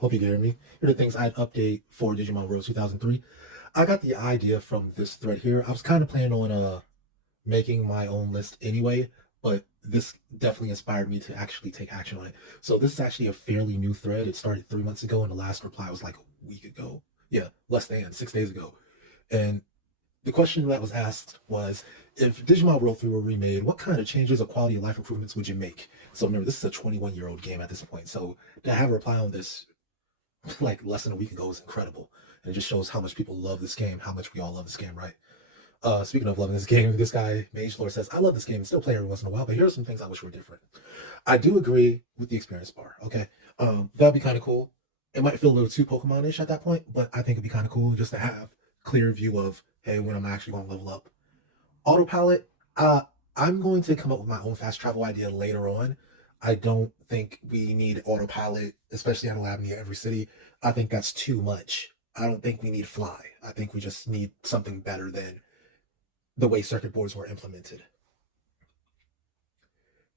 Hope you can hear me. Here are the things I'd update for Digimon World 2003. I got the idea from this thread here. I was kind of planning on making my own list anyway, but this definitely inspired me to actually take action on it. So this is actually a fairly new thread. It started 3 months ago, and the last reply was like a week ago. Yeah, less than 6 days ago. And the question that was asked was, if Digimon World 3 were remade, what kind of changes or quality of life improvements would you make? So remember, this is a 21-year-old game at this point. So to have a reply on this like less than a week ago is incredible. And it just shows how much people love this game, how much we all love this game, right? Speaking of loving this game, this guy, Mage Lord, says, I love this game and still play every once in a while, but here are some things I wish were different. I do agree with the experience bar, okay? That'd be kind of cool. It might feel a little too Pokemon-ish at that point, but I think it'd be kind of cool just to have clear view of, hey, when I'm actually going to level up. Autopilot, I'm going to come up with my own fast travel idea later on. I don't think we need autopilot, especially at a lab near every city. I think that's too much. I don't think we need fly. I think we just need something better than the way circuit boards were implemented.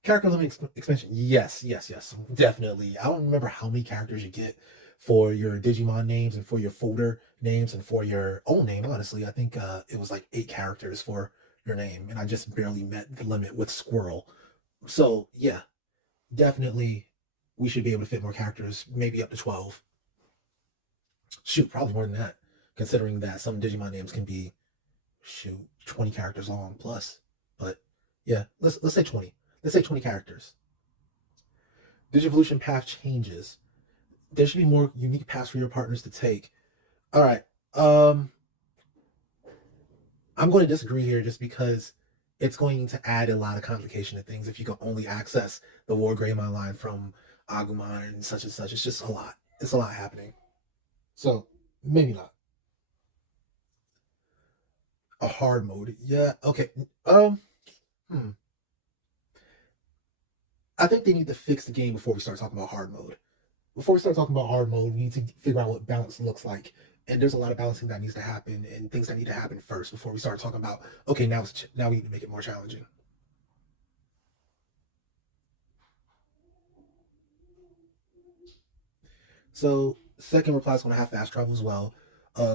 Character limit expansion. Yes, yes, yes, definitely. I don't remember how many characters you get for your Digimon names and for your folder names and for your own name, honestly. I think it was like 8 characters for your name, and I just barely met the limit with Squirrel. So, yeah, definitely we should be able to fit more characters, maybe up to 12. Shoot, probably more than that, considering that some Digimon names can be, shoot, 20 characters long plus. But yeah, let's say 20. Let's say 20 characters. Digivolution path changes. There should be more unique paths for your partners to take. All right. I'm going to disagree here just because it's going to add a lot of complication to things if you can only access the War Greymon line from Agumon and such and such. It's just a lot. It's a lot happening. So maybe not. A hard mode. Yeah. Okay. Um. Hmm. I think they need to fix the game before we start talking about hard mode. Before we start talking about hard mode, we need to figure out what balance looks like. And there's a lot of balancing that needs to happen and things that need to happen first before we start talking about, okay, now we need to make it more challenging. So second reply is going to have fast travel as well.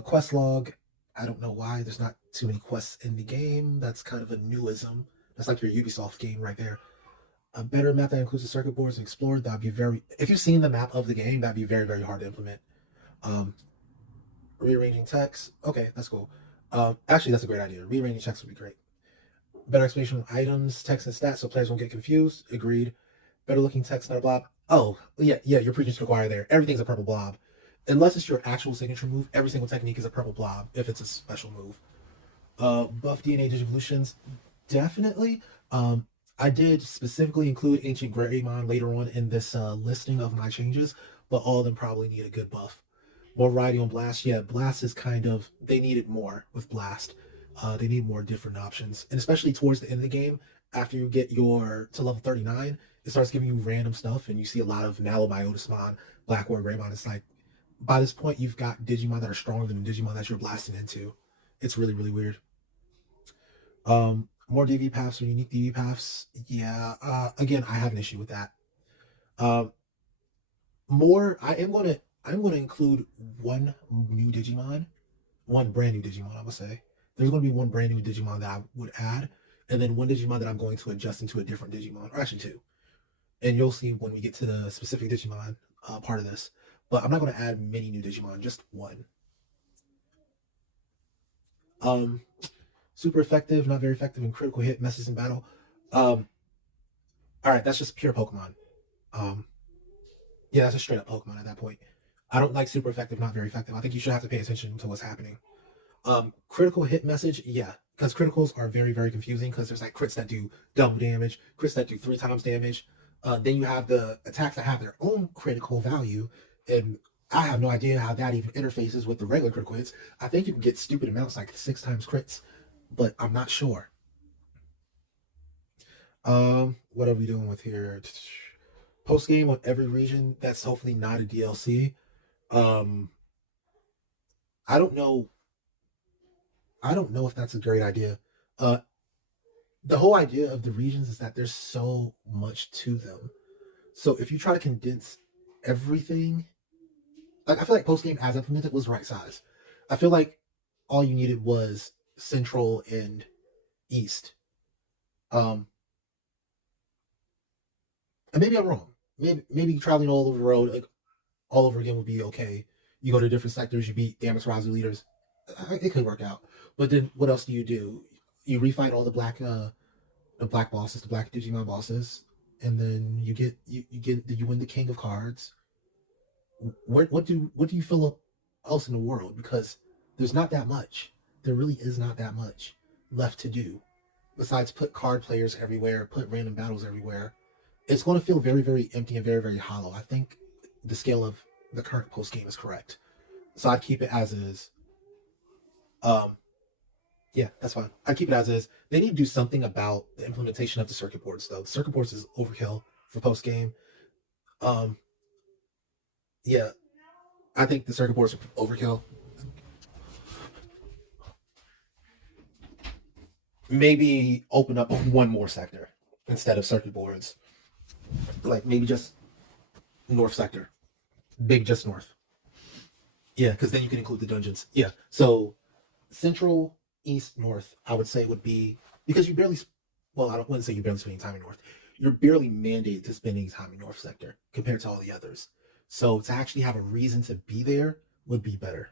Quest log, I don't know why there's not too many quests in the game. That's kind of a newism. That's like your Ubisoft game right there. A better map that includes the circuit boards and explored, that'd be very, if you've seen the map of the game, that'd be very, very hard to implement. Um, Rearranging text, okay, that's cool. Actually, that's a great idea. Rearranging text would be great. Better explanation of items, text, and stats so players won't get confused. Agreed. Better looking text, not a blob. Oh, yeah, yeah, you're preaching to the choir there. Everything's a purple blob. Unless it's your actual signature move, every single technique is a purple blob if it's a special move. Buff DNA Digivolutions, definitely. I did specifically include Ancient Greymon later on in this listing of my changes, but all of them probably need a good buff. More variety on Blast. Yeah, Blast is kind of, they need it more with Blast. They need more different options, and especially towards the end of the game, after you get your to level 39, it starts giving you random stuff, and you see a lot of Malobiotismon, Blackboard Greymon. It's like by this point you've got Digimon that are stronger than the Digimon that you're blasting into. It's really really weird. More DV paths or unique DV paths. Yeah. Again, I have an issue with that. Um, more. I'm gonna include one new Digimon, one brand new Digimon. I would say there's gonna be one brand new Digimon that I would add, and then one Digimon that I'm going to adjust into a different Digimon, or actually two. And you'll see when we get to the specific Digimon part of this. But I'm not going to add many new Digimon, just one. Um, Super effective, not very effective in critical hit, messes in battle. Um, all right, that's just pure Pokemon. Um, yeah, that's a straight up Pokemon at that point. I don't like super effective, not very effective. I think you should have to pay attention to what's happening. Critical hit message, yeah, because criticals are very, very confusing because there's like crits that do double damage, crits that do 3 times damage. Then you have the attacks that have their own critical value, and I have no idea how that even interfaces with the regular critical hits. I think you can get stupid amounts like 6 times crits, but I'm not sure. What are we doing with here? Post game on every region. That's hopefully not a DLC. Um, I don't know. I don't know if that's a great idea. Uh, the whole idea of the regions is that there's so much to them. So if you try to condense everything, like I feel like Postgame as implemented was the right size. I feel like all you needed was Central and East. Um, and maybe I'm wrong. Maybe traveling all over the road, like all over again, would be okay. You go to different sectors, you beat the Amaterasu leaders. It could work out. But then what else do? You refight all the black bosses, the black Digimon bosses, and then you win the King of Cards. What do you fill up else in the world? Because there's not that much. There really is not that much left to do besides put card players everywhere, put random battles everywhere. It's going to feel very, very empty and very, very hollow. I think the scale of the current post game is correct, so I'd keep it as is. Um, yeah, that's fine. I'd keep it as is. They need to do something about the implementation of the circuit boards, though. The circuit boards is overkill for post game. Um, yeah, I think the circuit boards are overkill. Maybe open up one more sector instead of circuit boards. Like maybe just north sector, big just north. Yeah, because then you can include the dungeons. Yeah, so central, east, north, I would say would be because you barely. Well, I don't wouldn't say you're barely spending time in north. You're barely mandated to spend any time in north sector compared to all the others. So to actually have a reason to be there would be better.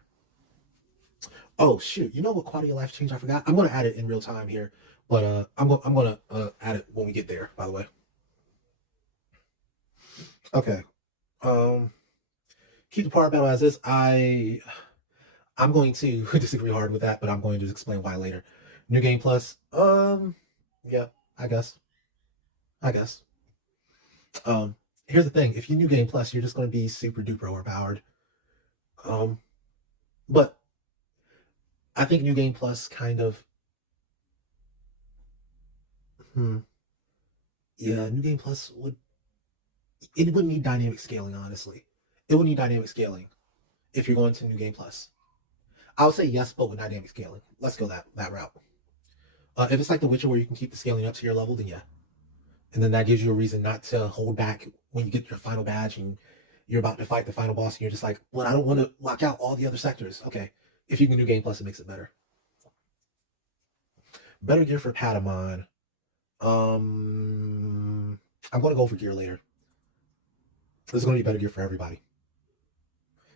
Oh shoot! You know what quality of life change I forgot? I'm gonna add it in real time here, but I'm gonna add it when we get there. By the way. Okay. Um, keep the power battle as is. I'm going to disagree hard with that, but I'm going to explain why later. New game plus. Yeah, I guess. I guess. Here's the thing: if you new game plus, you're just going to be super duper overpowered. Um, but I think new game plus kind of. Hmm, yeah, new game plus would need dynamic scaling. Honestly, it would need dynamic scaling if you're going to new game plus. I would say yes, but with dynamic scaling. Let's go that route. If it's like The Witcher where you can keep the scaling up to your level, then yeah. And then that gives you a reason not to hold back when you get your final badge and you're about to fight the final boss and you're just like, well, I don't want to lock out all the other sectors. Okay. If you can do Game Plus, it makes it better. Better gear for Patamon. I'm going to go for gear later. This is going to be better gear for everybody.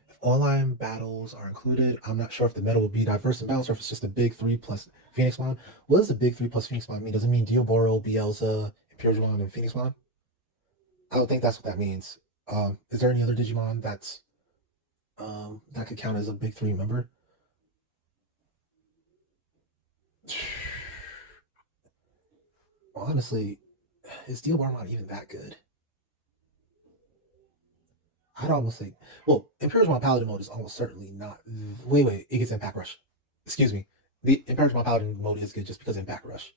If online battles are included, I'm not sure if the meta will be diverse in battles or if it's just a big three plus Phoenix Mon. What does a big three plus Phoenix Mon mean? Does it mean Dioboro, Bielsa, Imperial Mon, and Phoenix Mon? I don't think that's what that means. Is there any other Digimon that could count as a big three member? Honestly, is Steel Barmon even that good? I'd almost say, well, Imperial Paladin mode is almost certainly not. Wait, it gets Impact Rush. Excuse me. The Imperial Paladin mode is good just because of Impact Rush.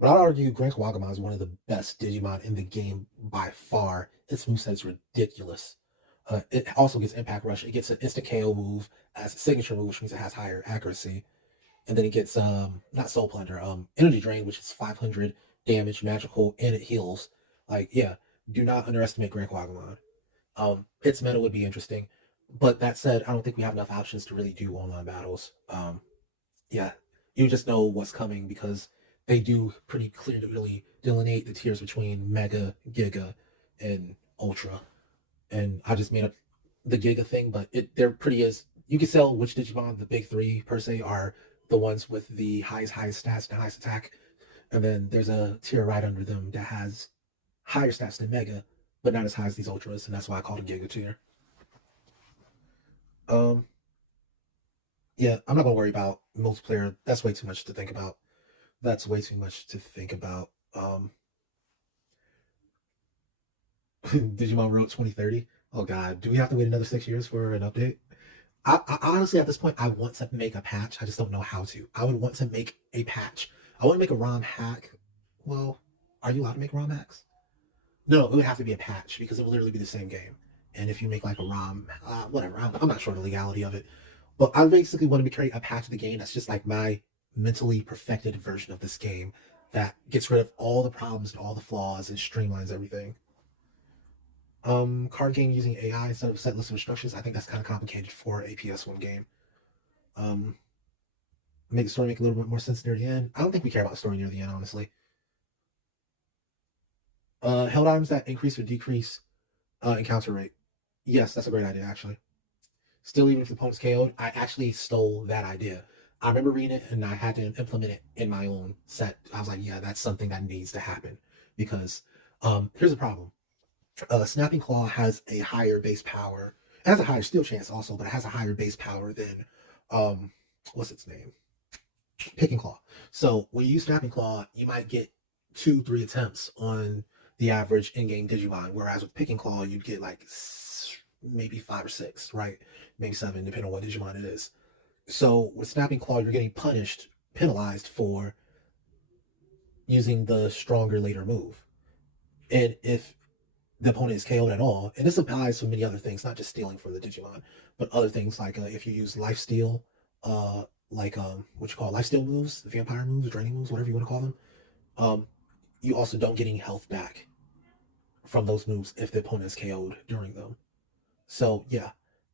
But I'd argue Grand Kawagamon is one of the best Digimon in the game by far. Its moveset is ridiculous. It also gets Impact Rush. It gets an instant KO move as a signature move, which means it has higher accuracy. And then it gets not Soul Plunder, Energy Drain, which is 500 damage, magical, and it heals. Like, yeah, do not underestimate Grand Quagmire. Its meta would be interesting, but that said, I don't think we have enough options to really do online battles. Yeah, you just know what's coming because they do pretty clearly delineate the tiers between Mega, Giga, and Ultra. And I just made up the Giga thing, but they're pretty as you can tell which Digimon the big three per se are the ones with the highest stats and highest attack, and then there's a tier right under them that has higher stats than Mega, but not as high as these Ultras, and that's why I call it Giga tier. Um, yeah, I'm not gonna worry about multiplayer. That's way too much to think about. That's way too much to think about. Digimon World 2030. Oh God, do we have to wait another 6 years for an update? I honestly, at this point, I want to make a patch. I just don't know how to. I would want to make a patch. I want to make a ROM hack. Well, are you allowed to make ROM hacks? No, it would have to be a patch because it would literally be the same game. And if you make like a ROM, whatever, I'm not sure the legality of it. But I basically want to create a patch of the game that's just like my mentally perfected version of this game that gets rid of all the problems and all the flaws and streamlines everything. Card game using AI instead of set list of instructions. I think that's kind of complicated for a PS1 game. Um, make the story make a little bit more sense near the end. I don't think we care about the story near the end, honestly. Held items that increase or decrease encounter rate. Yes, that's a great idea, actually. Still, even if the opponent's KO'd, I actually stole that idea. I remember reading it and I had to implement it in my own set. I was like, yeah, that's something that needs to happen because here's the problem. Snapping Claw has a higher base power. It has a higher steal chance also, but it has a higher base power than um, what's its name? Picking Claw. So when you use Snapping Claw, you might get 2, 3 attempts on the average in-game Digimon, whereas with Picking Claw, you'd get like maybe 5 or 6, right? Maybe 7, depending on what Digimon it is. So with Snapping Claw, you're getting punished, penalized for using the stronger later move. And if the opponent is KO'd at all, and this applies to many other things, not just stealing from the Digimon, but other things like if you use life steal, what you call life steal moves, vampire moves, draining moves, whatever you want to call them, um, you also don't get any health back from those moves if the opponent is KO'd during them. So yeah,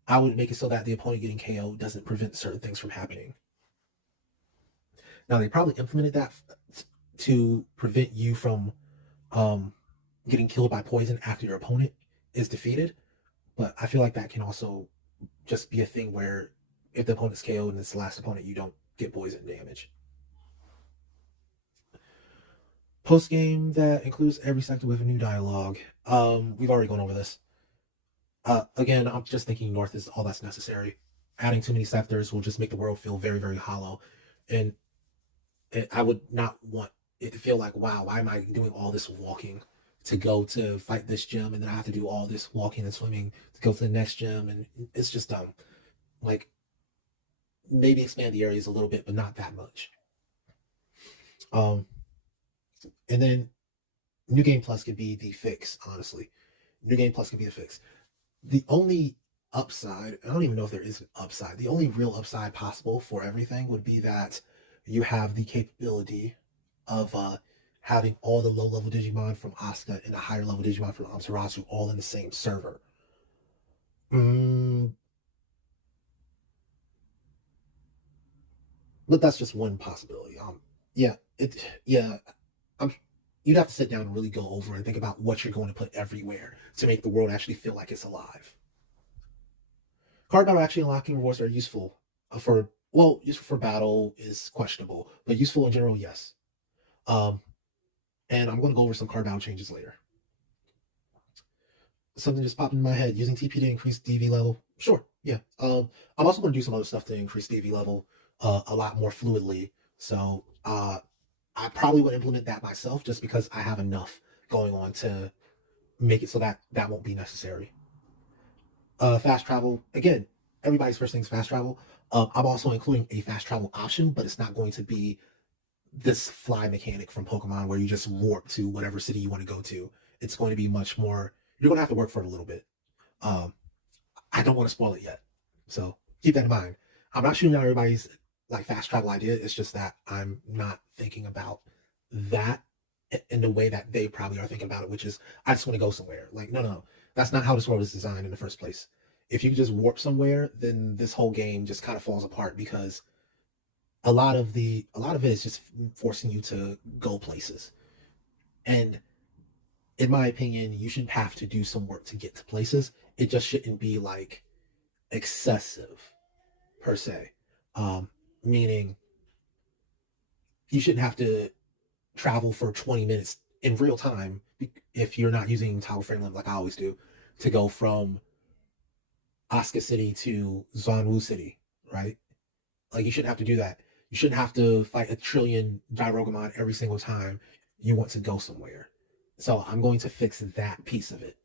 I would make it so that the opponent getting KO'd doesn't prevent certain things from happening. Now they probably implemented that to prevent you from um, getting killed by poison after your opponent is defeated. But I feel like that can also just be a thing where if the opponent's KO'd and it's the last opponent, you don't get poison damage. Post game that includes every sector with a new dialogue. We've already gone over this. Again, I'm just thinking North is all that's necessary. Adding too many sectors will just make the world feel very, very hollow. And I would not want it to feel like, wow, why am I doing all this walking to go to fight this gym? And then I have to do all this walking and swimming to go to the next gym. And it's just dumb. Like, maybe expand the areas a little bit, but not that much. Um, and then New Game Plus could be the fix, honestly. New Game Plus could be the fix. The only upside, I don't even know if there is an upside, the only real upside possible for everything would be that you have the capability of having all the low level Digimon from Asuka and the higher level Digimon from Amaterasu all in the same server. Mm, but that's just one possibility. Yeah, I'm, you'd have to sit down and really go over and think about what you're going to put everywhere to make the world actually feel like it's alive. Card battle actually unlocking rewards are useful for useful for battle is questionable, but useful in general, yes. Um, and I'm going to go over some card battle changes later. Something just popped in my head. Using TP to increase DV level. Sure, yeah. I'm also going to do some other stuff to increase DV level a lot more fluidly. So I probably would implement that myself just because I have enough going on to make it so that that won't be necessary. Fast travel again. Everybody's first thing is fast travel. I'm also including a fast travel option, but it's not going to be this fly mechanic from Pokemon where you just warp to whatever city you want to go to. It's going to be much more. You're going to have to work for it a little bit. Um, I don't want to spoil it yet, so keep that in mind. I'm not shooting out everybody's like fast travel idea. It's just that I'm not thinking about that in the way that they probably are thinking about it, which is I just want to go somewhere. Like, no, no, no, that's not how this world is designed in the first place. If you just warp somewhere, then this whole game just kind of falls apart because a lot of it is just forcing you to go places. And in my opinion, you shouldn't have to do some work to get to places. It just shouldn't be like excessive per se. Meaning you shouldn't have to travel for 20 minutes in real time if you're not using toggle frame limit like I always do to go from Asuka City to Zanwu City, right? Like you shouldn't have to do that. You shouldn't have to fight a trillion Gyrogamon every single time you want to go somewhere. So I'm going to fix that piece of it.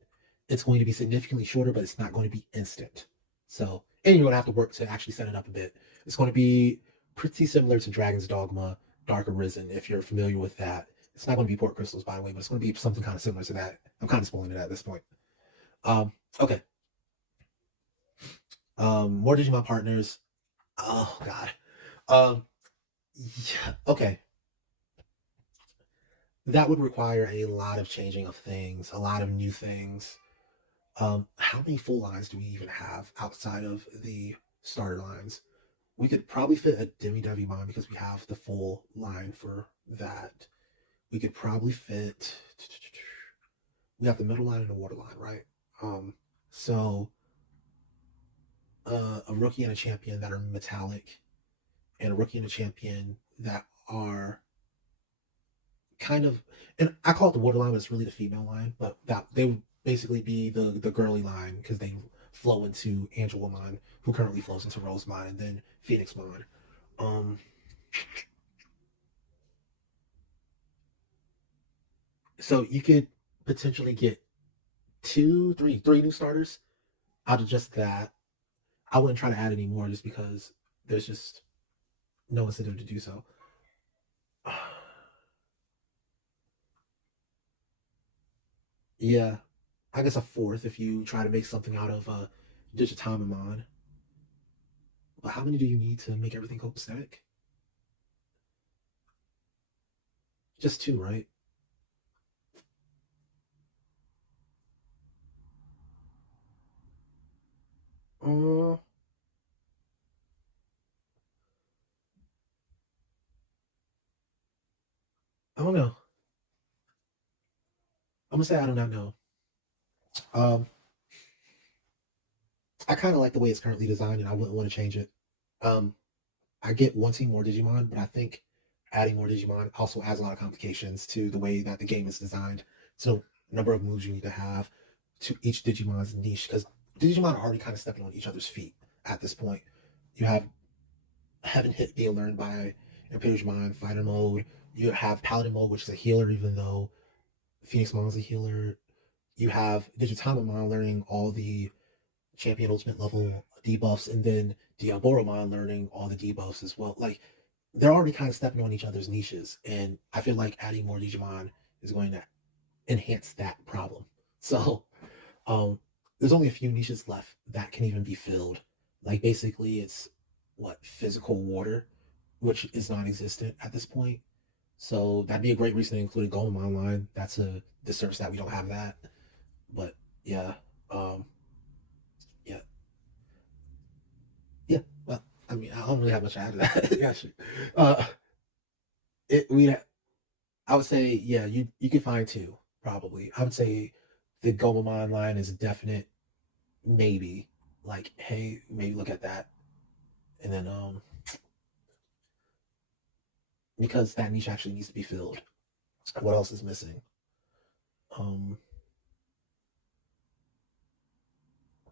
It's going to be significantly shorter, but it's not going to be instant. So, and you're going to have to work to actually set it up a bit. It's going to be pretty similar to Dragon's Dogma, Dark Arisen, if you're familiar with that. It's not going to be port crystals, by the way, but it's going to be something kind of similar to that. I'm kind of spoiling it at this point. Okay. More Digimon partners. Oh God. Um, yeah, okay. That would require a lot of changing of things, a lot of new things. How many full lines do we even have outside of the starter lines? We could probably fit a Demi Devimon because we have the full line for that. We could probably fit. We have the middle line and the water line, right? Um, so a rookie and a champion that are metallic, and a rookie and a champion that are kind of, and I call it the water line, but it's really the female line. But that they would basically be the girly line because they flow into Angelomon, who currently flows into Rosemon, and then Phoenixmon. Um, so you could potentially get three new starters out of just that. I wouldn't try to add any more just because there's just no incentive to do so. Yeah, I guess a fourth if you try to make something out of Digitamamon. But how many do you need to make everything copacetic? Just two, right? Uh, I don't know. I'm gonna say I do not know. Um, I kind of like the way it's currently designed, and I wouldn't want to change it. Um, I get wanting more Digimon, but I think adding more Digimon also adds a lot of complications to the way that the game is designed. So, number of moves you need to have to each Digimon's niche, because Digimon are already kind of stepping on each other's feet at this point. You have Heaven Hit being learned by Imperiumon, Fighter Mode. You have Paladin Mode, which is a healer, even though Phoenixmon is a healer. You have Digitamamon learning all the champion ultimate level debuffs, and then Diaboromon learning all the debuffs as well. Like, they're already kind of stepping on each other's niches, and I feel like adding more Digimon is going to enhance that problem. So, um, there's only a few niches left that can even be filled. Like, basically, it's what physical water, which is non-existent at this point. So that'd be a great reason to include a Golem online. That's a disservice that we don't have that. But yeah, um, yeah, yeah. Well, I mean, I don't really have much to add to that. Yeah, sure. Uh, we I would say, yeah, you could find two probably. I would say the Gomamon line is a definite maybe. Like, hey, maybe look at that, and then because that niche actually needs to be filled. What else is missing? Um,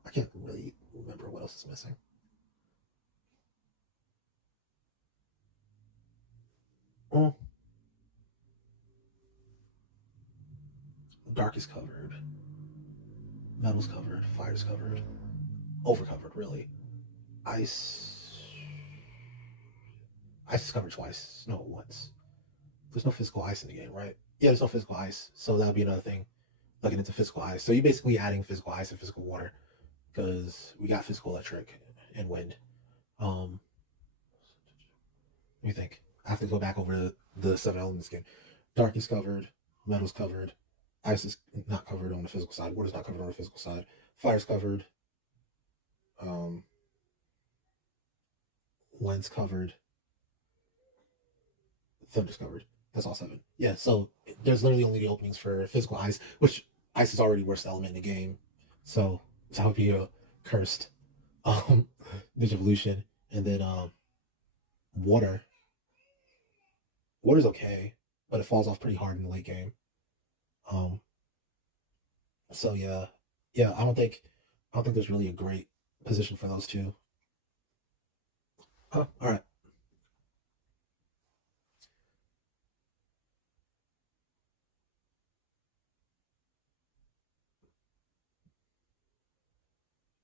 I can't really remember what else is missing. Oh, dark is covered, metal's covered, fire's covered, overcovered really. Ice, ice is covered twice. No, once. There's no physical ice in the game, right? Yeah, there's no physical ice, so that would be another thing. Looking into physical ice, so you're basically adding physical ice and physical water because we got physical electric and wind. Um, Let me think. I have to go back over the seven elements again. Dark is covered, metal's covered, ice is not covered on the physical side, water's not covered on the physical side, fire's covered, um, wind's covered, thunder's covered. That's all seven. Yeah, so there's literally only the openings for physical ice, which ice is already worst element in the game. So that would be a cursed um Digivolution. And then water. Water's okay, but it falls off pretty hard in the late game. Um So yeah, yeah. I don't think there's really a great position for those two. All right.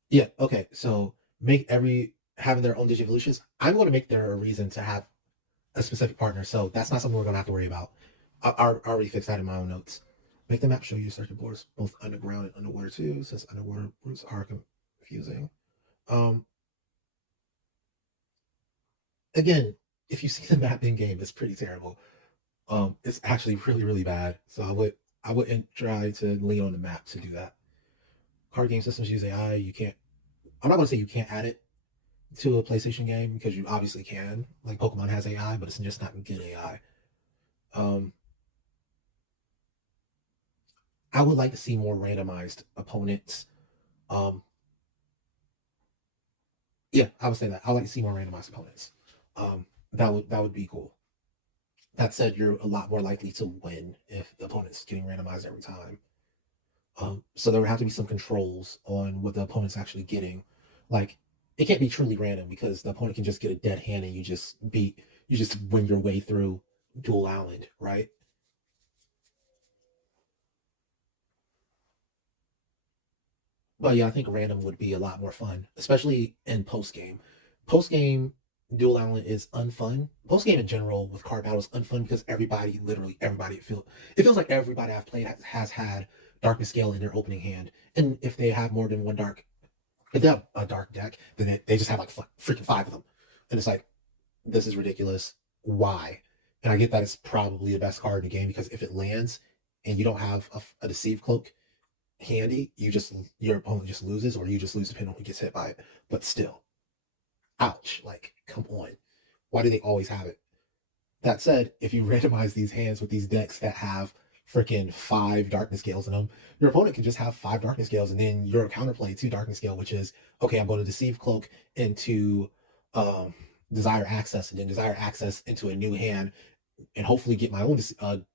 Yeah. Okay. So make every having their own Digivolutions. I'm going to make there a reason to have a specific partner. So that's not something we're going to have to worry about. I already fixed that in my own notes. Make the map show you circuit boards both underground and underwater too, since underwater routes are confusing. Um, Again, if you see the map in game, it's pretty terrible. It's actually really bad. So I wouldn't try to lean on the map to do that. card game systems use AI. You can't. I'm not going to say you can't add it to a PlayStation game because you obviously can. Like Pokemon has AI, but it's just not good AI. Um, I would like to see more randomized opponents. Um, yeah, I would say that. I would like to see more randomized opponents. That would be cool. That said, you're a lot more likely to win if the opponent's getting randomized every time. So there would have to be some controls on what the opponent's actually getting. Like it can't be truly random because the opponent can just get a dead hand and you just win your way through Dual Island, right? But yeah, I think random would be a lot more fun, especially in post game. Post game Dual Island is unfun. Post game in general with card battles unfun because everybody, literally everybody, it feels like everybody I've played has had Darkness Scale in their opening hand, and if they have more than one dark, if they have a dark deck, then they just have like freaking five of them, and it's like this is ridiculous. Why? And I get that it's probably the best card in the game because if it lands and you don't have a deceive cloak handy, your opponent just loses, or you just lose depending on who gets hit by it. But still, ouch! Like, come on, why do they always have it? That said, if you randomize these hands with these decks that have freaking five darkness scales in them, your opponent can just have five darkness scales, and then your counterplay to darkness scale, which is okay, I'm going to deceive cloak into um, desire access, and then desire access into a new hand, and hopefully get my own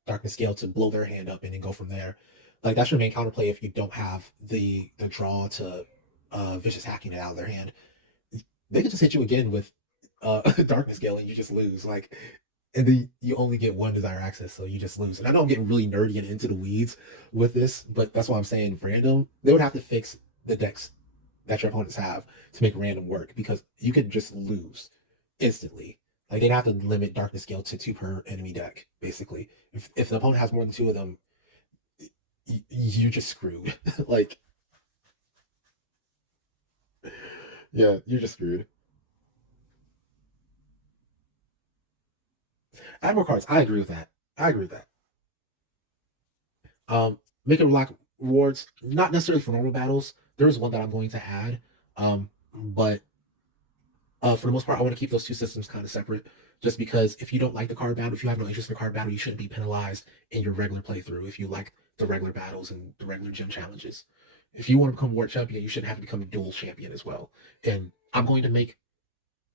darkness scale to blow their hand up and then go from there. Like that's your main counterplay if you don't have the draw to vicious hacking it out of their hand. They could just hit you again with darkness scale and you just lose. Like, and then you only get one desire access, so you just lose. And I know I'm getting really nerdy and into the weeds with this, but that's why I'm saying random. They would have to fix the decks that your opponents have to make random work because you could just lose instantly. Like they'd have to limit darkness scale to two per enemy deck, basically. If the opponent has more than two of them, you're just screwed. Like, yeah, you're just screwed. Add more cards. I agree with that. I agree with that. Make it like rewards, not necessarily for normal battles. There is one that I'm going to add, but for the most part, I want to keep those two systems kind of separate. Just because if you don't like the card battle, if you have no interest in the card battle, you shouldn't be penalized in your regular playthrough. If you like the regular battles and the regular gym challenges, if you want to become world champion, you shouldn't have to become a dual champion as well. And I'm going to make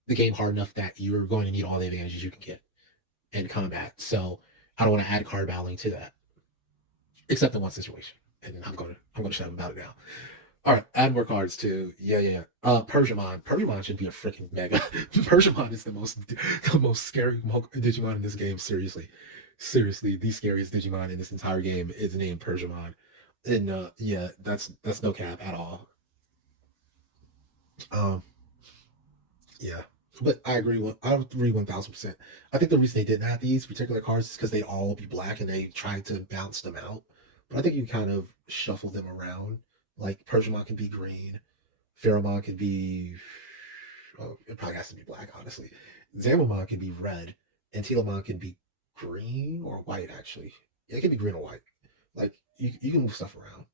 the game hard enough that you're going to need all the advantages you can get in combat. So I don't want to add card battling to that, except in one situation. And I'm gonna shut up about it now. All right, add more cards too. Yeah, yeah, yeah. Persiamon. Persiamon should be a freaking mega. Persiamon is the most scary Digimon in this game. Seriously, seriously, the scariest Digimon in this entire game is named Persiamon. And yeah, that's no cap at all. Um, yeah, but I agree 1,000%. I think the reason they didn't have these particular cards is because they'd all be black and they tried to balance them out. But I think you kind of shuffle them around. Like Persiamon can be green, Pheromon can be. Oh, it probably has to be black, honestly. Zamamon can be red, and Telamon can be green or white, actually. Yeah, it can be green or white. Like, you can move stuff around.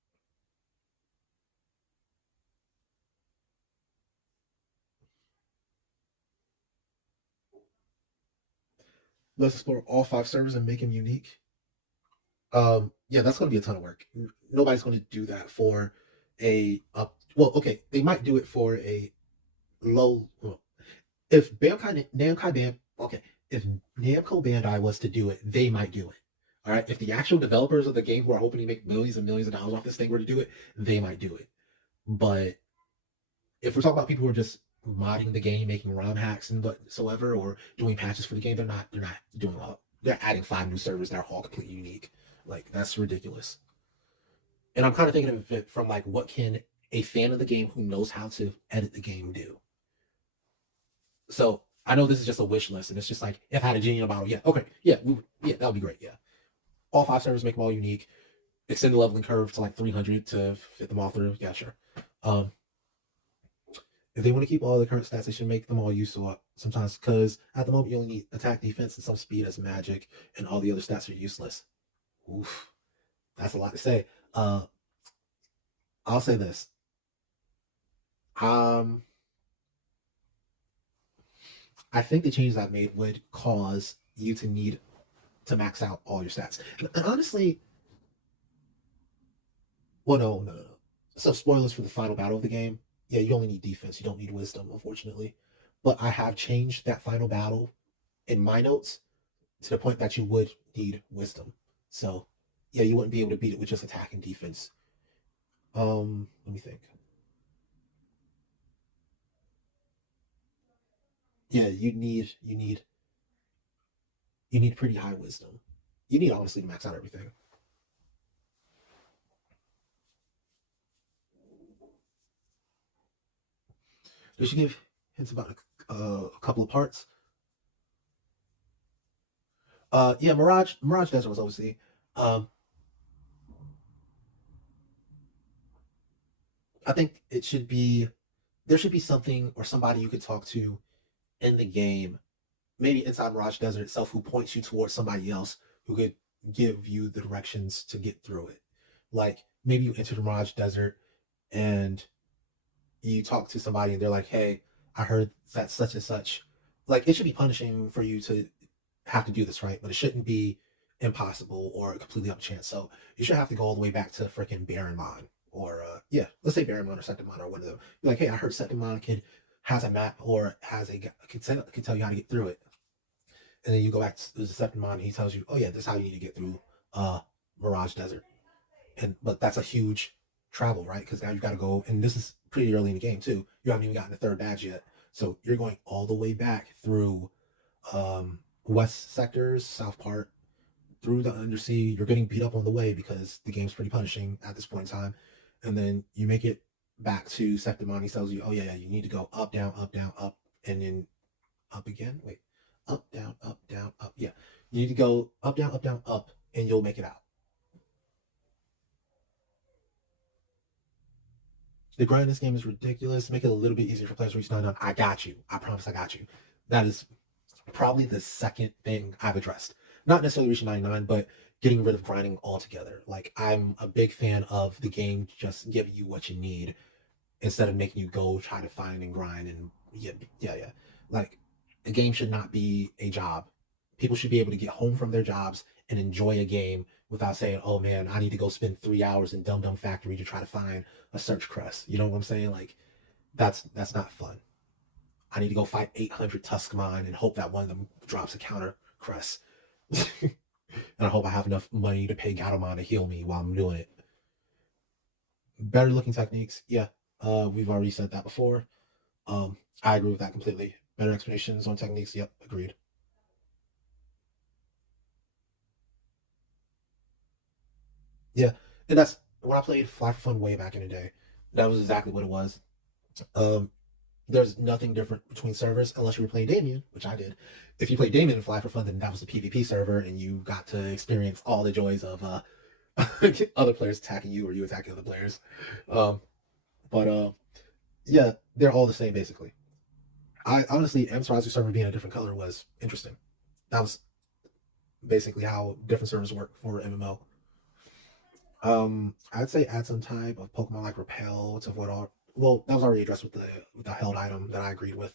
Let's explore all five servers and make them unique. Yeah, that's going to be a ton of work. Nobody's going to do that for a up. Well, okay, they might do it for a low. Well, if Namco Band, okay, if Namco Bandai was to do it, they might do it. All right, if the actual developers of the game who are hoping to make millions and millions of dollars off this thing were to do it, they might do it. But if we're talking about people who are just modding the game, making ROM hacks and whatsoever, or doing patches for the game, they're not doing all. They're adding five new servers that are all completely unique. Like that's ridiculous. And I'm kind of thinking of it from like, what can a fan of the game who knows how to edit the game do? So I know this is just a wish list, and it's just like if I had a genie in a bottle, yeah, okay, yeah, yeah, that would be great, yeah. All five servers, make them all unique. Extend the leveling curve to like 300 to fit them all through. Yeah, sure. Um, if they want to keep all the current stats, they should make them all useful sometimes because at the moment you only need attack, defense, and some speed as magic, and all the other stats are useless. Oof, that's a lot to say. Uh, I'll say this. Um, I think the changes I've made would cause you to need to max out all your stats. And honestly, well, no. So spoilers for the final battle of the game. Yeah, you only need defense. You don't need wisdom, unfortunately. But I have changed that final battle in my notes to the point that you would need wisdom. So yeah, you wouldn't be able to beat it with just attack and defense. Let me think. Yeah, you need pretty high wisdom. You need honestly to max out everything. Did she give hints about a couple of parts? Yeah, Mirage Desert was OC. Um, I think it should be there should be something or somebody you could talk to in the game, maybe inside Mirage Desert itself, who points you towards somebody else who could give you the directions to get through it. Like maybe you enter the Mirage Desert and you talk to somebody and they're like, "Hey, I heard that such and such." Like it should be punishing for you to have to do this, right? But it shouldn't be impossible or completely up to chance. So you should have to go all the way back to freaking Barrenmon or yeah, let's say Barrenmon or Septimon or one of them. Be like, hey, I heard Septimon kid has a map or has a can tell you how to get through it. And then you go back to the Septimon and he tells you, oh yeah, this is how you need to get through uh Mirage Desert. And but that's a huge travel, right? Because now you've got to go, and this is pretty early in the game too. You haven't even gotten the third badge yet, so you're going all the way back through west sectors, south part, through the undersea. You're getting beat up on the way because the game's pretty punishing at this point in time, and then you make it back to Septimon. He tells you, oh yeah, you need to go up, down, up, and then up again. Wait, up, down, up. Yeah, you need to go up, down, up, and you'll make it out. The grind in this game is ridiculous. Make it a little bit easier for players to reach 99. I got you. I promise I got you. That is probably the second thing I've addressed. Not necessarily reaching 99, but getting rid of grinding altogether. Like, I'm a big fan of the game just giving you what you need instead of making you go try to find and grind and yeah. Like, a game should not be a job. People should be able to get home from their jobs and enjoy a game without saying, "Oh man, I need to go spend 3 hours in Dum Dum Factory to try to find a search crest." You know what I'm saying? Like, that's not fun. I need to go fight 800 Tuskmon and hope that one of them drops a counter crest. And I hope I have enough money to pay Gatomon to heal me while I'm doing it. Better looking techniques, yeah. We've already said that before. I agree with that completely. Better explanations on techniques, yep, agreed. Yeah, and that's when I played Fly for Fun way back in the day. That was exactly what it was. Um, there's nothing different between servers unless you were playing Damien, which I did. If you played Damien in Fly for Fun, then that was the PvP server, and you got to experience all the joys of other players attacking you or you attacking other players. Um, but yeah, they're all the same basically. I honestly, Amaterasu server being a different color was interesting. That was basically how different servers work for MMO. I'd say add some type of Pokemon like Repel to avoid all. Well, that was already addressed with the held item that I agreed with.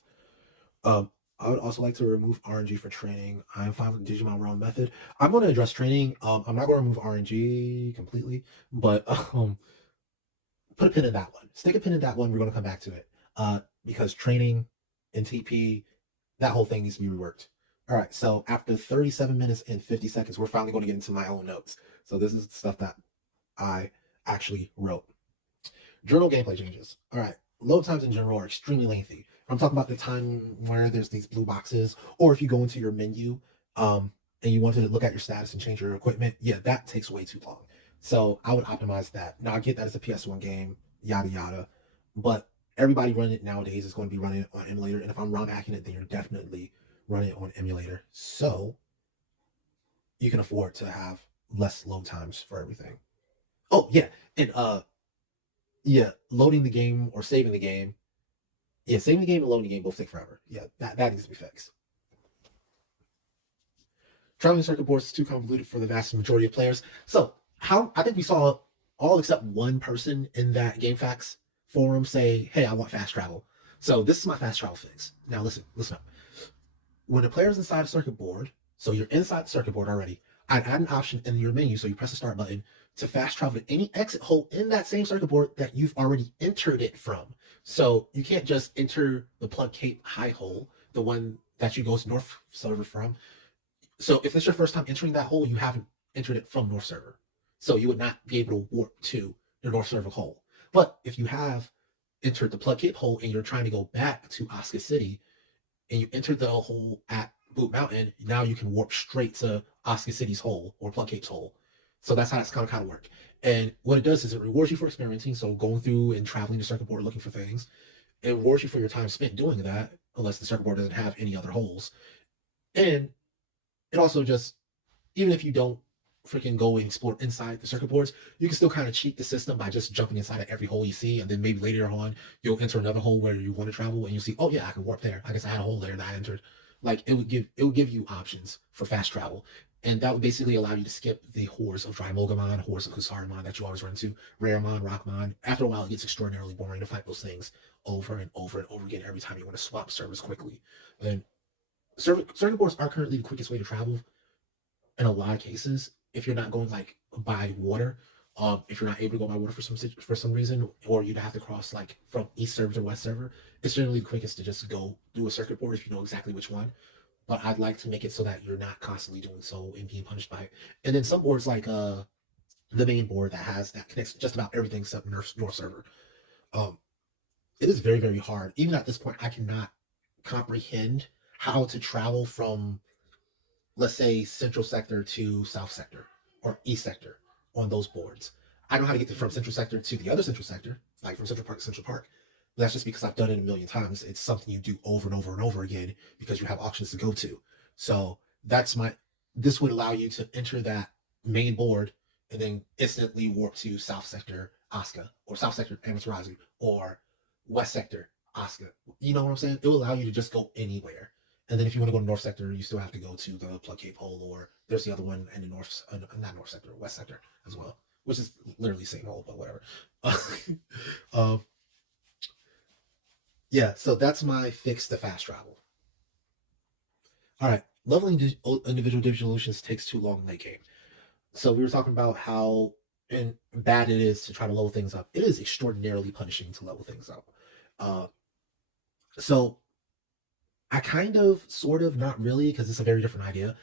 Um, I would also like to remove RNG for training. I'm fine with the Digimon World method. I'm going to address training. I'm not going to remove RNG completely, but put a pin in that one. Stick a pin in that one. We're going to come back to it. Because training and TP, that whole thing needs to be reworked. All right. So after 37 minutes and 50 seconds, we're finally going to get into my own notes. So this is the stuff that I actually wrote. Journal gameplay changes. All right. Load times in general are extremely lengthy. I'm talking about the time where there's these blue boxes, or if you go into your menu and you want to look at your status and change your equipment, yeah, that takes way too long. So I would optimize that. Now I get that it's a PS1 game, yada yada, but everybody running it nowadays is going to be running it on emulator. And if I'm ROM hacking it, then you're definitely running it on emulator. So you can afford to have less load times for everything. Oh yeah, and yeah, loading the game or saving the game. Yeah, saving the game and loading the game both take forever. Yeah, that needs to be fixed. Traveling circuit boards is too convoluted for the vast majority of players. So how I think we saw all except one person in that GameFAQs forums say, hey, I want fast travel. So this is my fast travel fix. Now listen up. When the player's inside a circuit board, so you're inside the circuit board already, I'd add an option in your menu, so you press the start button, to fast travel to any exit hole in that same circuit board that you've already entered it from. So you can't just enter the plug cape high hole, the one that you go to North server from. So if it's your first time entering that hole, you haven't entered it from North server. So you would not be able to warp to your North server hole. But if you have entered the plug cape hole and you're trying to go back to Asuka City, and you enter the hole at Boot Mountain, now you can warp straight to Asuka City's hole or Plug Cape's hole. So that's how it's kind of work. And what it does is it rewards you for experiencing, so going through and traveling the circuit board looking for things. It rewards you for your time spent doing that, unless the circuit board doesn't have any other holes. And it also just, even if you don't freaking go and explore inside the circuit boards, you can still kind of cheat the system by just jumping inside of every hole you see, and then maybe later on you'll enter another hole where you want to travel, and you'll see, oh yeah, I can warp there. I guess I had a hole there that I entered. Like it would give you options for fast travel, and that would basically allow you to skip the hordes of Drymogamon, hordes of Husaramon that you always run into, Raremon, Rockmon. After a while, it gets extraordinarily boring to fight those things over and over and over again every time you want to swap servers quickly. And circuit boards are currently the quickest way to travel in a lot of cases, if you're not going like by water, if you're not able to go by water for some reason, or you'd have to cross like from east server to west server, it's generally the quickest to just go do a circuit board if you know exactly which one. But I'd like to make it so that you're not constantly doing so and being punished by it. And then some boards like the main board that connects just about everything except North server. Um, it is very, very hard. Even at this point, I cannot comprehend how to travel from, let's say, central sector to south sector or east sector on those boards. I know how to get from central sector to the other central sector, like from Central Park to Central Park. But that's just because I've done it a million times. It's something you do over and over and over again because you have auctions to go to. So this would allow you to enter that main board and then instantly warp to south sector Asuka or south sector Amaterasu or west sector Asuka. You know what I'm saying? It will allow you to just go anywhere. And then if you want to go to North Sector, you still have to go to the Plug Cape hole, or there's the other one in the not North Sector, West Sector as well, which is literally the same hole, but whatever. um, yeah, so that's my fix to fast travel. All right, leveling individual Digivolutions takes too long in late game. So we were talking about how bad it is to try to level things up. It is extraordinarily punishing to level things up. Uh, so I kind of, sort of, not really, because it's a very different idea.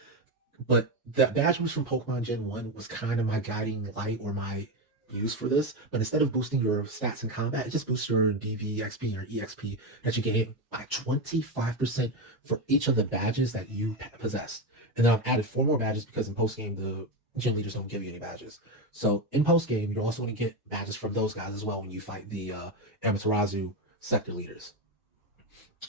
But that badge boost from Pokemon Gen 1 was kind of my guiding light or my use for this. But instead of boosting your stats in combat, it just boosts your DVXP or EXP that you gain by 25% for each of the badges that you possess. And then I've added 4 more badges because in postgame, the gym leaders don't give you any badges. So in postgame, you're also going to get badges from those guys as well when you fight the Amaterasu sector leaders.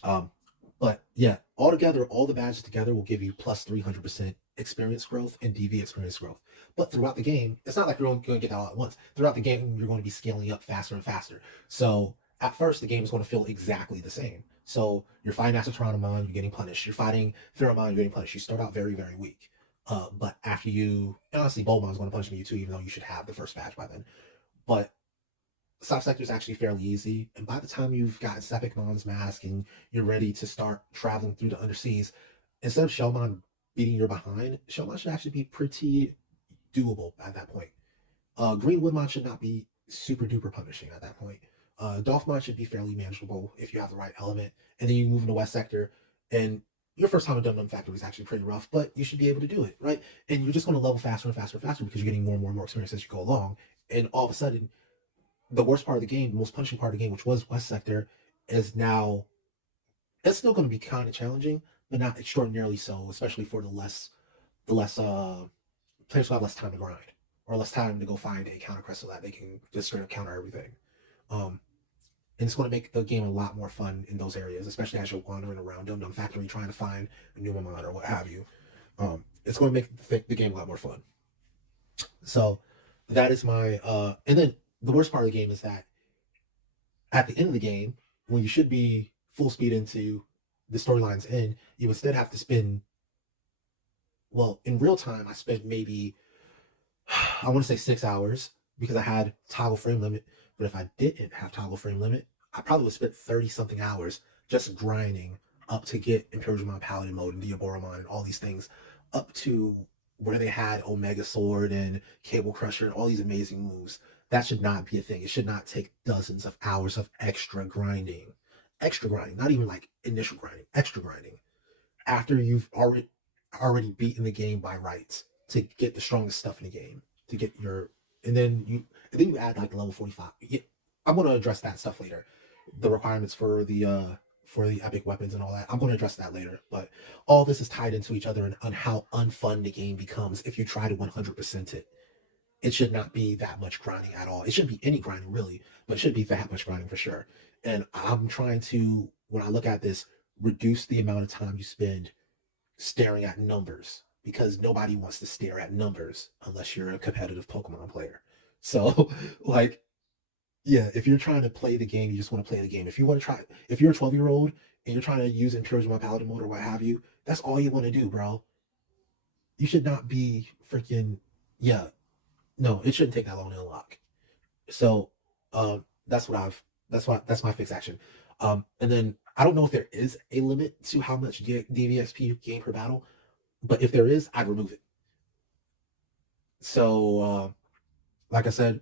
Um, but yeah, altogether, all the badges together will give you plus 300% experience growth and DV experience growth. But throughout the game, it's not like you're only going to get that all at once. Throughout the game, you're going to be scaling up faster and faster. So at first, the game is going to feel exactly the same. So you're fighting Asatronomon, you're getting punished. You're fighting Pheromon, you're getting punished. You start out very, very weak. But after honestly, Bulbamon's going to punish you too, even though you should have the first badge by then. But South Sector is actually fairly easy, and by the time you've gotten Sepicmon's mask and you're ready to start traveling through the underseas, instead of Shellmon beating your behind, Shellmon should actually be pretty doable at that point. Green Woodmon should not be super duper punishing at that point. Dolphmon should be fairly manageable if you have the right element, and then you move into West Sector, and your first time in Dum Dum Factory is actually pretty rough, but you should be able to do it, right? And you're just going to level faster and faster and faster because you're getting more and more and more experience as you go along, and all of a sudden, the worst part of the game, the most punishing part of the game, which was West Sector, is now, it's still going to be kind of challenging, but not extraordinarily so, especially for the less players who have less time to grind or less time to go find a counter crest so that they can just straight up counter everything. And it's going to make the game a lot more fun in those areas, especially as you're wandering around Dum Dum Factory trying to find a new Numemon or what have you. It's going to make the game a lot more fun. So that is my and then the worst part of the game is that at the end of the game, when you should be full speed into the storyline's end, you instead have to spend, well, in real time, I spent maybe, I want to say 6 hours because I had toggle frame limit, But if I didn't have toggle frame limit, I probably would spend 30 something hours just grinding up to get Imperial Paladin mode and Diaboromon and all these things up to where they had Omega Sword and Cable Crusher and all these amazing moves. That should not be a thing. It should not take dozens of hours of extra grinding. Extra grinding, not even like initial grinding, extra grinding. After you've already beaten the game by rights to get the strongest stuff in the game, to get your and then you add like level 45. Yeah, I'm gonna address that stuff later. The requirements for the epic weapons and all that. I'm gonna address that later. But all this is tied into each other and on how unfun the game becomes if you try to 100% it. It should not be that much grinding at all. It shouldn't be any grinding really, but it should be that much grinding for sure. And I'm trying to, when I look at this, reduce the amount of time you spend staring at numbers because nobody wants to stare at numbers unless you're a competitive Pokemon player. So, like, yeah, if you're trying to play the game, you just want to play the game. If you want to try, if you're a 12-year-old and you're trying to use Imperial Paladin mode or what have you, that's all you want to do, bro. You should not be freaking, yeah, no, it shouldn't take that long to unlock. So, that's what that's my fixed action. And then I don't know if there is a limit to how much DVXP you gain per battle, but if there is, I'd remove it. So, like I said,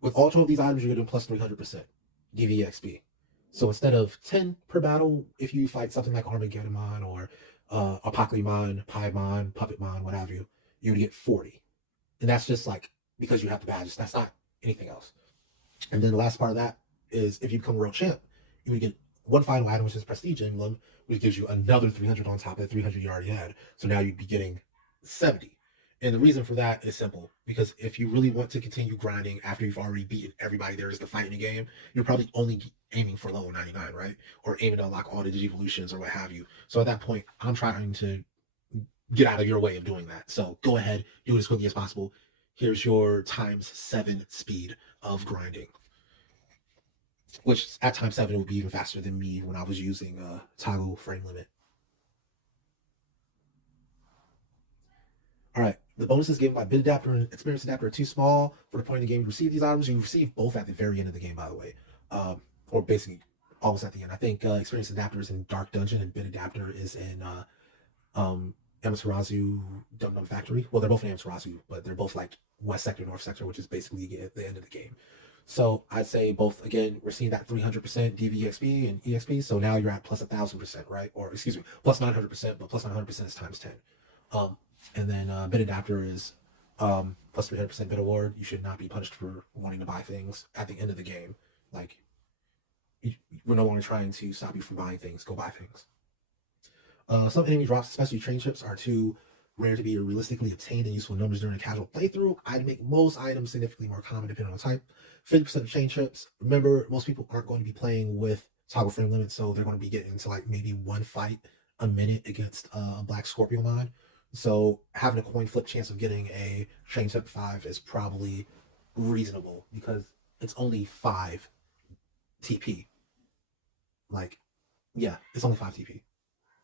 with all 12 of these items, you're doing plus 300% DVXP. So instead of 10 per battle, if you fight something like Armageddon or Apocalypse, Paimon, Puppetmon, what have you, you would get 40. And that's just like because you have the badges. That's not anything else. And then the last part of that is if you become world champ, you would get one final item, which is Prestige Emblem, which gives you another 300 on top of the 300 you already had. So now you'd be getting 70. And the reason for that is simple because if you really want to continue grinding after you've already beaten everybody there is to fight in the game, you're probably only aiming for level 99, right? Or aiming to unlock all the Digivolutions or what have you. So at that point, I'm trying to get out of your way of doing that. So go ahead, do it as quickly as possible. Here's your times 7 speed of grinding, which at times 7 would be even faster than me when I was using toggle frame limit. All right, the bonuses given by bit adapter and experience adapter are too small for the point of the game you receive these items. You receive both at the very end of the game, by the way, or basically almost at the end. I think experience adapter is in Dark Dungeon and bit adapter is in Amaterasu Dum Dum Factory. Well, they're both in Amaterasu, but they're both like West Sector, North Sector, which is basically at the end of the game. So I'd say both, again, we're seeing that 300% DVXP and EXP. So now you're at plus 1,000%, right? Or excuse me, plus 900%, but plus 900% is times 10. And then bit adapter is plus 300% bit award. You should not be punished for wanting to buy things at the end of the game. Like, we're no longer trying to stop you from buying things. Go buy things. Some enemy drops, especially train chips, are too rare to be realistically obtained in useful numbers during a casual playthrough. I'd make most items significantly more common depending on the type. 50% of chain chips. Remember, most people aren't going to be playing with toggle frame limits, so they're going to be getting into like maybe one fight a minute against a Black Scorpio mod. So having a coin flip chance of getting a chain chip 5 is probably reasonable because it's only 5 TP. Like, yeah, it's only 5 TP.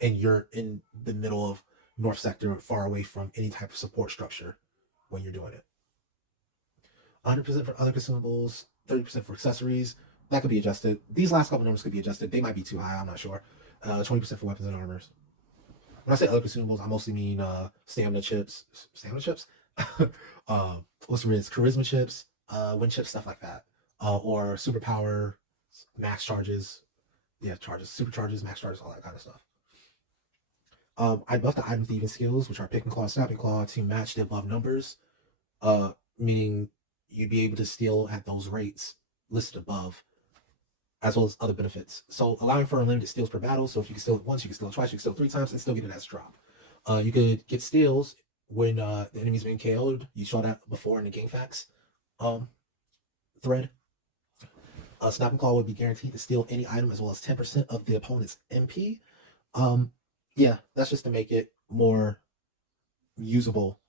And you're in the middle of North Sector, far away from any type of support structure when you're doing it. 100% for other consumables, 30% for accessories. That could be adjusted. These last couple numbers could be adjusted. They might be too high. I'm not sure. 20% for weapons and armors. When I say other consumables, I mostly mean stamina chips. Stamina chips? What's the risk? Charisma chips, wind chips, stuff like that. Or superpower, max charges. Yeah, charges, supercharges, max charges, all that kind of stuff. I'd buff the item thieving skills, which are pick and claw, snapping claw, to match the above numbers. Meaning you'd be able to steal at those rates listed above, as well as other benefits. So allowing for unlimited steals per battle. So if you can steal it once, you can steal it twice, you can steal it 3 times, and still get it as a drop. You could get steals when the enemy's being KO'd. You saw that before in the gfaqs thread. Snapping claw would be guaranteed to steal any item as well as 10% of the opponent's MP. Yeah, that's just to make it more usable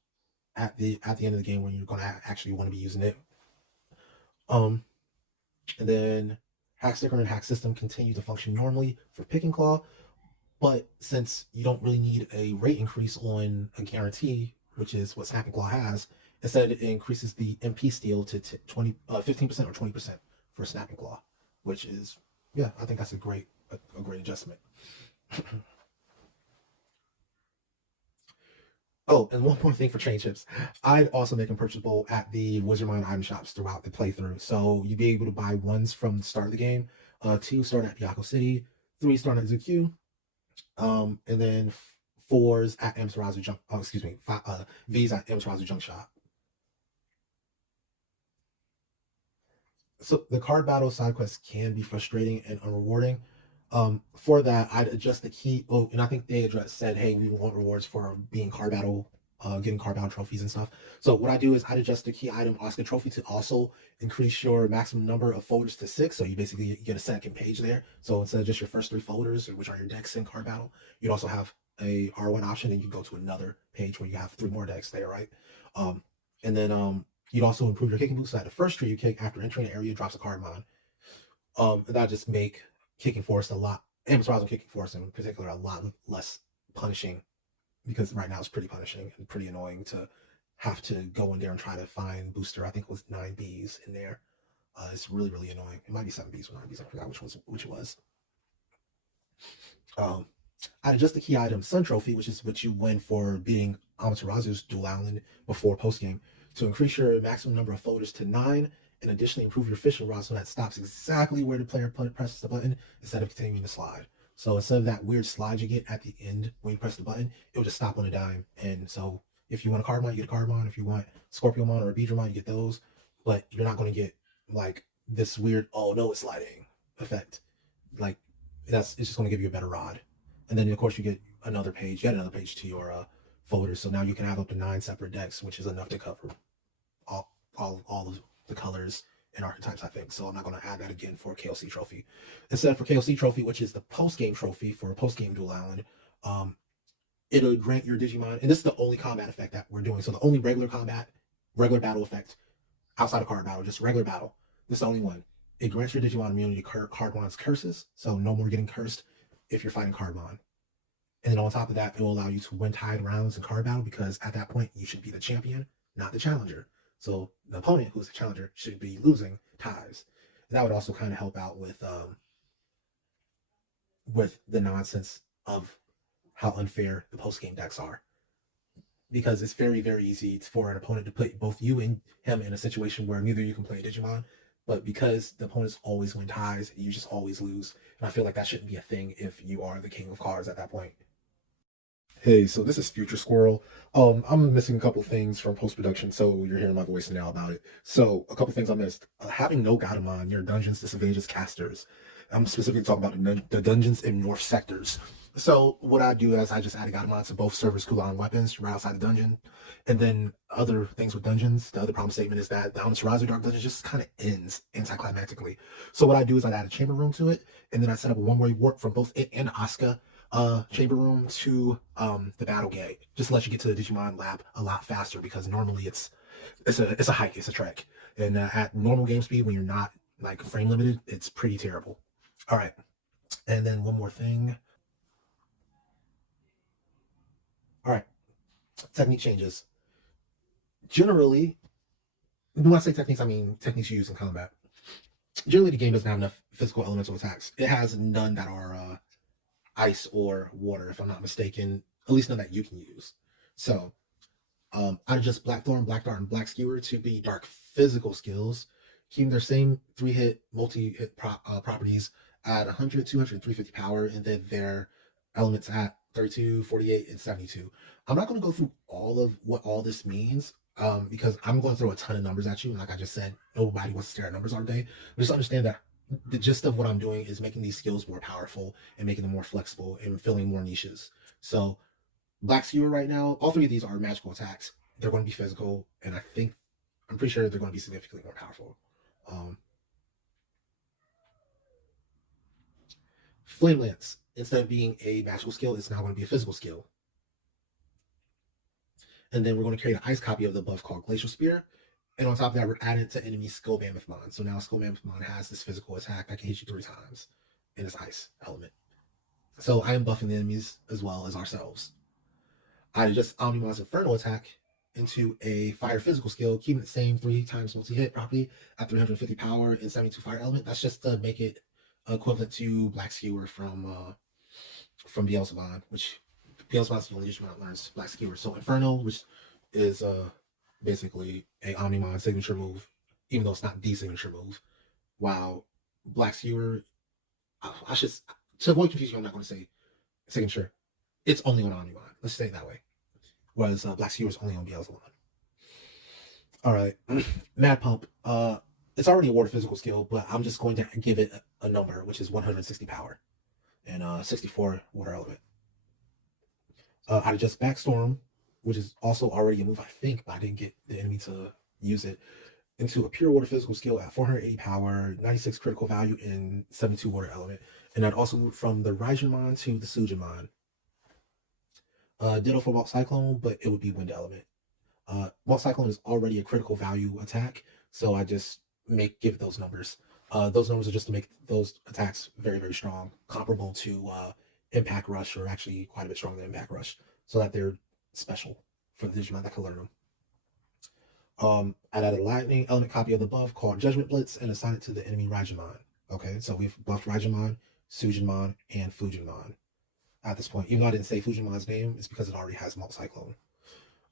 at the end of the game when you're going to actually want to be using it. And then hack sticker and hack system continue to function normally for pick and claw, but since you don't really need a rate increase on a guarantee, which is what snapping claw has, instead it increases the MP steal to 15% or 20%. for Snapping Claw, which is, yeah, I think that's a great adjustment. Oh, and one more thing for train chips. I'd also make them purchasable at the Wizardmine item shops throughout the playthrough. So you'd be able to buy ones from the start of the game, two start at Byakko City, three start at Zuku, and then fours at Amaterasu Junk. Oh, excuse me, V's at Amaterasu Junk Shop. So the card battle side quests can be frustrating and unrewarding. For that, I'd adjust the key. Oh, and I think they said, hey, we want rewards for being card battle, getting card battle trophies and stuff. So what I do is I'd adjust the key item Oscar trophy to also increase your maximum number of folders to 6. So you basically get a second page there. So instead of just your first 3 folders, which are your decks in card battle, you'd also have a R1 option, and you go to another page where you have 3 more decks there, right? And then you'd also improve your kicking boost so that the first tree you kick after entering the area drops a card mod. And that just make kicking force a lot, Amaterasu kicking force in particular, a lot less punishing, because right now it's pretty punishing and pretty annoying to have to go in there and try to find booster. I think it was 9 Bs in there. It's really, really annoying. It might be 7 Bs or 9 Bs. I forgot which it was. Um, I adjust the key item Sun Trophy, which is what you win for beating Amaterasu's dual island before postgame, to increase your maximum number of folders to 9, and additionally improve your fishing rod so that stops exactly where the player presses the button instead of continuing to slide. So instead of that weird slide you get at the end when you press the button, it will just stop on a dime. And so if you want a Cardamon, you get a Cardamon. If you want Scorpiomon or a Beedramon, you get those. But you're not going to get like this weird, oh no, it's sliding effect. Like it's just going to give you a better rod. And then of course you get yet another page to your folder. So now you can have up to 9 separate decks, which is enough to cover all of the colors and archetypes, I think. So I'm not going to add that again for KLC trophy. Instead, for KLC trophy, which is the post game trophy for a post game dual island, it'll grant your Digimon, and this is the only combat effect that we're doing. So the only regular battle effect outside of card battle, just regular battle. This is the only one. It grants your Digimon immunity to Cardmon's curses, so no more getting cursed if you're fighting Cardmon. And then on top of that, it will allow you to win tied rounds in card battle, because at that point you should be the champion, not the challenger. So the opponent, who's the challenger, should be losing ties. And that would also kind of help out with the nonsense of how unfair the post game decks are, because it's very, very easy for an opponent to put both you and him in a situation where neither you can play Digimon, but because the opponents always win ties, you just always lose. And I feel like that shouldn't be a thing if you are the king of cards at that point. Hey, so this is Future Squirrel. I'm missing a couple things from post production, so you're hearing my voice now about it. So, a couple things I missed. Having no Gatomon near dungeons disadvantages casters. I'm specifically talking about the dungeons in North sectors. So, what I do is I just add Gatomon to both servers' cooldown weapons right outside the dungeon. And then, other things with dungeons, the other problem statement is that the Amaterasu Dark Dungeon just kind of ends anticlimactically. So, what I do is I add a chamber room to it, and then I set up a one-way warp from both it and Asuka chamber room to the battle gate, just to let you get to the Digimon lab a lot faster, because normally it's a hike, it's a trek, and at normal game speed, when you're not like frame limited, it's pretty terrible. All right, and then one more thing. All right, technique changes. Generally, when I say techniques, I mean techniques you use in combat. Generally, the game doesn't have enough physical elemental attacks. It has none that are ice or water, if I'm not mistaken. At least none that you can use. So I adjust Blackthorn, Black Dart, and Black Skewer to be dark physical skills, keeping their same 3-hit, multi-hit properties at 100, 200, 350 power, and then their elements at 32, 48, and 72. I'm not going to go through all of what all this means, because I'm going to throw a ton of numbers at you. And like I just said, nobody wants to stare at numbers all day. But just understand that the gist of what I'm doing is making these skills more powerful and making them more flexible and filling more niches. So Black Skewer right now, all three of these are magical attacks. They're going to be physical, and I'm pretty sure they're going to be significantly more powerful. Um, Flame Lance, instead of being a magical skill, it's now going to be a physical skill. And then we're going to create an ice copy of the buff called Glacial Spear. And on top of that, we're adding it to enemy Skull Mammothmon. So now Skull Mammothmon has this physical attack that can hit you 3 times in its ice element. So I am buffing the enemies as well as ourselves. I just Omnimon's Inferno attack into a fire physical skill, keeping the same 3 times multi-hit property at 350 power and 72 fire element. That's just to make it equivalent to Black Skewer from Beelzebub, which Beelzebub's the only Digimon that learns Black Skewer. So Inferno, which is basically a Omnimon signature move, even though it's not the signature move. While Black Skewer, I should, to avoid confusion, I'm not going to say signature. It's only on Omnimon. Let's say it that way. Whereas Black Skewer is only on Beelzebub. All right, Mad Pump. It's already a water physical skill, but I'm just going to give it a number, which is 160 power and 64 water element. Out of just Backstorm, which is also already a move, I think, but I didn't get the enemy to use it, into a pure water physical skill at 480 power, 96 critical value, and 72 water element. And that also moved from the Raijinmon to the Sujinmon. Ditto for Malt Cyclone, but it would be wind element. Malt Cyclone is already a critical value attack, so I just give those numbers. Those numbers are just to make those attacks very, very strong, comparable to Impact Rush, or actually quite a bit stronger than Impact Rush, so that they're special for the Digimon that can learn them. I added a lightning element copy of the buff called Judgment Blitz and assigned it to the enemy Raijinmon. Okay, so we've buffed Raijinmon, Sujinmon, and Fujinmon at this point. Even though I didn't say Fujinmon's name, it's because it already has Malt Cyclone.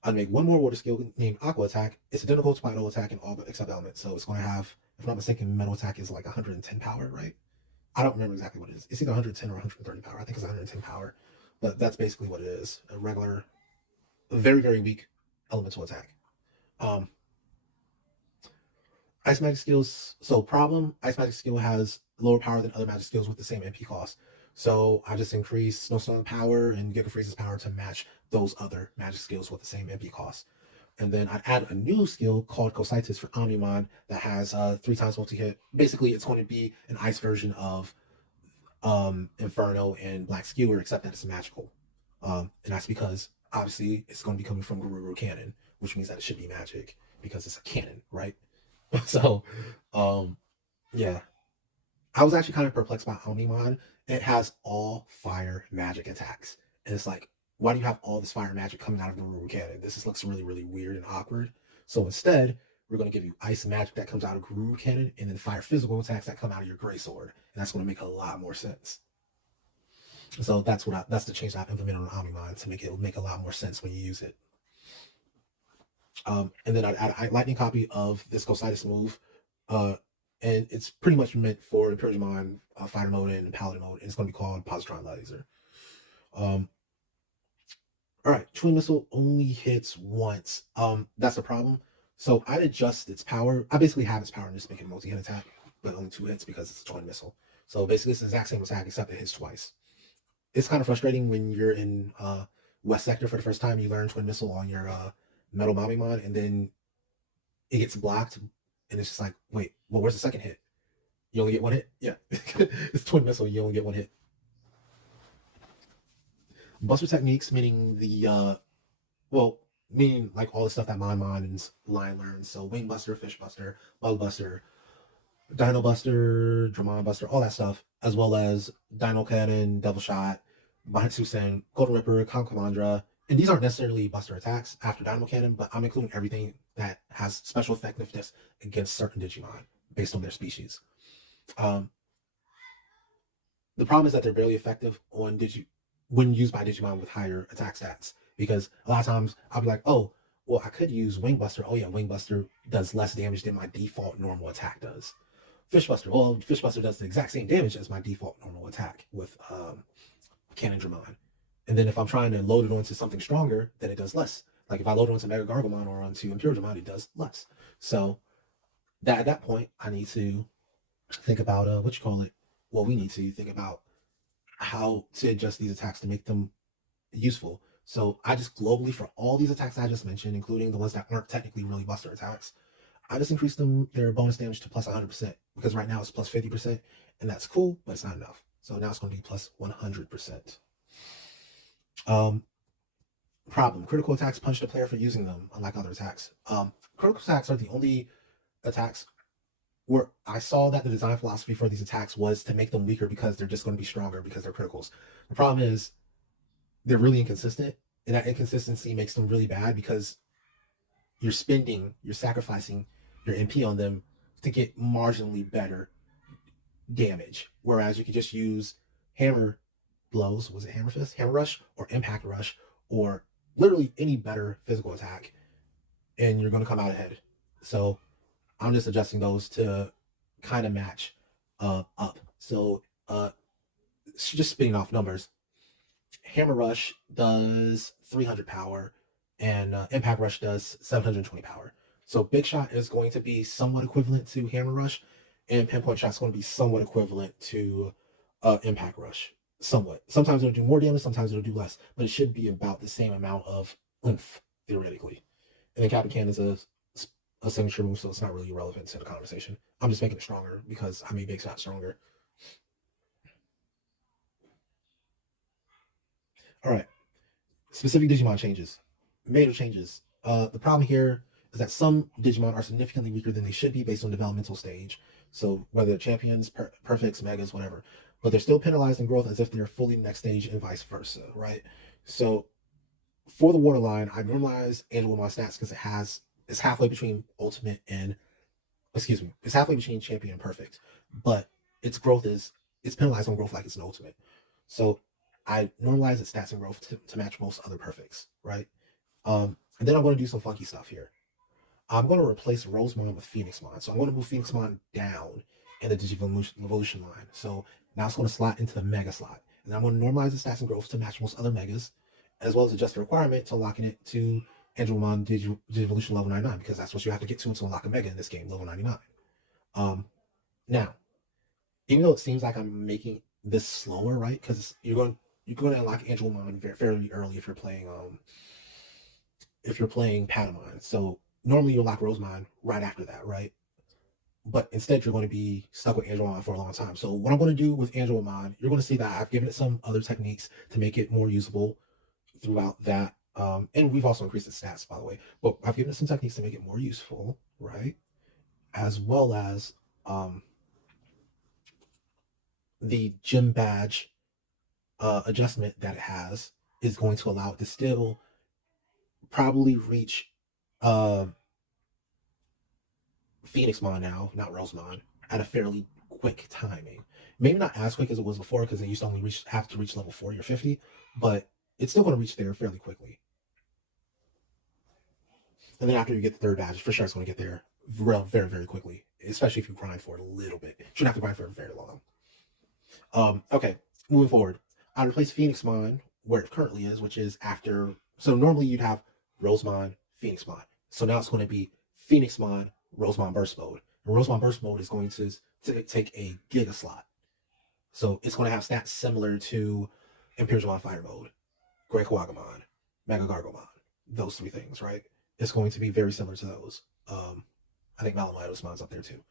I'd make one more water skill named Aqua Attack. It's identical to Metal Attack in all but except element. So it's going to have, if I'm not mistaken, Metal Attack is like 110 power, right? I don't remember exactly what it is. It's either 110 or 130 power. I think it's 110 power. But that's basically what it is. A regular, very, very weak elemental attack. Ice Magic skills. So problem, Ice Magic skill has lower power than other magic skills with the same MP cost. So I just increase Snowstorm power and Giga Freeze's power to match those other magic skills with the same MP cost. And then I add a new skill called Cositis for Omnimon that has 3 times multi-hit. Basically, it's going to be an ice version of Inferno and Black Skewer, except that it's magical. And that's because, obviously, it's going to be coming from Guru Cannon, which means that it should be magic, because it's a cannon, right? So, yeah. I was actually kind of perplexed by Omnimon. It has all fire magic attacks. And it's like, why do you have all this fire magic coming out of the Guru Cannon? This looks really, really weird and awkward. So instead, we're going to give you ice magic that comes out of Guru Cannon, and then fire physical attacks that come out of your Gray Sword. And that's going to make a lot more sense. So that's the change that I've implemented on Omnimon to make it make a lot more sense when you use it. And then I'd add a lightning copy of this Cositis move. And it's pretty much meant for Imperiumon, Fighter mode, and Paladin mode. And it's going to be called Positron Laser. All right, Twin Missile only hits once. That's a problem. So I'd adjust its power. I basically have its power and just make it a multi-hit attack, but only 2 hits because it's a Twin Missile. So basically, it's the exact same attack except it hits twice. It's kind of frustrating when you're in West Sector for the first time. You learn Twin Missile on your Metal Mamimon, and then it gets blocked, and it's just like, wait, well, where's the second hit? You only get 1 hit? Yeah. It's Twin Missile, you only get 1 hit. Buster techniques, meaning meaning like all the stuff that Monmon's line learns. So Wing Buster, Fish Buster, Bug Buster, Dino Buster, Dramon Buster, all that stuff, as well as Dino Cannon, Devil Shot, Bahatsu-sen, Golden Ripper, Conquamandra. And these aren't necessarily Buster attacks after Dynamo Cannon, but I'm including everything that has special effectiveness against certain Digimon based on their species. The problem is that they're barely effective when used by Digimon with higher attack stats, because a lot of times I'll be like, oh, well, I could use Wing Buster. Oh yeah, Wing Buster does less damage than my default normal attack does. Fish Buster, well, Fish Buster does the exact same damage as my default normal attack with Cannon Dramon. And then if I'm trying to load it onto something stronger, then it does less. Like if I load it onto Mega Gargomon or onto Imperial Dramon, it does less. So at that point, I need to think about we need to think about how to adjust these attacks to make them useful. So I just globally, for all these attacks I just mentioned, including the ones that aren't technically really Buster attacks, I just increased their bonus damage to plus 100%, because right now it's plus 50%, and that's cool, but it's not enough. So now it's going to be plus 100%. Problem: critical attacks punish the player for using them, unlike other attacks. Critical attacks are the only attacks where I saw that the design philosophy for these attacks was to make them weaker because they're just going to be stronger because they're criticals. The problem is they're really inconsistent, and that inconsistency makes them really bad because you're sacrificing your MP on them to get marginally better damage. Whereas you could just use hammer blows, was it hammer fist, hammer rush, or impact rush, or literally any better physical attack, and you're going to come out ahead. So I'm just adjusting those to kind of match up. So just spitting off numbers. Hammer Rush does 300 power, and Impact Rush does 720 power. So Big Shot is going to be somewhat equivalent to Hammer Rush, and Pinpoint Shot is going to be somewhat equivalent to Impact Rush. Somewhat. Sometimes it'll do more damage, sometimes it'll do less, but it should be about the same amount of oomph, theoretically. And then Captain Can is a signature move, so it's not really relevant to the conversation. I'm just making it stronger because I made Big Shot stronger. All right. Specific Digimon changes. Major changes. The problem here is that some Digimon are significantly weaker than they should be based on developmental stage. So whether they're champions, perfects, megas, whatever. But they're still penalized in growth as if they're fully next stage and vice versa, right? So for the water line, I normalize Angelomon stats because it's halfway between ultimate and it's halfway between champion and perfect. But its growth is it's penalized on growth like it's an ultimate. So I normalize its stats and growth to match most other perfects, right? And then I'm going to do some funky stuff here. I'm going to replace Rosemon with Phoenixmon. So I'm going to move Phoenixmon down in the Digivolution line. So now it's going to slot into the Mega slot. And I'm going to normalize the stats and growth to match most other Megas, as well as adjust the requirement to locking it to Angelomon Digivolution level 99, because that's what you have to get to unlock a Mega in this game, level 99. Now, even though it seems like I'm making this slower, right? Because you're going to unlock Angelomon fairly early if you're playing Patamon. So normally you'll lock Rosemon right after that, right? But instead you're going to be stuck with Angelomon for a long time. So what I'm going to do with Angelomon, you're going to see that I've given it some other techniques to make it more usable throughout that. And we've also increased its stats, by the way. But I've given it some techniques to make it more useful, right? As well as the gym badge adjustment that it has is going to allow it to still probably reach uh, Phoenixmon now, not Rosemon, at a fairly quick timing. Maybe not as quick as it was before because they used to only have to reach level 40 or 50, but it's still going to reach there fairly quickly. And then after you get the third badge, for sure it's going to get there very, very quickly, especially if you grind for it a little bit. You shouldn't have to grind for it very long. Okay, moving forward. I replace Phoenixmon where it currently is, which is after. So normally you'd have Rosemon, Phoenixmon. So now it's going to be Phoenixmon, Rosemon Burst Mode. And Rosemon Burst Mode is going to take a Giga slot. So it's going to have stats similar to Imperial Fire Mode, Great Kawagamon, Mega Gargomon, those three things, right? It's going to be very similar to those. I think Malamitosmon's up there too.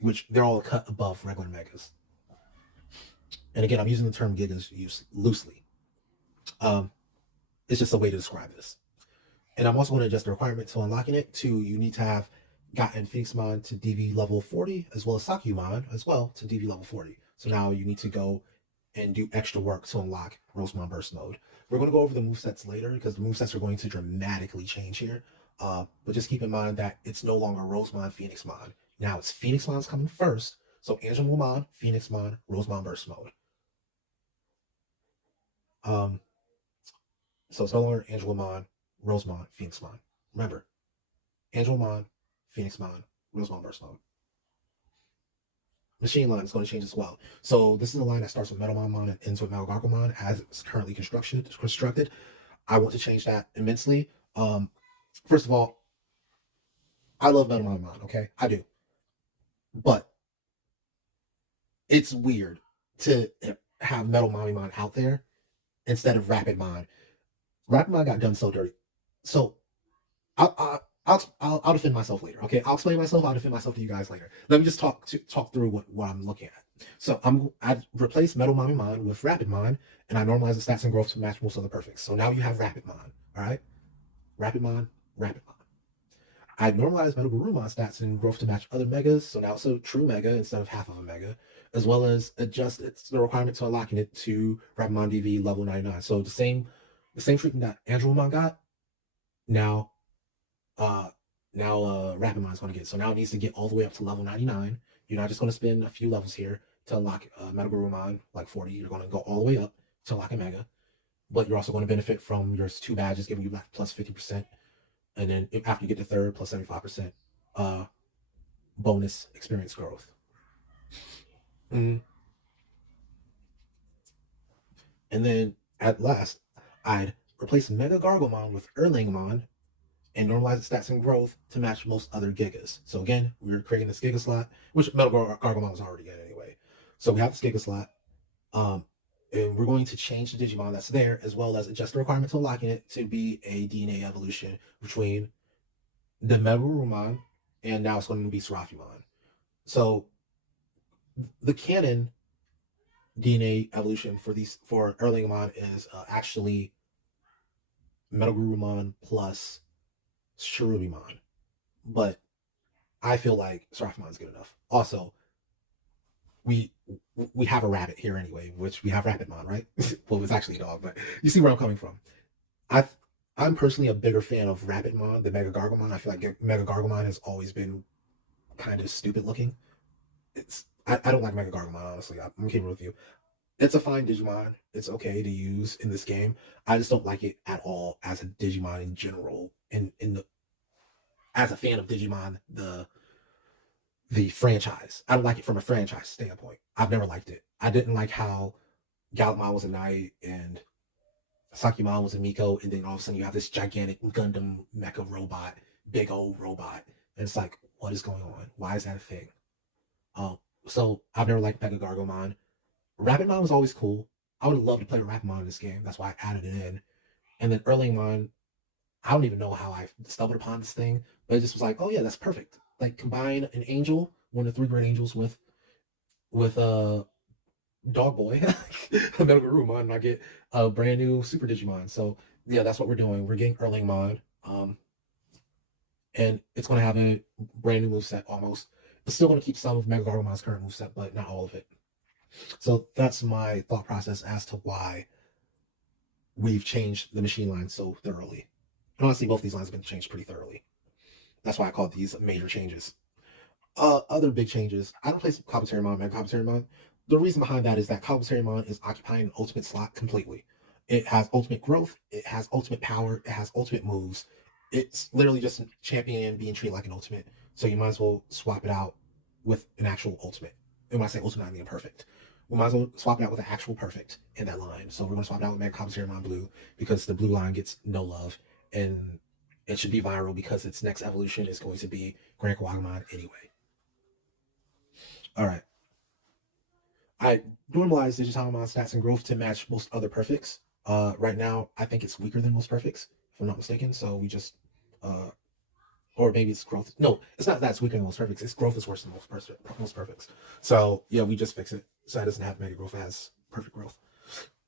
Which they're all cut above regular megas. And again, I'm using the term gigas loosely. It's just a way to describe this. And I'm also going to adjust the requirement to unlocking it to you need to have gotten Phoenixmon to DV level 40, as well as Sakyumon as well to DV level 40. So now you need to go and do extra work to unlock Rosemon Burst Mode. We're going to go over the movesets later because the movesets are going to dramatically change here. But just keep in mind that it's no longer Rosemon, Phoenixmon. Now it's Phoenixmon's coming first. So Angelomon, Phoenixmon, Rosemon Burst Mode. So it's no longer Angelomon, Rosemon, Phoenixmon. Remember, Angelomon, Phoenixmon, Rosemon Burst Mode. Machine line is going to change as well. So this is a line that starts with Metalmon and ends with Metalgargomon as it's currently constructed. I want to change that immensely. First of all, I love Metalmon, okay? I do. But it's weird to have Metalmon out there instead of Rapidmon. Rapidmon got done so dirty. So I'll defend myself later. Okay, I'll explain myself. I'll defend myself to you guys later. Let me just talk through what I'm looking at. So I replaced Metalmon with Rapidmon, and I normalize the stats and growth to match most of the perfects. So now you have Rapidmon. All right, Rapidmon. I normalized Metalgarurumon stats and growth to match other megas. So now it's a true mega instead of half of a mega, as well as adjust the requirement to unlocking it to Rapidmon DV level 99. So the same treatment that Angelomon got. Now, uh, Rapidmon's going to get. So now it needs to get all the way up to level 99. You're not just going to spend a few levels here to unlock Metagarurumon, like 40. You're going to go all the way up to unlock a Mega. But you're also going to benefit from your two badges giving you like plus 50%. And then after you get to third, plus 75% uh, bonus experience growth. Mm. And then at last, I'd replace Mega Gargomon with Erlangmon and normalize its stats and growth to match most other Gigas. So again, we're creating this Giga slot, which Metal Gargomon was already in anyway. So we have this Giga slot, um, and we're going to change the Digimon that's there, as well as adjust the requirement to unlocking it to be a DNA evolution between the Megarumon and now it's going to be Seraphimon. So the canon DNA evolution for Erlangmon is actually Metalgurumon plus Cherubimon, but I feel like Seraphimon's good enough. Also, we we have a rabbit here anyway, which we have Rapidmon, right? Well, it's actually a dog, but you see where I'm coming from. I I'm personally a bigger fan of Rapidmon than Mega Gargomon. I feel like Mega Gargomon has always been kind of stupid looking. I don't like Mega Gargomon honestly. I'm keeping with you. It's a fine Digimon. It's okay to use in this game. I just don't like it at all as a Digimon in general. In the as a fan of Digimon, the franchise. I don't like it from a franchise standpoint. I've never liked it. I didn't like how Gallantmon was a knight and Sakimon was a Miko, and then all of a sudden you have this gigantic Gundam mecha robot, big old robot, and it's like, what is going on? Why is that a thing? Um, so I've never liked Mega Gargomon. Rapidmon was always cool. I would love to play Rapidmon in this game. That's why I added it in. And then Erlingmon, I don't even know how I stumbled upon this thing, but it just was like, oh yeah, that's perfect. Like combine an angel, one of the three great angels, with Dog Boy, a Metal Garurumon, and I get a brand new Super Digimon. So yeah, that's what we're doing. We're getting Erlingmon, and it's going to have a brand new moveset almost. It's still going to keep some of Mega Garurumon's current moveset, but not all of it. So that's my thought process as to why we've changed the machine line so thoroughly. And honestly, both these lines have been changed pretty thoroughly. That's why I call these major changes. Other big changes. I don't play Kabuterimon, Mega Kabuterimon. The reason behind that is that Kabuterimon is occupying an ultimate slot completely. It has ultimate growth, it has ultimate power, it has ultimate moves. It's literally just a champion being treated like an ultimate. So you might as well swap it out with an actual ultimate. And when I say ultimate, I mean perfect. We might as well swap it out with an actual perfect in that line. So we're going to swap it out with Mega Kabuterimon Blue because the blue line gets no love. And it should be viral because its next evolution is going to be Grand Kawagamon anyway. All right. I normalized Digitalmon stats and growth to match most other perfects. Right now, I think it's weaker than most perfects, if I'm not mistaken. So we just, uh, or maybe it's growth. No, it's not that it's weaker than most perfects. It's growth is worse than most perfects. So yeah, we just fix it. So it doesn't have mega growth, it has perfect growth.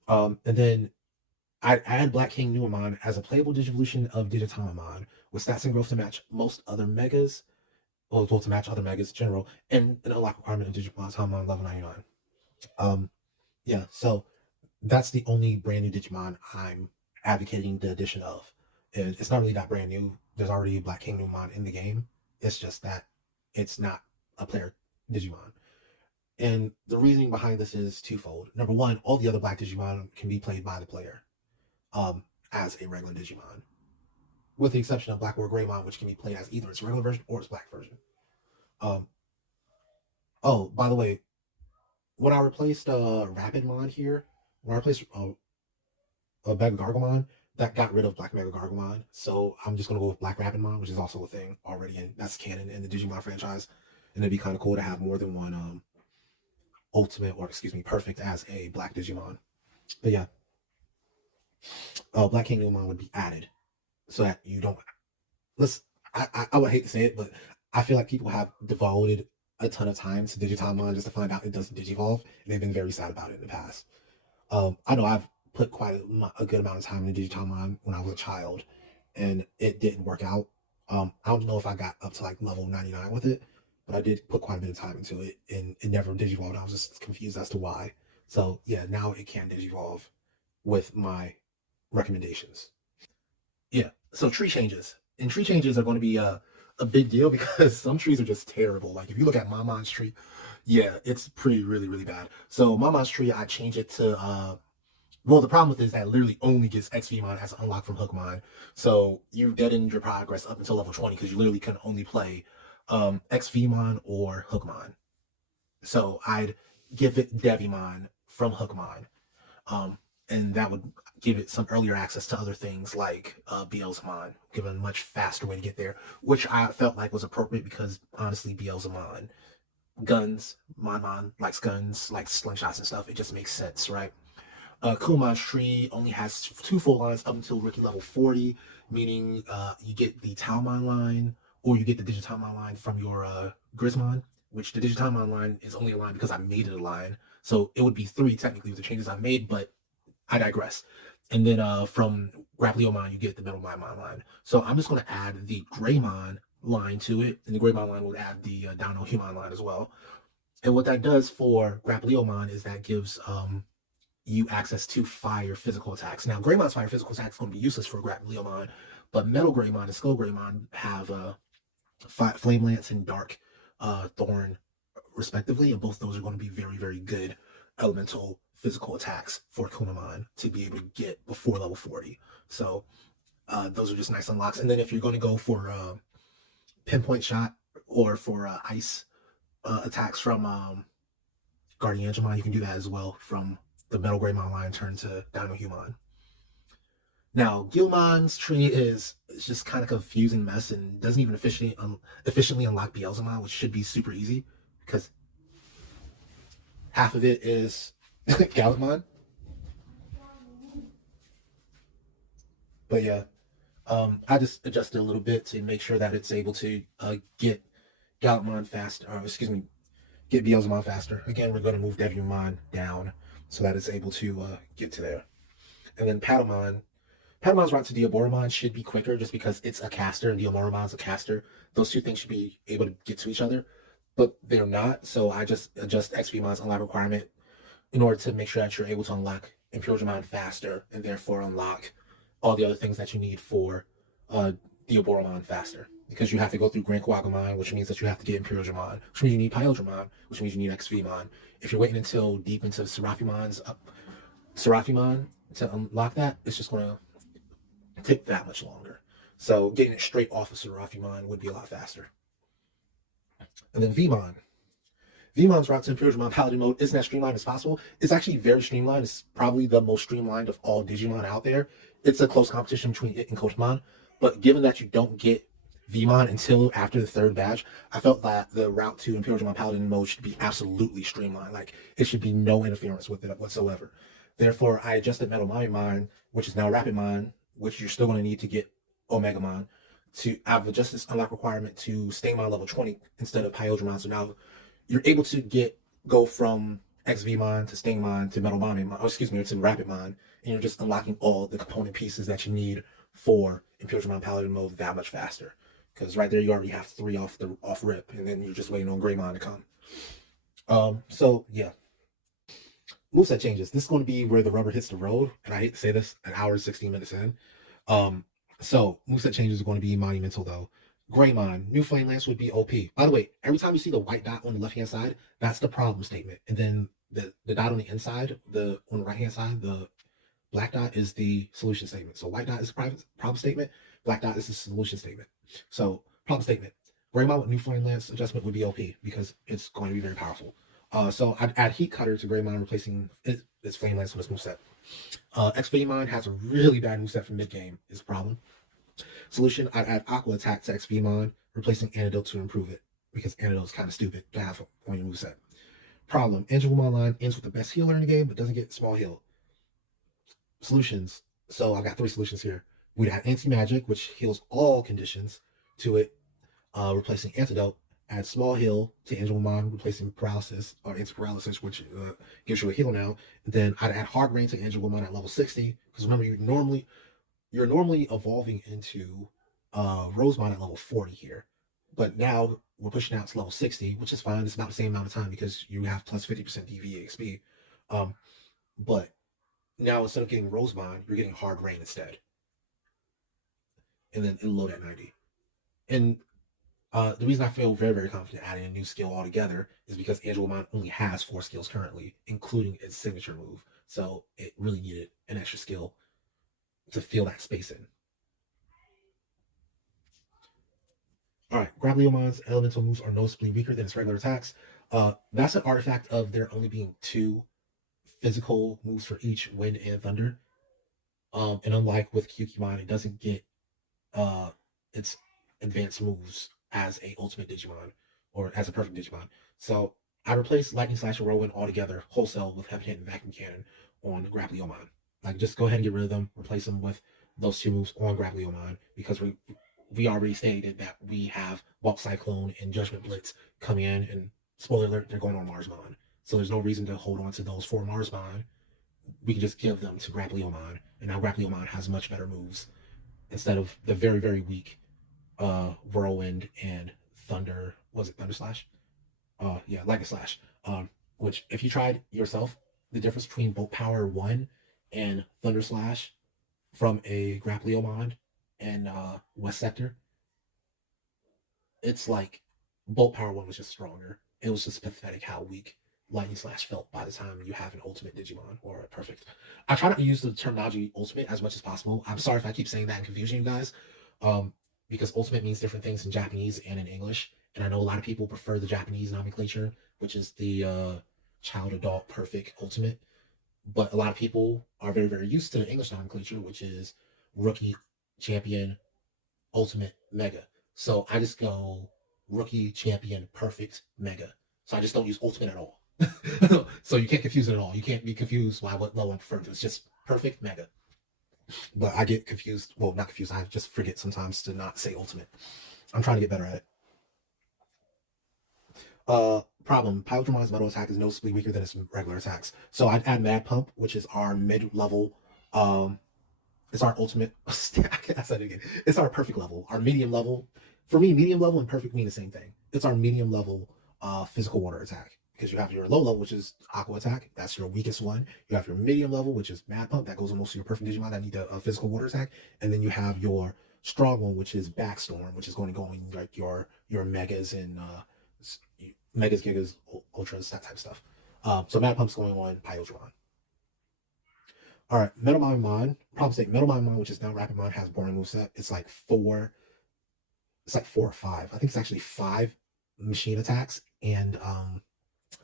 And then I add Black King Nuamon as a playable Digivolution of Digitalmon with stats and growth to match most other megas, well, to match other megas in general, and an unlock requirement of Digitalmon level 99. Um, yeah, so that's the only brand new Digimon I'm advocating the addition of. And it's not really that brand new. There's already Black Kingdom in the game. It's just that it's not a player Digimon. And the reasoning behind this is twofold. Number one, all the other Black Digimon can be played by the player um, as a regular Digimon, with the exception of Black or Greymon, which can be played as either its regular version or its Black version. Um, oh, by the way, when I replaced Rapidmon here, when I replaced Mega Gargomon, that got rid of Black Mega Gargomon. So I'm just gonna go with Black Rapidmon, which is also a thing already, and that's canon in the Digimon franchise. And it'd be kind of cool to have more than one ultimate, or excuse me, perfect as a Black Digimon. But yeah, Black King Numon would be added so that you don't. Let's. I would hate to say it, but I feel like people have devoted a ton of time to Digitalmon just to find out it doesn't digivolve, and they've been very sad about it in the past. I know I've put quite a good amount of time into Digitalmon when I was a child, and it didn't work out. I don't know if I got up to like level 99 with it, but I did put quite a bit of time into it, and it never digivolved. I was just confused as to why. So yeah, now it can digivolve with my recommendations. Yeah. So tree changes. And tree changes are going to be a big deal because some trees are just terrible. Like if you look at Mamon's tree, yeah, it's pretty really, really bad. So Mamon's tree, I change it to well, the problem with it is that it literally only gets XVmon as an unlock from Hookmon. So you deaden your progress up until level 20 because you literally can only play XVmon or Hookmon. So I'd give it Devimon from Hookmon. Um, and that would give it some earlier access to other things like Beelzemon, give it a much faster way to get there, which I felt like was appropriate because honestly, Beelzemon, guns, Mon likes guns, likes slingshots and stuff. It just makes sense, right? Kumon's tree only has two full lines up until rookie level 40, meaning you get the Talmon line or you get the Digitalmon line from your Grismon, which the Digitalmon line is only a line because I made it a line. So it would be three technically with the changes I've made, but I digress. And then from Grapleomon, you get the Metalmon line. So I'm just going to add the Greymon line to it, and the Greymon line would add the Dino Human line as well. And what that does for Grapleomon is that gives you access to fire physical attacks. Now, Greymon's fire physical attacks is going to be useless for Grapleomon, but Metal Greymon and Skull Greymon have Flame Lance and Dark Thorn respectively, and both those are going to be very, very good elemental physical attacks for Kunamon to be able to get before level 40. So those are just nice unlocks. And then if you're going to go for pinpoint shot or for ice attacks from Guardian Angemon, you can do that as well from the Metal Greymon line turn to Dino Human. Now, Gilmon's tree is just kind of a confusing mess and doesn't even efficiently unlock Beelzemon, which should be super easy because half of it is Gallantmon. But yeah, I just adjusted a little bit to make sure that it's able to get Gallantmon faster, or excuse me, get Beelzemon faster. Again, we're going to move Devimon down so that it's able to get to there. And then Padamon's route to Diaboromon should be quicker just because it's a caster and Diaboromon's a caster. Those two things should be able to get to each other, but they're not. So I just adjust XVmon's unlock requirement in order to make sure that you're able to unlock Imperial faster and therefore unlock all the other things that you need for Diaboromon faster. Because you have to go through Grand Quagamon, which means that you have to get Imperial Dramon, which means you need Pyodramon, which means you need XVmon. If you're waiting until deep into Seraphimon to unlock that, it's just going to take that much longer. So getting it straight off of Seraphimon would be a lot faster. And then Vmon. Vmon's route to Imperial Paladin mode isn't as streamlined as possible. It's actually very streamlined. It's probably the most streamlined of all Digimon out there. It's a close competition between it and Coachmon. But given that you don't get Vmon until after the third badge, I felt that the route to Imperial Paladin mode should be absolutely streamlined. Like, it should be no interference with it whatsoever. Therefore, I adjusted Metal Mamimon, which is now Rapidmon, which you're still going to need to get Omegamon. I've adjusted this unlock requirement to Stingmon level 20 instead of Pyodramon. So now you're able to go from XVmon to Stingmon to Metal Mamimon, or excuse me, to Rapidmon, and you're just unlocking all the component pieces that you need for Imperial Paladin mode that much faster. Because right there you already have three off rip, and then you're just waiting on Greymon to come. So yeah. Moveset changes. This is going to be where the rubber hits the road, and I hate to say this, an hour and 16 minutes in. So moveset changes are going to be monumental though. Greymon, new Flame Lance would be OP. By the way, every time you see the white dot on the left hand side, that's the problem statement. And then the dot on the inside, on the right hand side, the black dot is the solution statement. So white dot is the problem statement, black dot is the solution statement. So problem statement. Greymon with new Flame Lance adjustment would be OP because it's going to be very powerful. So I'd add Heat Cutter to Greymon, replacing its Flame Lance with this moveset. XVmon has a really bad moveset for mid game, is a problem. Solution, I'd add Aqua Attack to XVmon, replacing Antidote to improve it, because Antidote's kind of stupid to have on your moveset. Problem, Angelomon line ends with the best healer in the game, but doesn't get small heal. Solutions, so I've got three solutions here. We'd add Anti-Magic, which heals all conditions to it, replacing Antidote. Add Small Heal to Angelomon, replacing Paralysis, or Anti-Paralysis, which gives you a heal now. And then I'd add Hard Rain to Angelomon at level 60, because remember, you're normally evolving into Rosemon at level 40 here. But now we're pushing out to level 60, which is fine. It's about the same amount of time because you have plus 50% DV XP. But now instead of getting Rosemon, you're getting Hard Rain instead. and then it'll load at 90. And the reason I feel very, very confident adding a new skill altogether is because Angelomon only has 4 skills currently, including its signature move. So it really needed an extra skill to fill that space in. All right, Grappleomon's elemental moves are noticeably weaker than its regular attacks. That's an artifact of there only being 2 physical moves for each wind and thunder. And unlike with Kyukimon, it doesn't get its advanced moves as a ultimate Digimon or as a perfect Digimon. So I replaced Lightning Slash and Whirlwind altogether, wholesale, with Heaven Hit and Vacuum Cannon on Grappleomon. Like, just go ahead and get rid of them, replace them with those 2 moves on Grappleomon, because we already stated that we have Bulk Cyclone and Judgment Blitz coming in, and spoiler alert, they're going on Marsmon. So there's no reason to hold on to those for Marsmon. We can just give them to Grappleomon, and now Grappleomon has much better moves instead of the very, very weak Whirlwind and Thunder. Was it Thunder Slash? Yeah, Lightning Slash. Which, if you tried yourself, the difference between Bolt Power 1 and Thunder Slash from a Grappleomon and West Sector, it's like Bolt Power 1 was just stronger. It was just pathetic how weak Lightning Slash felt by the time you have an ultimate Digimon or a perfect. I try not to use the terminology ultimate as much as possible. I'm sorry if I keep saying that and confusing you guys, um, because ultimate means different things in Japanese and in English. And I know a lot of people prefer the Japanese nomenclature, which is the child, adult, perfect, ultimate. But a lot of people are very, very used to the English nomenclature, which is rookie, champion, ultimate, mega. So I just go rookie, champion, perfect, mega. So I just don't use ultimate at all. So you can't confuse it at all. You can't be confused by what level I'm referring to. It's just perfect, mega. But I get confused. Well, not confused. I just forget sometimes to not say ultimate. I'm trying to get better at it. Problem. Pyrodramon's metal attack is noticeably weaker than its regular attacks. So I'd add Mad Pump, which is our mid-level it's our ultimate. I said it again. It's our perfect level. Our medium level. For me, medium level and perfect mean the same thing. It's our medium level physical water attack. Because you have your low level, which is Aqua Attack. That's your weakest one. You have your medium level, which is Mad Pump. That goes on most of your perfect Digimon that need a physical water attack. And then you have your strong one, which is Backstorm, which is going to go in like your megas and megas, gigas, ultras, that type of stuff. So Mad Pump's going on Pyodramon. All right, Metal Mind. Problem state, Metal Mind, which is now Rapid Mind, has boring moveset. It's like 4. It's like 4 or 5. I think it's actually 5 machine attacks and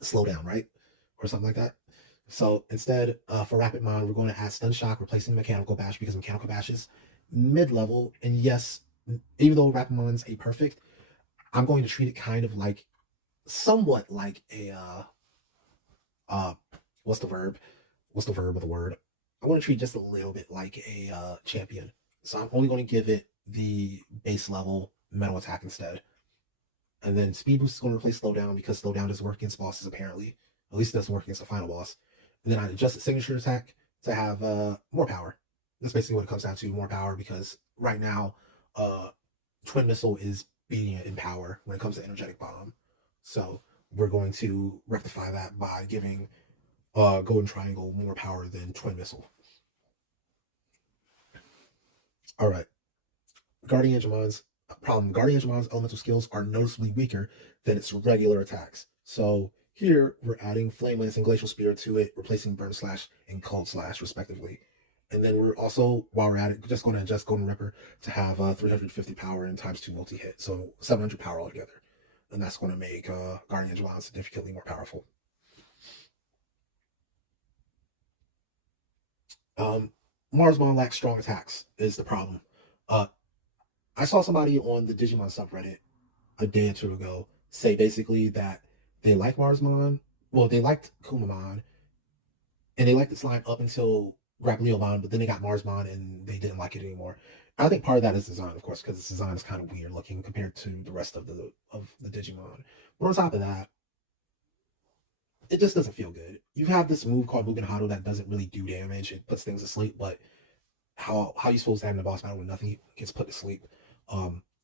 slow down, right, or something like that. So instead, for Rapid Mind, we're going to add Stun Shock, replacing Mechanical Bash, because Mechanical Bash is mid-level. And yes, even though Rapid Mind's a perfect, I'm going to treat it kind of like, somewhat like a uh what's the verb? What's the verb of the word? I want to treat just a little bit like a champion. So I'm only going to give it the base level metal attack instead. And then Speed Boost is going to replace Slowdown, because Slowdown doesn't work against bosses apparently. At least it doesn't work against the final boss. And then I adjust the signature attack to have more power. That's basically what it comes down to, more power, because right now Twin Missile is beating it in power when it comes to Energetic Bomb. So we're going to rectify that by giving Golden Triangle more power than Twin Missile. All right. Guardian Angemon's problem. Guardian Angemon's elemental skills are noticeably weaker than its regular attacks. So here we're adding Flame Lance and Glacial Spear to it, replacing Burn Slash and Cold Slash, respectively. And then we're also, while we're at it, just going to adjust Golden Ripper to have 350 power and ×2 multi-hit. So 700 power altogether. And that's going to make Guardian Angemon significantly more powerful. Marsmon lacks strong attacks is the problem. I saw somebody on the Digimon subreddit a day or two ago say basically that they like Marsmon. Well, they liked Kumamon, and they liked its line up until Grappleomon, but then they got Marsmon and they didn't like it anymore. I think part of that is design, of course, because its design is kind of weird looking compared to the rest of the Digimon. But on top of that, it just doesn't feel good. You have this move called Mugen Hado that doesn't really do damage. It puts things to sleep, but how you supposed to have in a boss battle when nothing gets put to sleep?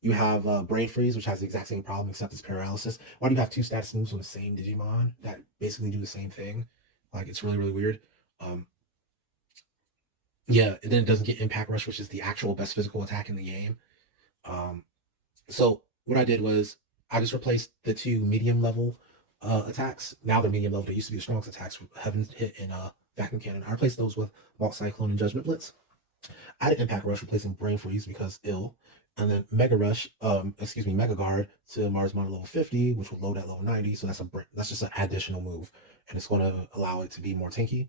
You have Brain Freeze, which has the exact same problem except it's paralysis. Why do you have 2 status moves on the same Digimon that basically do the same thing? Like, it's really, really weird. Yeah, and then it doesn't get Impact Rush, which is the actual best physical attack in the game. Um, so what I did was I just replaced the two medium level attacks. Now they're medium level. They used to be the strongest attacks, Heaven's Hit and Vacuum Cannon. I replaced those with Vault Cyclone and Judgment Blitz. I had Impact Rush replacing Brain Freeze because ill. And then Mega Rush, Mega Guard to Mars Mod level 50, which will load at level 90. So that's just an additional move. And it's going to allow it to be more tanky.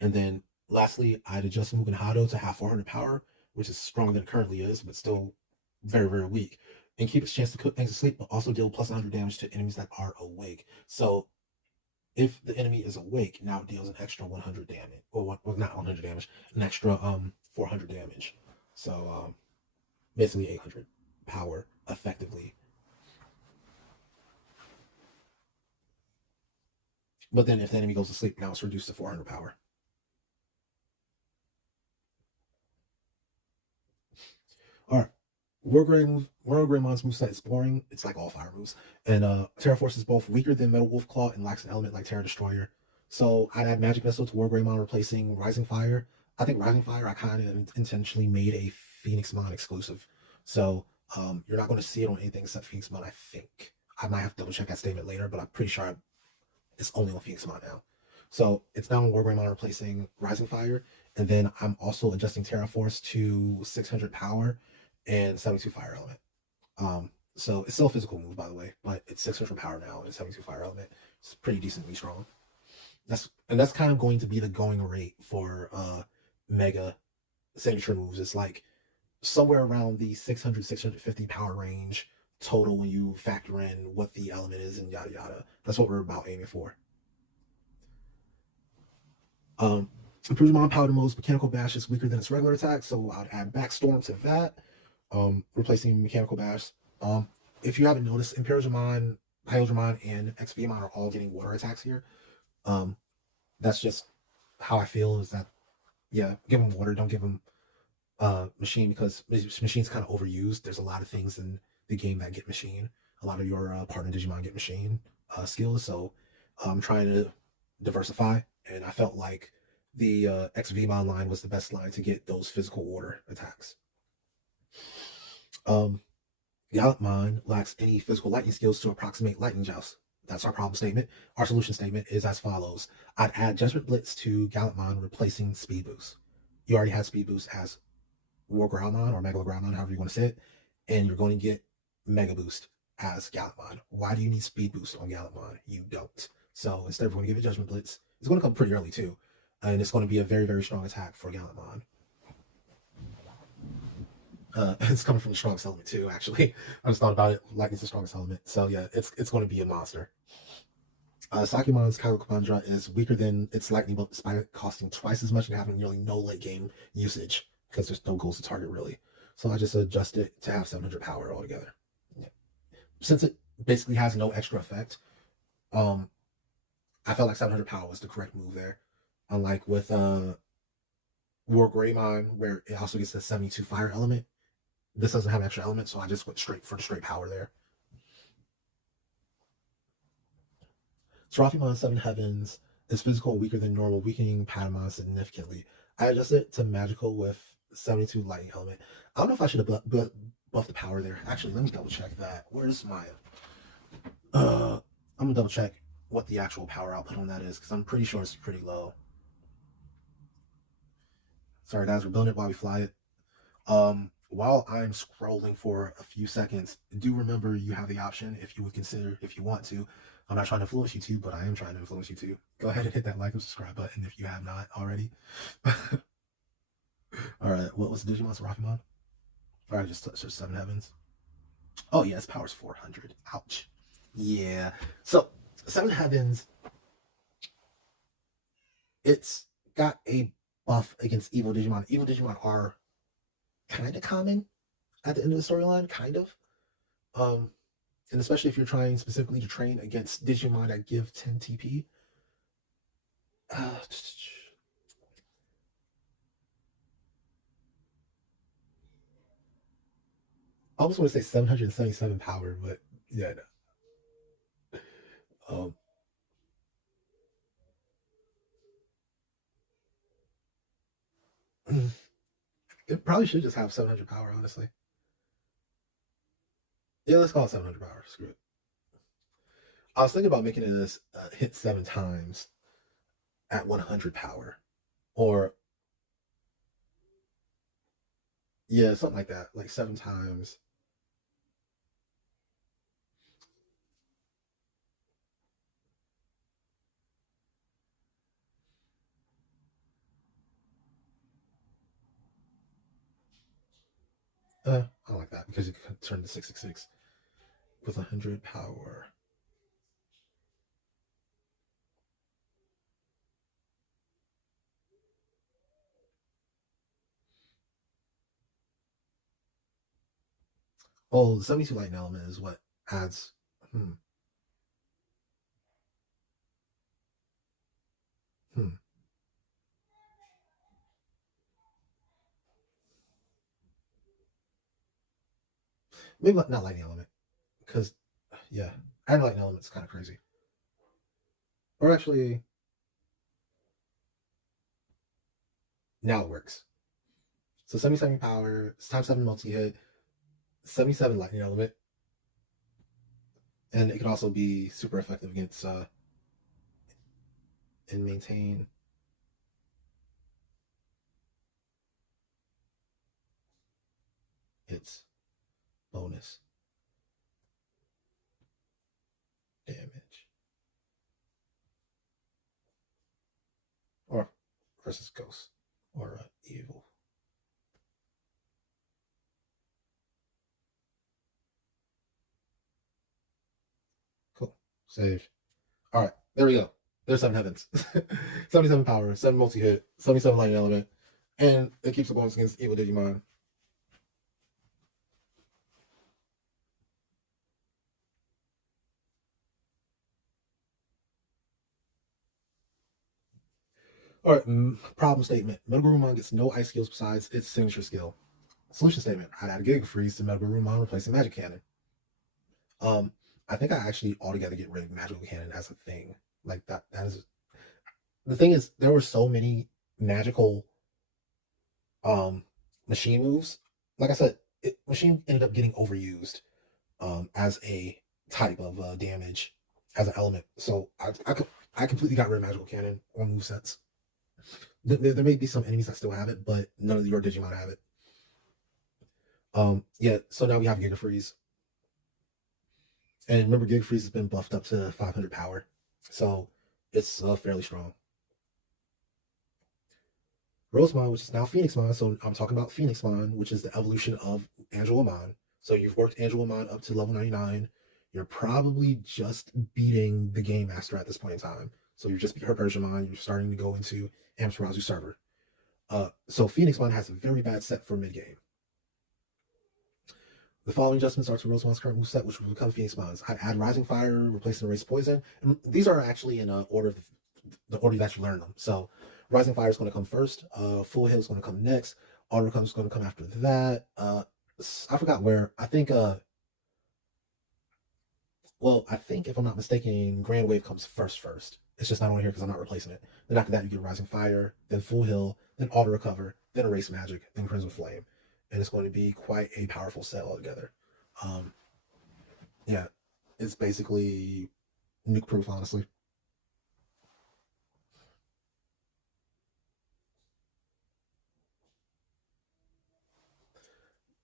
And then lastly, I'd adjust Mugen Hado to have 400 power, which is stronger than it currently is, but still very, very weak. And keep its chance to cook things to sleep, but also deal plus 100 damage to enemies that are awake. So if the enemy is awake, now it deals an extra 100 damage, or not 100 damage, an extra 400 damage. So basically 800 power effectively. But then if the enemy goes to sleep, now it's reduced to 400 power. All right. World Greymon's moveset is boring. It's like all fire moves. And Terra Force is both weaker than Metal Wolf Claw and lacks an element like Terra Destroyer. So I'd add Magic Missile to War Greymon replacing Rising Fire. I think Rising Fire I kind of intentionally made a Phoenix Mon exclusive. So you're not going to see it on anything except Phoenix Mon, I think. I might have to double check that statement later, but I'm pretty sure it's only on Phoenix Mon now. So it's now on War Greymon replacing Rising Fire. And then I'm also adjusting Terra Force to 600 power and 72 fire element. So it's still a physical move, by the way, but it's 600 power now and 72 fire element. It's pretty decently strong. That's kind of going to be the going rate for mega signature moves. It's like somewhere around the 600 650 power range total when you factor in what the element is and yada yada. That's what we're about aiming for. Um, Improvement Powder Mode's Mechanical Bash is weaker than its regular attack, so I'd add Backstorm to that, replacing Mechanical Bash. If you haven't noticed, Imperialdramon, Hyodramon, and XVmon are all getting water attacks here. Um, that's just how I feel. Is that yeah, give them water, don't give them machine because machine's kind of overused. There's a lot of things in the game that get machine. A lot of your partner Digimon get machine skills, so I'm trying to diversify, and I felt like the XVmon line was the best line to get those physical water attacks. Um, Gallantmon lacks any physical lightning skills to approximate lightning joust. That's our problem statement. Our solution statement is as follows. I'd add Judgment Blitz to Gallantmon, replacing Speed Boost. You already had Speed Boost as War Groundmon or Mega Groundmon, however you want to say it, and you're going to get Mega Boost as Gallantmon. Why do you need Speed Boost on Gallantmon? You don't. So instead, we're going to give it Judgment Blitz. It's going to come pretty early too, and it's going to be a very, very strong attack for Gallantmon. It's coming from the strongest element too. Actually, I just thought about it. Lightning's the strongest element, so yeah, it's going to be a monster. Sakimon's Kagokapandra is weaker than its lightning bolt despite costing twice as much and having nearly no late game usage because there's no goals to target really. So I just adjust it to have 700 power altogether. Yeah. Since it basically has no extra effect, um, I felt like 700 power was the correct move there. Unlike with War Greymon, where it also gets the 72 fire element, this doesn't have an extra element, so I just went straight for the straight power there. Seraphimon Seven Heavens is physical and weaker than normal, weakening Patamon significantly. I adjusted it to magical with 72 lightning element. I don't know if I should have buffed the power there. Actually, let me double check that. Where's my I'm gonna double check what the actual power output on that is, because I'm pretty sure it's pretty low. Sorry guys, we're building it while we fly it. While I'm scrolling for a few seconds, do remember you have the option if you would consider, if you want to. I'm not trying to influence you to, but I am trying to influence you to. Go ahead and hit that like and subscribe button if you have not already. All right, what was the Digimon Seraphimon? All right, just Seven Heavens. Oh yeah, its power's 400. Ouch. Yeah. So Seven Heavens, it's got a buff against Evil Digimon. Evil Digimon are kind of common at the end of the storyline, kind of. Um, and especially if you're trying specifically to train against Digimon that give 10 TP. I almost want to say 777 power, but yeah, no. It probably should just have 700 power, honestly. Yeah, let's call it 700 power. Screw it. I was thinking about making it as hit 7 times at 100 power, or yeah, something like that, like 7 times. I don't like that because you can turn to 666 with 100 power. Oh, the 72 lightning element is what adds. Hmm, hmm. Maybe not lightning element because yeah, adding lightning element is kind of crazy. Or actually, now it works. So 77 power, times 7 multi hit, 77 lightning element, and it can also be super effective against and maintain its bonus damage or versus ghost or evil. Cool. Saved. All right, there we go. There's 7 heavens. 77 power, 7 multi hit, 77 lightning element, and it keeps the bonus against evil Digimon. All right, problem statement. Metal Garurumon gets no ice skills besides its signature skill. Solution statement. I'd add a Giga Freeze to Metal Garurumon, replacing Magic Cannon. Um, I think I actually altogether get rid of Magical Cannon as a thing. Like that. That is the thing is there were so many magical um machine moves. Like I said, machine ended up getting overused as a type of damage as an element. So I completely got rid of Magical Cannon on movesets. There may be some enemies that still have it, but none of your Digimon have it. Yeah, so now we have Giga Freeze. And remember, Giga Freeze has been buffed up to 500 power. So it's fairly strong. Rosemon, which is now Phoenixmon. So I'm talking about Phoenixmon, which is the evolution of Angelomon. So you've worked Angelomon up to level 99. You're probably just beating the Game Master at this point in time. So you're just beat her Persianmon. You're starting to go into Amaterasu server. So Phoenixmon has a very bad set for mid game. The following adjustments are to Rosemon's current moveset, which will become Phoenixmon's. I add Rising Fire, replacing Erase Poison. And these are actually in order of the order that you learn them. So Rising Fire is going to come first. Full Hill is going to come next. Auto Recover is going to come after that. I forgot where. I think. Well, I think if I'm not mistaken, Grand Wave comes first. First, it's just not on here because I'm not replacing it. Then after that, you get Rising Fire, then Full Hill, then Auto Recover, then Erase Magic, then Crimson Flame, and it's going to be quite a powerful set altogether. Um, yeah, it's basically nuke proof, honestly.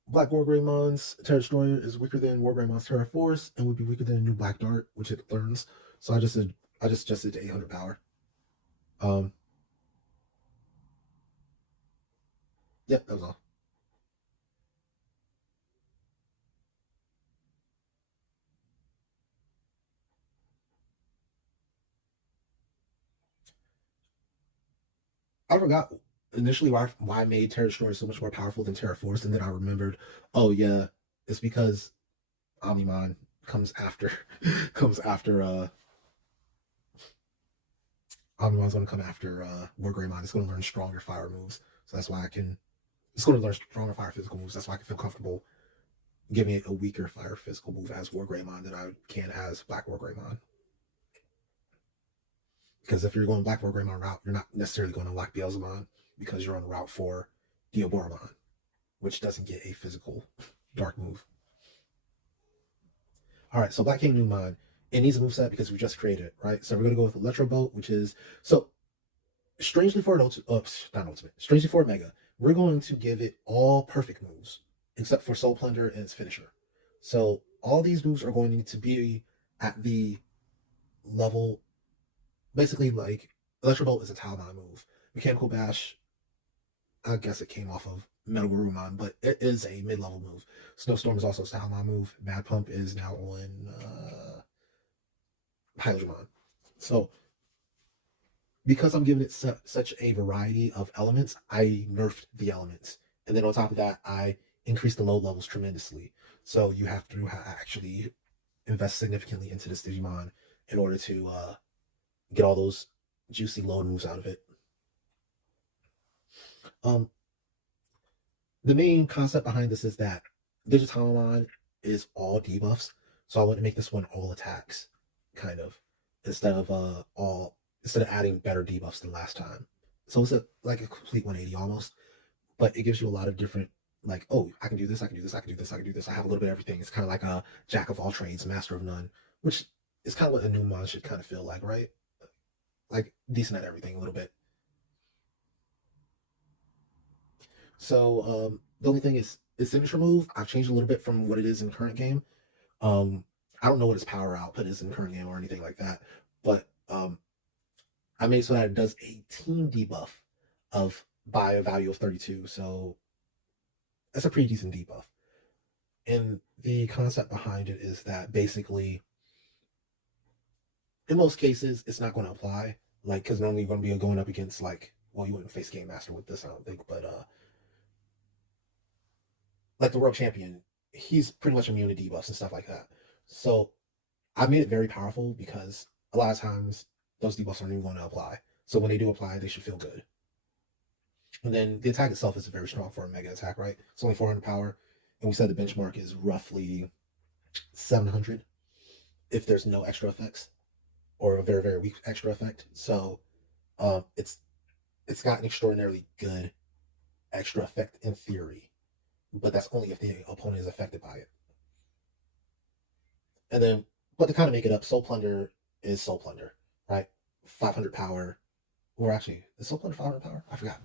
Black Wargreymon's Terra Destroyer is weaker than Wargreymon's Terra Force and would be weaker than a new Black Dart, which it learns. So I just adjusted to 800 power. Um, yeah, that was all. I forgot initially why I made Terra Destroyer so much more powerful than Terra Force, and then I remembered, oh yeah, it's because Omnimon comes after comes after Omnimon's gonna come after Wargreymon. It's gonna learn stronger fire moves. So that's why I can it's gonna learn stronger fire physical moves. That's why I can feel comfortable giving it a weaker fire physical move as Wargreymon than I can as Black Wargreymon. Because if you're going Black Wargreymon route, you're not necessarily going to unlock Beelzemon because you're on route for Diaboromon, which doesn't get a physical dark move. All right, so Black King New Mind. It needs a moveset because we just created it, right? So we're gonna go with Electro Bolt, which is so strangely for an not ultimate, strangely for a mega, we're going to give it all perfect moves except for Soul Plunder and its finisher. So all these moves are going to be at the level, basically like Electro Bolt is a Talmon move. Mechanical Bash, I guess it came off of Metal Garurumon, but it is a mid-level move. Snowstorm is also a Talmon move. Mad Pump is now on Hydramon. So because I'm giving it such a variety of elements, I nerfed the elements. And then on top of that, I increased the load levels tremendously. So you have to actually invest significantly into this Digimon in order to get all those juicy load moves out of it. Um, the main concept behind this is that Digitalmon is all debuffs, so I want to make this one all attacks, kind of, instead of adding better debuffs than last time. So it's like a complete 180 almost, but it gives you a lot of different, like, oh, I can do this, I can do this, I can do this, I can do this. I have a little bit of everything. It's kind of like a jack of all trades, master of none, which is kind of what a new mon should kind of feel like, right? Like decent at everything a little bit. So the only thing is its signature move. I've changed a little bit from what it is in current game. Um, I don't know what its power output is in current game or anything like that, but I made so that it does a team debuff of by a value of 32. So that's a pretty decent debuff. And the concept behind it is that basically, in most cases, it's not going to apply. Like, because normally you're going to be going up against, like, well, you wouldn't face Game Master with this, I don't think, but like the world champion, he's pretty much immune to debuffs and stuff like that. So I've made it very powerful because a lot of times those debuffs aren't even going to apply. So when they do apply, they should feel good. And then the attack itself is very strong for a mega attack, right? It's only 400 power, and we said the benchmark is roughly 700 if there's no extra effects or a very weak extra effect. So um, it's it's got an extraordinarily good extra effect in theory, but that's only if the opponent is affected by it. And then, but to kind of make it up, Soul Plunder is Soul Plunder, right? 500 power, or actually, is Soul Plunder 500 power? I forgot.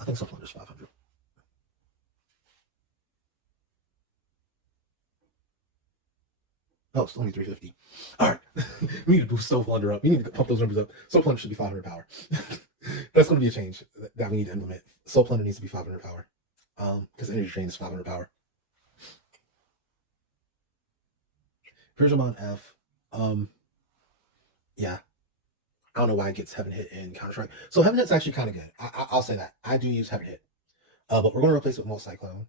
I think Soul Plunder is 500. Oh, it's only 350. All right. We need to boost Soul Plunder up. We need to pump those numbers up. Soul Plunder should be 500 power. That's going to be a change that we need to implement. Soul Plunder needs to be 500 power. Because Energy Drain is 500 power. Persiamon F. Um, yeah. I don't know why it gets Heaven Hit in Counter Strike. So Heaven Hit's actually kind of good. I'll say that. I do use Heaven Hit. But we're going to replace it with Molt Cyclone.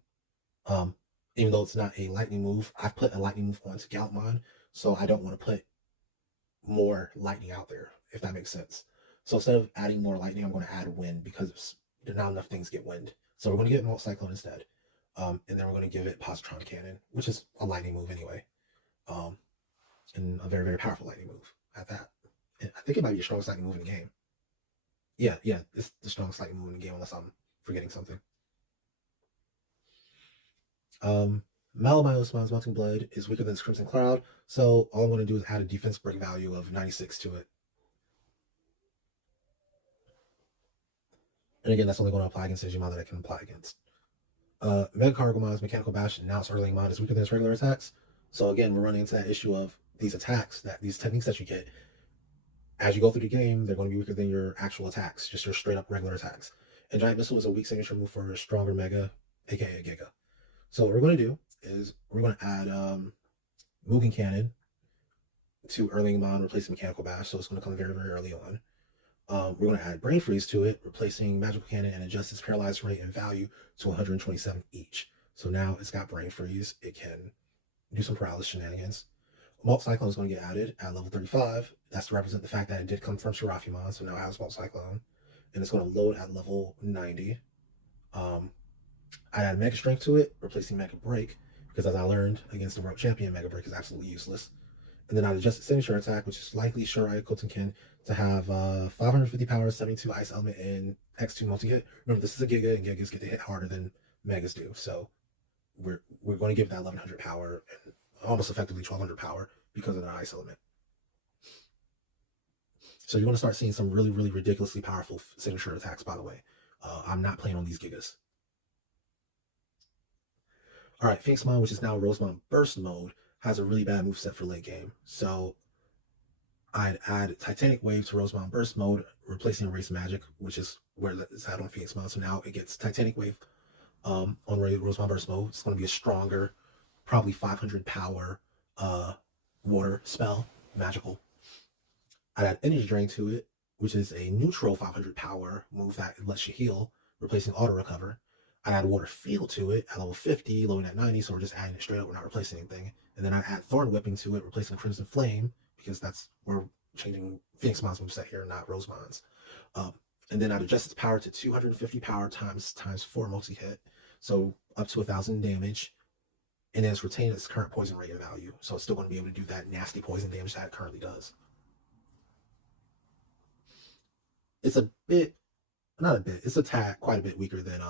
Um, Even though it's not a lightning move, I've put a lightning move onto Gallantmon, so I don't want to put more lightning out there, if that makes sense. So instead of adding more lightning, I'm going to add wind because not enough things get wind. So we're going to get Molt Cyclone instead. And then we're going to give it Positron Cannon, which is a lightning move anyway. Um, and a very powerful lightning move at that. And I think it might be the strongest lightning move in the game. Yeah, it's the strongest lightning move in the game, unless I'm forgetting something. Malamios Melting Blood is weaker than Crimson Cloud, so all I'm going to do is add a defense break value of 96 to it. And again, that's only going to apply against Digimon that I can apply against. Mega Cargomon's Mechanical Bash and now its Earthling Mon is weaker than its regular attacks. So again, we're running into that issue of these attacks, that these techniques that you get, as you go through the game, they're going to be weaker than your actual attacks, just your straight up regular attacks. And Giant Missile is a weak signature move for a stronger Mega, aka Giga. So what we're going to do is we're going to add Moving Cannon to Earthling Mon, replacing Mechanical Bash, so it's going to come very early on. We're going to add Brain Freeze to it, replacing Magical Cannon, and adjust its paralyzed rate and value to 127 each. So now it's got Brain Freeze. It can do some paralysis shenanigans. Molt Cyclone is going to get added at level 35. That's to represent the fact that it did come from Seraphimon, so now it has Molt Cyclone. And it's going to load at level 90. I add Mega Strength to it, replacing Mega Break, because as I learned against the World Champion, Mega Break is absolutely useless. And then I'd adjust its signature attack, which is likely Shirai Kotenkin, to have 550 power, 72 Ice Element, and X2 multi-hit. Remember, this is a Giga, and Gigas get to hit harder than Megas do. So we're going to give that 1100 power almost effectively 1200 power because of the ice element. So you're going to start seeing some really, really ridiculously powerful signature attacks, by the way. I'm not playing on these Gigas. All right, Phoenixmon, which is now Rosemon Burst mode, has a really bad moveset for late game. So I'd add Titanic Wave to Rosemon Burst mode, replacing Erase Magic, which is where it's at on Phoenixmon. So now it gets Titanic Wave on Rosemon Burst mode. It's going to be a stronger, probably 500 power water spell, magical. I'd add Energy Drain to it, which is a neutral 500 power move that lets you heal, replacing Auto Recover. I'd add Water Field to it at level 50, lowering at 90, so we're just adding it straight up, we're not replacing anything. And then I'd add Thorn Whipping to it, replacing Crimson Flame, because we're changing Phoenixmon's moveset here, not Rosemon's. And then I'd adjust its power to 250 power times 4 multi-hit, so up to 1,000 damage. And then it's retained its current poison rate value, so it's still going to be able to do that nasty poison damage that it currently does. It's a bit, not a bit, it's a tad quite a bit weaker than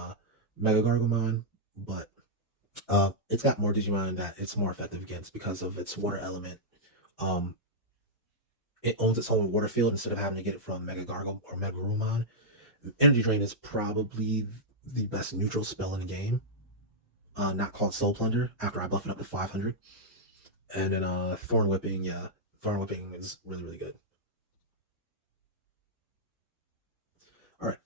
Mega Gargomon, but it's got more Digimon that it's more effective against because of its water element. It owns its own water field instead of having to get it from Mega Gargo or Mega Rumon. Energy Drain is probably the best neutral spell in the game. Not called Soul Plunder after I buff it up to 500. And then Thorn Whipping, yeah, Thorn Whipping is really, really good. All right.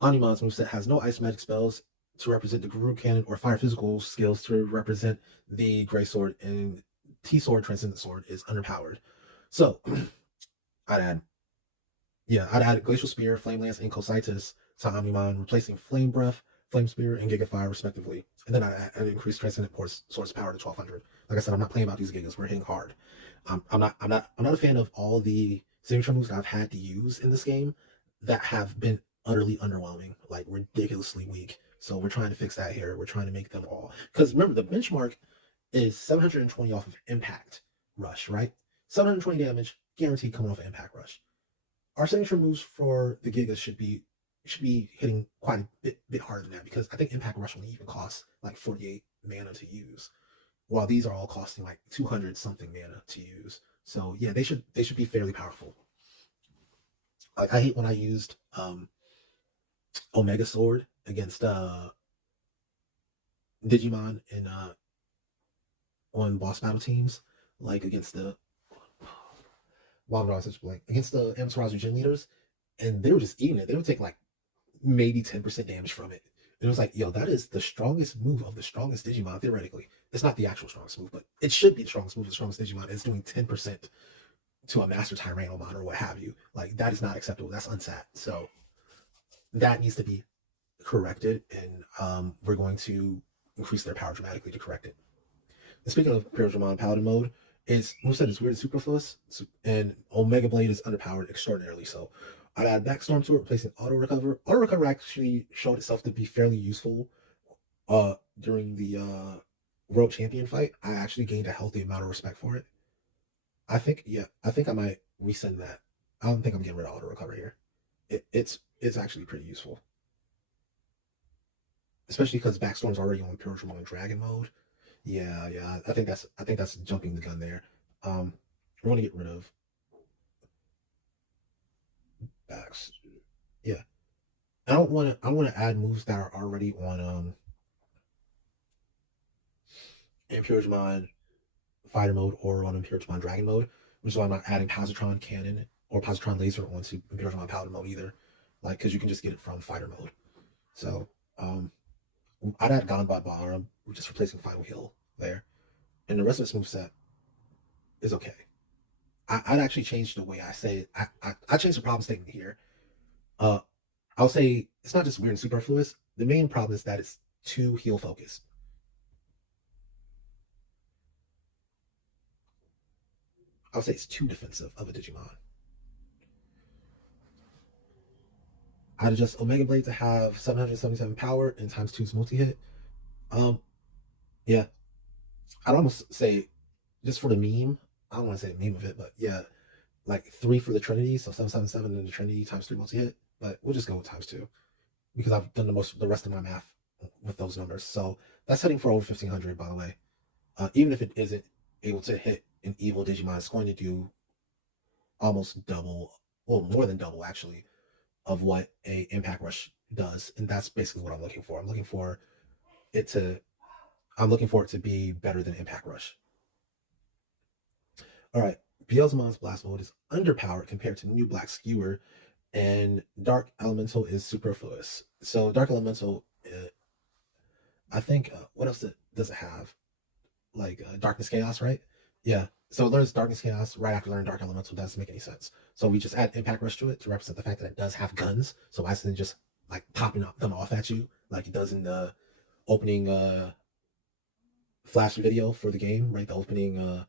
Onimon's moveset has no ice magic spells to represent the Guru Cannon or fire physical skills to represent the Gray Sword, and T Sword Transcendent Sword is underpowered. So I'd add Glacial Spear, Flame Lance, and Cositis to Omnimon, replacing Flame Breath, Flame Spear, and Giga Fire respectively. And then I'd increase Transcendent Sword's power to 1200. Like I said, I'm not playing about these Gigas. We're hitting hard. I'm not a fan of all the signature moves that I've had to use in this game that have been utterly underwhelming, like ridiculously weak. So we're trying to fix that here. We're trying to make them all, because remember the benchmark is 720 off of Impact Rush, right? 720 damage guaranteed coming off of Impact Rush. Our signature moves for the Gigas should be hitting quite a bit harder than that, because I think Impact Rush only even costs like 48 mana to use, while these are all costing like 200 something mana to use. So yeah, they should be fairly powerful. Like I hate when I used Omega Sword against Digimon in on boss battle teams, like against the against the Amaterasu gym leaders, and they were just eating it. They would take like maybe 10% damage from it. And it was like, yo, that is the strongest move of the strongest Digimon, theoretically. It's not the actual strongest move, but it should be the strongest move of the strongest Digimon. It's doing 10% to a Master Tyrannomon or what have you. Like, that is not acceptable. That's unsat. So that needs to be corrected, and we're going to increase their power dramatically to correct it. And speaking of Pyrojamon Paladin mode, its moveset is weird and superfluous, and Omega Blade is underpowered extraordinarily so. I'd add Backstorm to it, replacing Auto Recover. Auto Recover actually showed itself to be fairly useful during the World Champion fight. I actually gained a healthy amount of respect for it. I think I might resend that. I don't think I'm getting rid of Auto Recover here. It's actually pretty useful, especially because Backstorm's already on Pyrojamon Dragon mode. Yeah. I think that's jumping the gun there. We're going to get rid of backs. Yeah, I don't want to. I want to add moves that are already on Imperialmon Fighter mode or on Imperialmon Dragon mode, which is why I'm not adding Positron Cannon or Positron Laser onto Imperialmon Paladin mode either. Like, because you can just get it from Fighter mode. So I'd add Gonbot Barm, just replacing Final Heal there, and the rest of this moveset is okay. I'd actually change the way I say it. I changed the problem statement here. Uh, I'll say it's not just weird and superfluous. The main problem is that it's too heal focused. I'll say it's too defensive of a Digimon. I'd adjust Omega Blade to have 777 power and times two's multi hit. Um, yeah, I'd almost say just for the meme. I don't want to say the meme of it, but yeah, like 3 for the Trinity, so 777 in the Trinity times 3 multi hit. But we'll just go with times 2 because I've done the rest of my math with those numbers. So that's heading for over 1500, by the way. Even if it isn't able to hit an evil Digimon, it's going to do almost double, well, more than double actually, of what a Impact Rush does, and that's basically what I'm looking for. It to I'm looking for it to be better than Impact Rush. All right, Beelzemon's Blast Mode is underpowered compared to New Black Skewer, and Dark Elemental is superfluous. So Dark Elemental, I think, what else does it have? Like Darkness Chaos, right? Yeah. So it learns Darkness Chaos right after learning Dark Elemental. Doesn't make any sense. So we just add Impact Rush to it to represent the fact that it does have guns. So why isn't it just like popping them off at you like it does in the opening flash video for the game, right? The opening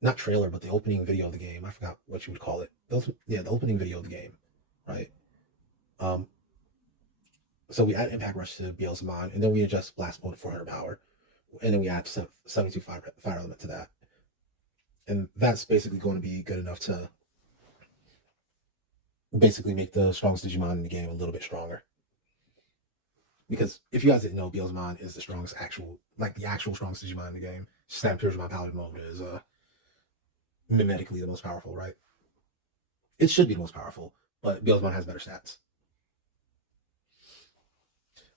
not trailer, but the opening video of the game. I forgot what you would call it. The opening video of the game, right? Um, so we add Impact Rush to Beelzemon, and then we adjust Blast Mode to 400 power, and then we add 72 fire element to that, and that's basically going to be good enough to basically make the strongest Digimon in the game a little bit stronger. Because if you guys didn't know, Beelzemon is the strongest the actual strongest Digimon in the game. Snap Purgemon Paladin mode is mimetically the most powerful, right? It should be the most powerful, but Beelzemon has better stats.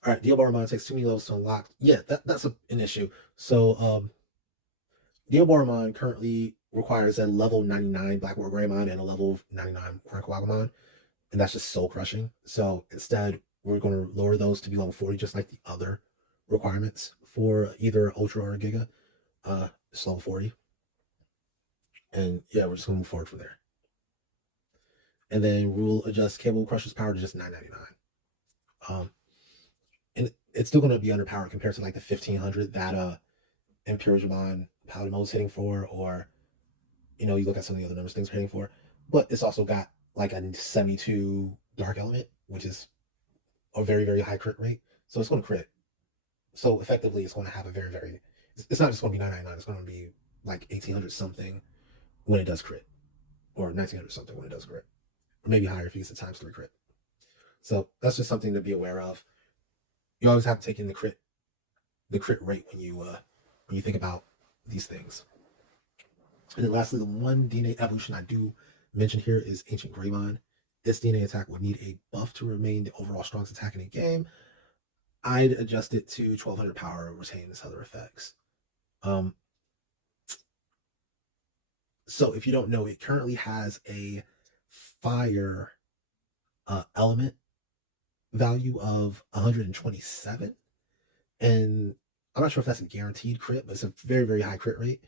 All right, Diaboromon takes too many levels to unlock. Yeah, that's an issue. So Diaboromon currently requires a level 99 Black War Greymon and a level 99 Hornquagmon, and that's just soul crushing. So instead, we're going to lower those to be level 40, just like the other requirements for either Ultra or Giga. It's level 40. And yeah, we're just going to move forward from there. And then we'll adjust Cable Crusher's power to just 999. And it's still going to be underpowered compared to like the 1500 that Imperial Paladin Mode is hitting for, or you look at some of the other numbers things are hitting for. But it's also got like a 72 Dark Element, which is a very, very high crit rate. So it's going to crit. So effectively, it's going to have a very, very. It's not just going to be 999. It's going to be like 1800 something when it does crit, or 1900 something when it does crit, or maybe higher if you use the ×3 crit. So that's just something to be aware of. You always have to take in the crit rate when you think about these things. And then lastly, the one DNA evolution I do mention here is Ancient Greymon. Its DNA attack would need a buff to remain the overall strongest attack in the game. I'd adjust it to 1200 power, retain its other effects. So if you don't know, it currently has a fire element value of 127, and I'm not sure if that's a guaranteed crit, but it's a very, very high crit rate.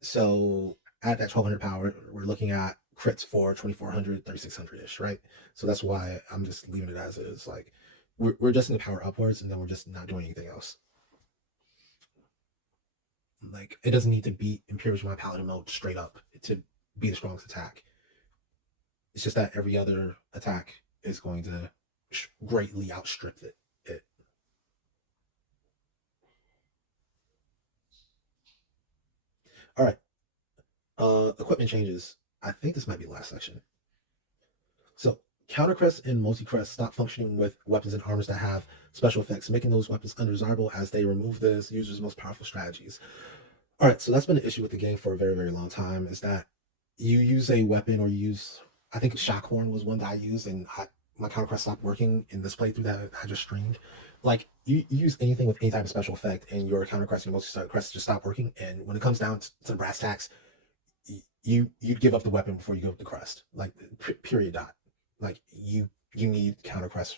So at that 1200 power, we're looking at crits for 2400, 3600-ish, right? So that's why I'm just leaving it as is. Like we're adjusting the power upwards, and then we're just not doing anything else. Like it doesn't need to beat Imperial Paladin mode straight up to be the strongest attack. It's just that every other attack is going to greatly outstrip it. All right. Equipment changes. I think this might be the last section. So Countercrest and Multicrest stop functioning with weapons and armors that have special effects, making those weapons undesirable as they remove the user's most powerful strategies. All right, so that's been an issue with the game for a very, very long time, is that you use a weapon or you use, I think Shockhorn was one that I used, and my Countercrest stopped working in this playthrough that I just streamed. Like, you use anything with any type of special effect, and your Countercrest and your Multicrest just stop working, and when it comes down to the brass tacks, you'd give up the weapon before you give up the crest. Like, period, dot. Like, you need Countercrest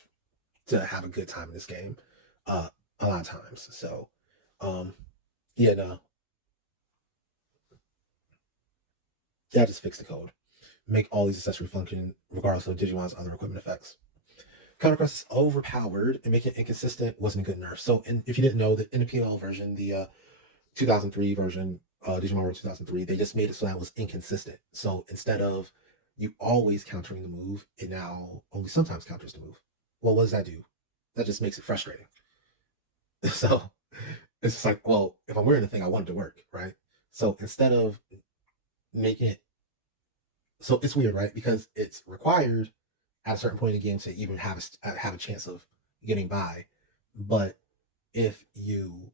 to have a good time in this game, a lot of times. So, yeah, no. Yeah, just fix the code. Make all these accessories function regardless of Digimon's other equipment effects. Countercrest is overpowered and making it inconsistent wasn't a good nerf. So, if you didn't know, that in the PL version, the 2003 version, Digimon World 2003, they just made it so that it was inconsistent. So instead of you always countering the move, it now only sometimes counters the move. Well, what does that do? That just makes it frustrating. So it's just like, well, if I'm wearing the thing, I want it to work, right? So instead of making it, so it's weird, right? Because it's required at a certain point in the game to even have a chance of getting by. But if you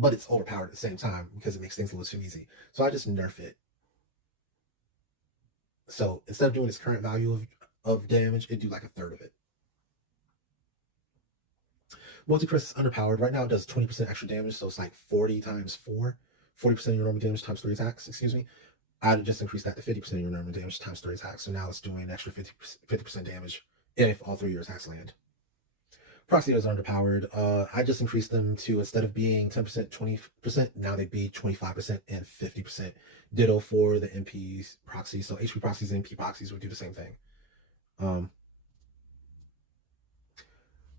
but it's overpowered at the same time because it makes things a little too easy. So I just nerf it. So instead of doing its current value of damage, it do like a third of it. Multi-Crest is underpowered. Right now it does 20% extra damage, so it's like 40 times 4. 40% of your normal damage times 3 attacks, excuse me. I just increased that to 50% of your normal damage times 3 attacks. So now it's doing an extra 50% damage if all 3 of your attacks land. Proxy is underpowered. I just increased them to, instead of being 10%, 20%, now they'd be 25% and 50%. Ditto for the MP proxies. So HP proxies and MP proxies would do the same thing. Um,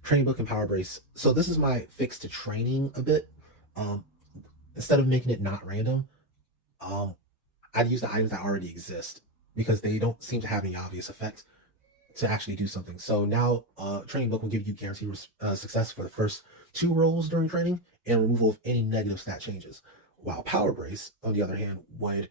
Training book and power brace. So this is my fix to training a bit. Um, Instead of making it not random, um, I'd use the items that already exist because they don't seem to have any obvious effect to actually do something. So now, training book will give you guaranteed success for the first 2 rolls during training and removal of any negative stat changes. While power brace, on the other hand, would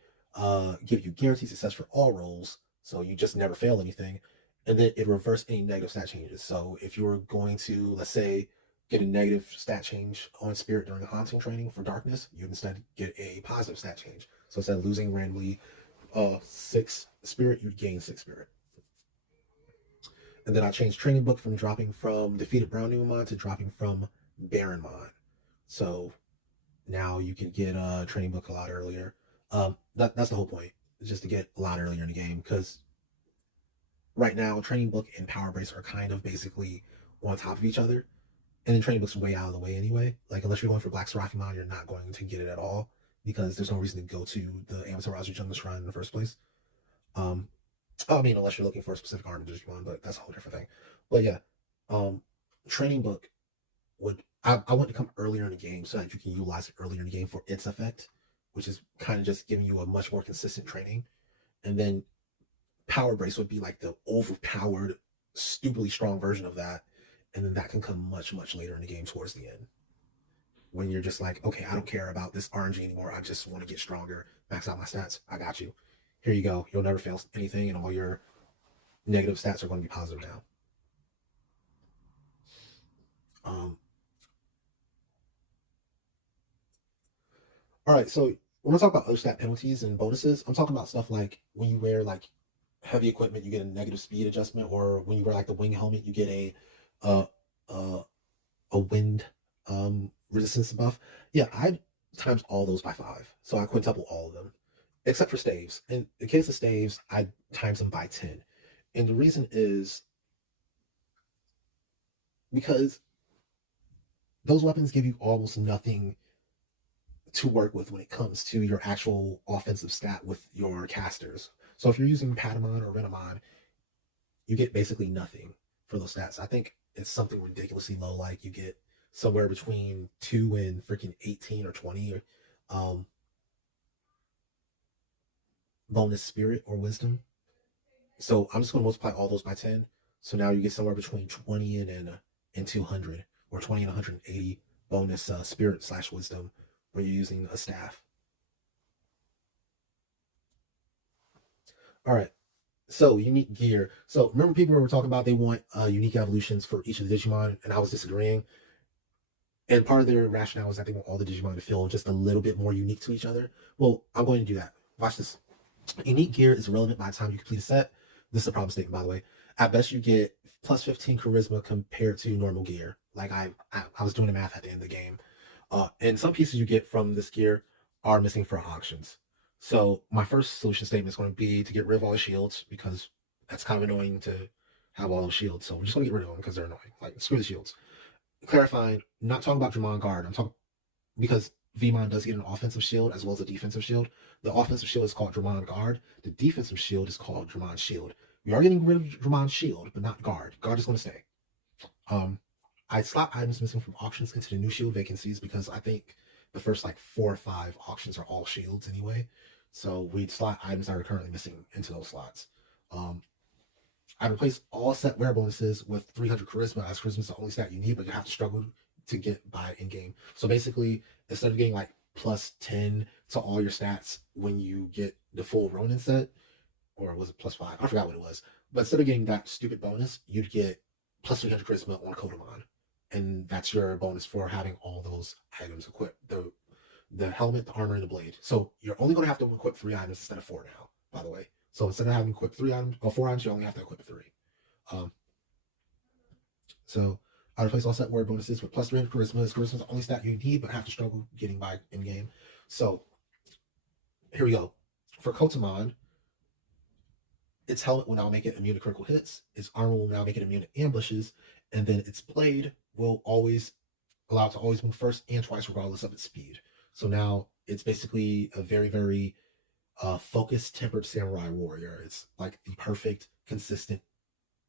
give you guaranteed success for all rolls, so you just never fail anything, and then it reverse any negative stat changes. So if you were going to, let's say, get a negative stat change on spirit during a haunting training for darkness, you'd instead get a positive stat change. So instead of losing randomly 6 spirit, you'd gain 6 spirit. And then I changed training book from dropping from defeated Brown Newmon to dropping from Baronmon. So now you can get a training book a lot earlier. That's the whole point, just to get a lot earlier in the game, because right now training book and power brace are kind of basically on top of each other, and then training book's way out of the way anyway. Like unless you're going for Black Seraphimon, you're not going to get it at all because there's no reason to go to the Amaterasu Jungle Shrine in the first place. Um, I mean, unless you're looking for a specific arm in Digimon, but that's a whole different thing. But yeah, um, training book I want to come earlier in the game so that you can utilize it earlier in the game for its effect, which is kind of just giving you a much more consistent training. And then power brace would be like the overpowered, stupidly strong version of that, and then that can come much later in the game towards the end when you're just like, okay, I don't care about this RNG anymore. I just want to get stronger, max out my stats. I got you. Here you go. You'll never fail anything, and all your negative stats are going to be positive now. Um, all right, so when I talk about other stat penalties and bonuses, I'm talking about stuff like when you wear like heavy equipment, you get a negative speed adjustment, or when you wear like the wing helmet, you get uh, uh, a wind resistance buff. Yeah, I times all those by 5, so I quintuple all of them, except for staves. In the case of staves, I times them by 10, and the reason is because those weapons give you almost nothing to work with when it comes to your actual offensive stat with your casters. So if you're using Patamon or Renamon, you get basically nothing for those stats. I think it's something ridiculously low, like you get somewhere between 2 and freaking 18 or 20 or bonus spirit or wisdom. So I'm just going to multiply all those by 10. So now you get somewhere between 20 and 200, or 20 and 180 bonus spirit slash wisdom when you're using a staff. All right. So unique gear. So remember, people were talking about they want unique evolutions for each of the Digimon, and I was disagreeing. And part of their rationale is that they want all the Digimon to feel just a little bit more unique to each other. Well, I'm going to do that. Watch this. Unique gear is relevant by the time you complete a set. This is a problem statement, by the way. At best, you get plus 15 charisma compared to normal gear. Like I was doing the math at the end of the game. And some pieces you get from this gear are missing for auctions. So my first solution statement is going to be to get rid of all the shields, because that's kind of annoying to have all those shields. So we're just going to get rid of them because they're annoying. Like, screw the shields. Clarifying, not talking about Dramon Guard. I'm talking because Vmon does get an offensive shield as well as a defensive shield. The offensive shield is called Dramon Guard. The defensive shield is called Dramon Shield. We are getting rid of Dramon Shield, but not Guard. Guard is going to stay. I slot items missing from auctions into the new shield vacancies because I think the first like 4 or 5 auctions are all shields anyway. So we'd slot items that are currently missing into those slots. Um, I replace all set wear bonuses with 300 charisma, as charisma is the only stat you need, but you have to struggle to get by in game. So basically, instead of getting like plus 10 to all your stats when you get the full Ronin set, or was it plus 5? I forgot what it was. But instead of getting that stupid bonus, you'd get plus 300 charisma on Kodamon. And that's your bonus for having all those items equipped, the the helmet, the armor, and the blade. So you're only going to have to equip 3 items instead of 4 now, by the way. So instead of having to equip 3 items or 4 items, you only have to equip 3. Um, so I replace all set word bonuses with plus 300 charisma. Charisma is the only stat you need, but have to struggle getting by in game. So here we go. For Kotamon, its helmet will now make it immune to critical hits. Its armor will now make it immune to ambushes, and then its blade will always allow it to always move first and twice, regardless of its speed. So now it's basically a very, very focused, tempered samurai warrior. It's like the perfect, consistent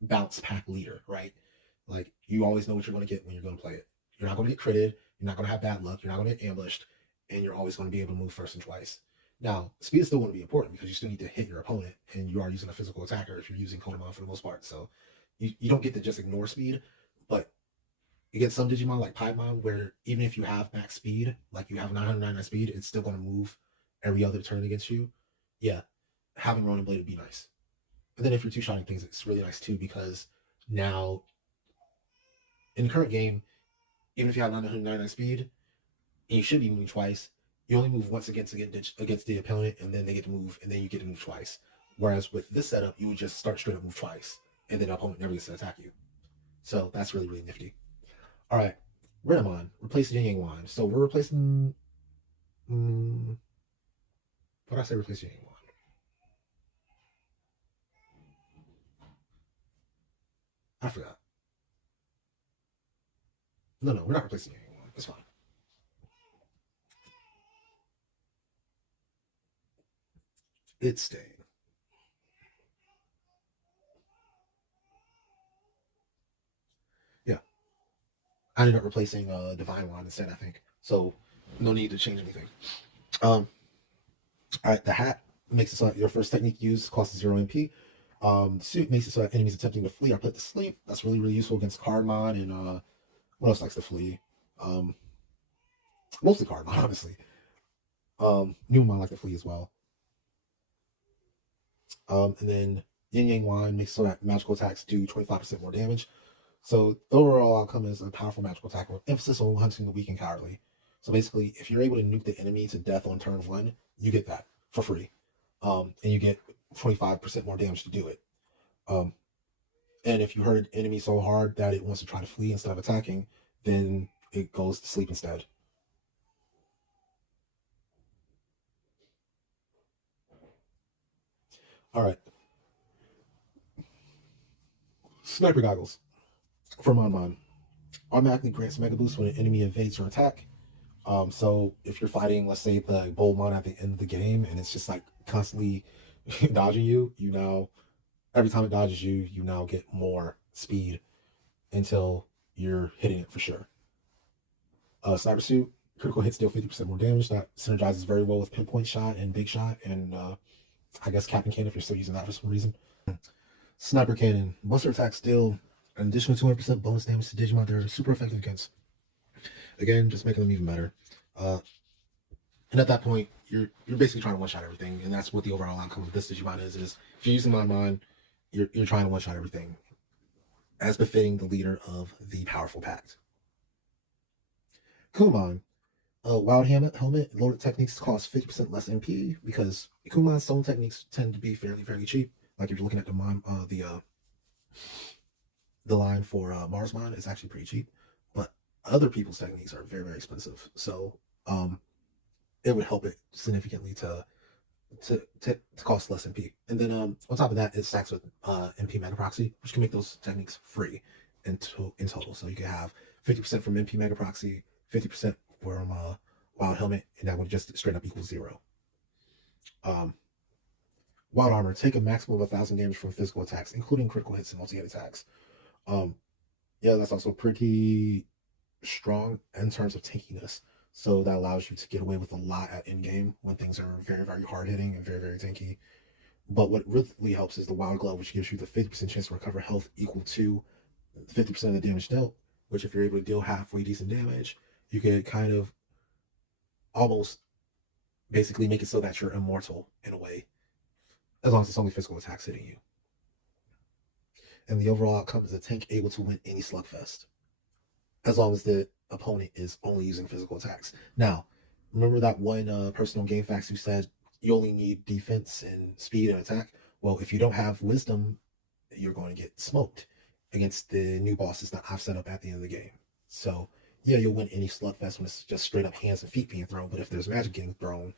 bounce pack leader, right? Like you always know what you're going to get when you're going to play it. You're not going to get critted. You're not going to have bad luck. You're not going to get ambushed, and you're always going to be able to move first and twice. Now, speed is still going to be important because you still need to hit your opponent, and you are using a physical attacker if you're using Kotamon for the most part. So you don't get to just ignore speed, but you get some Digimon like Paimon where even if you have max speed, like you have 999 speed, it's still going to move every other turn against you. Yeah, having Ronin Blade would be nice. And then if you're two-shotting things, it's really nice too because now in the current game, even if you have 999 speed, and you should be moving twice, you only move once against the opponent, and then they get to move, and then you get to move twice. Whereas with this setup, you would just start straight up move twice, and then the opponent never gets to attack you. So that's really, really nifty. All right, Renamon, replace Yin Yang Wand. So we're replacing. What did I say? Replace Yin Yang Wand. I forgot. No, we're not replacing Yin Yang Wand. It's fine. It's staying. Yeah, I ended up replacing Divine Wand instead. I think so. No need to change anything. All right, the hat makes it so that your first technique used costs 0 MP. The suit makes it so that enemies attempting to flee are put to sleep. That's really, really useful against Cardmon and what else likes to flee? Um, Mostly Cardmon, honestly. Numemon like to flee as well. And then Yin Yang Wand makes it so that magical attacks do 25% more damage. So the overall outcome is a powerful magical attack with emphasis on hunting the weak and cowardly. So basically, if you're able to nuke the enemy to death on turn 1, you get that for free. And you get 25% more damage to do it. Um, and if you hurt an enemy so hard that it wants to try to flee instead of attacking, then it goes to sleep instead. All right. Sniper goggles from Monmon automatically grants Mega Boost when an enemy evades your attack. So if you're fighting, let's say the Boltmon at the end of the game, and it's just like constantly dodging you, you now every time it dodges you, you now get more speed until you're hitting it for sure. Sniper suit critical hits deal 50% more damage. That synergizes very well with pinpoint shot and big shot, and I guess Captain Cannon if you're still using that for some reason. Sniper Cannon. Buster attacks deal an additional 200% bonus damage to Digimon they're super effective against. Again, just making them even better. And at that point, you're basically trying to one-shot everything, and that's what the overall outcome of this Digimon is if you're using Mon, you're trying to one-shot everything, as befitting the leader of the powerful pact. Kumon. Wild helmet loaded techniques cost 50% less MP because Kumon's stone techniques tend to be fairly, fairly cheap. Like if you're looking at the line for Marsmon, it's actually pretty cheap, but other people's techniques are very, very expensive. So it would help it significantly to cost less MP. And then on top of that, it stacks with MP Mega Proxy, which can make those techniques free in total. So you can have 50% from MP Mega Proxy, 50% from Wild Helmet, and that would just straight up equal 0. Wild Armor, take a maximum of 1,000 damage from physical attacks, including critical hits and multi-hit attacks. Yeah, that's also pretty strong in terms of tankiness. So that allows you to get away with a lot at in-game when things are very, very hard-hitting and very, very tanky. But what really helps is the Wild Glove, which gives you the 50% chance to recover health equal to 50% of the damage dealt, which if you're able to deal halfway decent damage, you could kind of almost basically make it so that you're immortal in a way, as long as it's only physical attacks hitting you. And the overall outcome is a tank able to win any slugfest, as long as the opponent is only using physical attacks. Now, Remember that one person on GameFAQs who said you only need defense and speed and attack? Well, if you don't have wisdom, you're going to get smoked against the new bosses that I've set up at the end of the game. So yeah, you'll win any slugfest when it's just straight up hands and feet being thrown. But if there's magic getting thrown,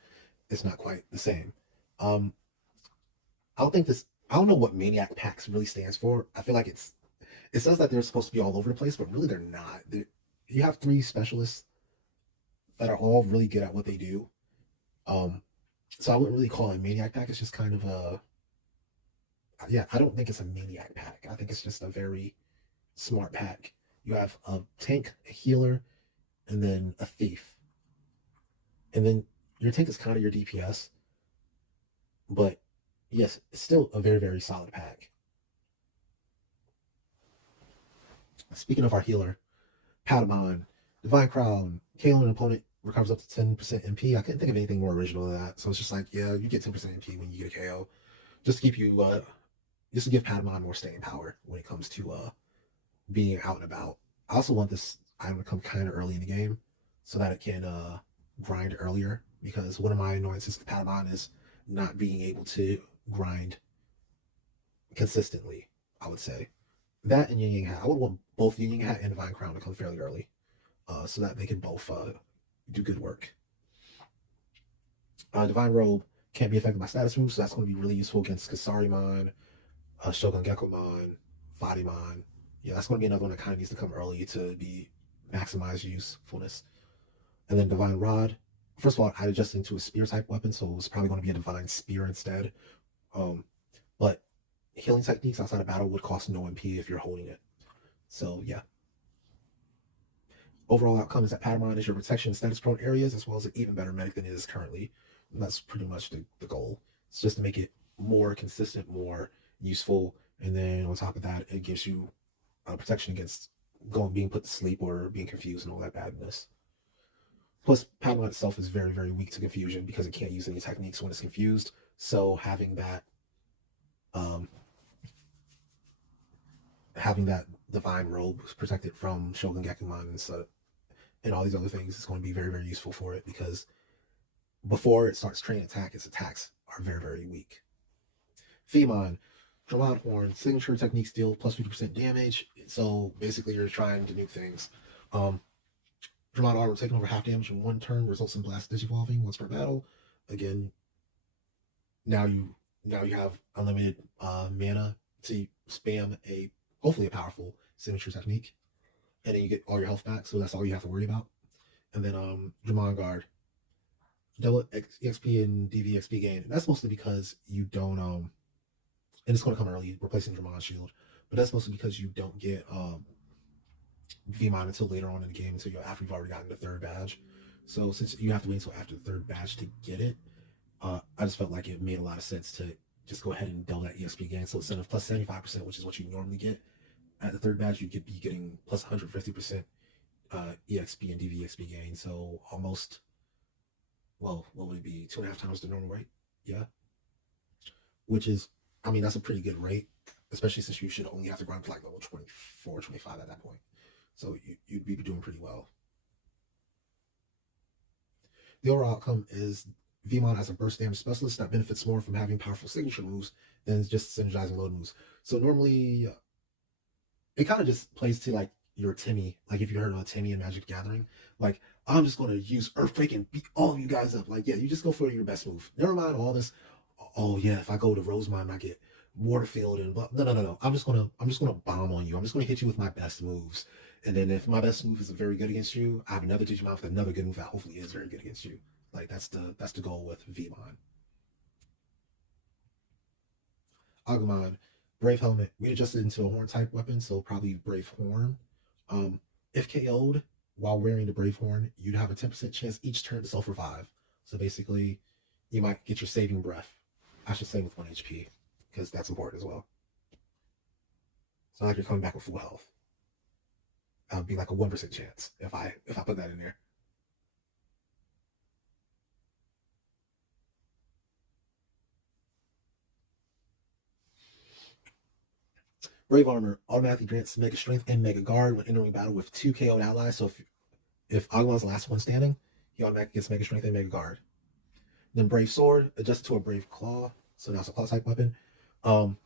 it's not quite the same. Um, I don't think this. I don't know what Maniac Packs really stands for. I feel like it says that they're supposed to be all over the place, but really they're not. You have three specialists that are all really good at what they do. Um, so I wouldn't really call it a Maniac Pack. It's just kind of a yeah. I don't think it's a Maniac Pack. I think it's just a very smart pack. You have a tank, a healer, and then a thief. And then your tank is kind of your DPS, but yes, it's still a very, very solid pack. Speaking of our healer, Patamon, Divine Crown, KO an opponent recovers up to 10% MP. I couldn't think of anything more original than that. So it's just like, yeah, you get 10% MP when you get a KO. Just to keep you, just to give Patamon more staying power when it comes to being out and about. I also want this item to come kind of early in the game so that it can grind earlier because one of my annoyances to Patamon is not being able to grind consistently, I would say. That and Yin Yang Hat. I would want both Yin Yang Hat and Divine Crown to come fairly early so that they can both do good work. Divine Robe can't be affected by status moves, so that's going to be really useful against Kasarimon, Shogun Gekomon, Vadimon. Yeah, that's going to be another one that kind of needs to come early to be maximize usefulness. And then Divine Rod. First of all, I adjusted into a spear type weapon, so it's probably going to be a Divine Spear instead. But healing techniques outside of battle would cost no MP if you're holding it. So yeah. Overall outcome is that Patamon is your protection in status prone areas as well as an even better medic than it is currently. And that's pretty much the goal. It's just to make it more consistent, more useful, and then on top of that, it gives you protection against being put to sleep or being confused and all that badness. Plus, Patamon itself is very, very weak to confusion because it can't use any techniques when it's confused. So um, having that divine robe protected from Shogun Gekumon and all these other things is going to be very, very useful for it because before it starts training attack, its attacks are very, very weak. Femon, Dramon Horn, signature techniques deal plus 50% damage. So basically, you're trying to nuke things. Dramon Armor taking over half damage in one turn results in blast digivolving once per battle. Again, now you have unlimited mana to spam a hopefully a powerful signature technique, and then you get all your health back. So that's all you have to worry about. And then Dramon Guard, double XP and DVXP gain. And that's mostly because you don't and it's going to come early, replacing Dramon Shield. But that's mostly because you don't get VMon until later on in the game, until after you've already gotten the third badge. So since you have to wait until after the third badge to get it, I just felt like it made a lot of sense to just go ahead and double that EXP gain. So instead of plus 75%, which is what you normally get at the third badge, you could be getting plus 150% EXP and DVXP gain. So almost, well, what would it be? 2.5 times the normal rate? Yeah. Which is, I mean, that's a pretty good rate, especially since you should only have to grind for like level 24, 25 at that point. So you'd be doing pretty well. The overall outcome is Vmon has a burst damage specialist that benefits more from having powerful signature moves than just synergizing load moves. So normally, it kind of just plays to like your Timmy. Like if you heard of Timmy in Magic Gathering, like I'm just going to use Earthquake and beat all of you guys up. Like yeah, you just go for your best move. Never mind all this. Oh yeah, if I go to Rosemont, I get Waterfield and blah. No, no, no, no. I'm just gonna bomb on you. I'm just gonna hit you with my best moves. And then if my best move is very good against you, I have another Digimon with another good move that hopefully is very good against you. Like that's the goal with Vmon. Agumon, Brave Helmet. We adjusted into a horn type weapon, so probably Brave Horn. Um, if KO'd while wearing the Brave Horn, you'd have a 10% chance each turn to self revive. So basically, you might get your saving breath. I should say with 1 HP, because that's important as well. It's not like you're coming back with full health. That would be like a 1% chance if I put that in there. Brave Armor automatically grants Mega Strength and Mega Guard when entering battle with 2 KO'd allies. So if Agumon's the last one standing, he automatically gets Mega Strength and Mega Guard. Then Brave Sword adjusts to a Brave Claw, so now it's a Claw type weapon. Um,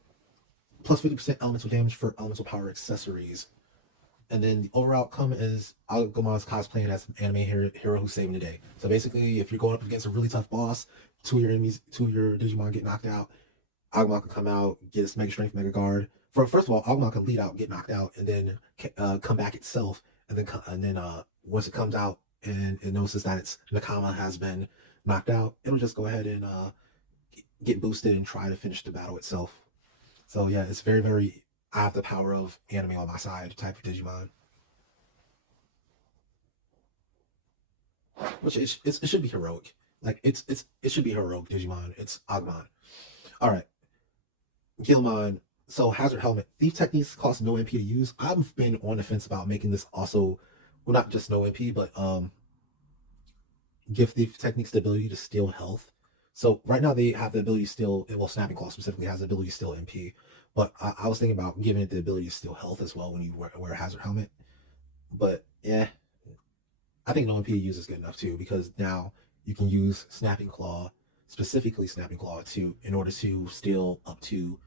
Plus 50% elemental damage for elemental power accessories. And then the overall outcome is Agumon's cosplaying as an anime hero who's saving the day. So basically, if you're going up against a really tough boss, two of your Digimon get knocked out, Agumon can come out, get its Mega Strength, Mega Guard. First of all, Agumon can lead out, get knocked out, and then come back itself. And then once it comes out and it notices that its Nakama has been knocked out, it'll just go ahead and get boosted and try to finish the battle itself. So yeah, it's very, very. I have the power of anime on my side type of Digimon, which it should be heroic. Like it should be heroic Digimon. It's Agumon. All right, Gilmon. So Hazard Helmet. Thief techniques cost no MP to use. I've been on the fence about making this also, well, not just no MP, but give thief techniques the ability to steal health. So right now they have the ability to steal. Well, Snapping Claw specifically has the ability to steal MP, but I was thinking about giving it the ability to steal health as well when you wear a Hazard Helmet. But yeah, I think no MP use is good enough too because now you can use Snapping Claw, specifically Snapping Claw, to in order to steal up to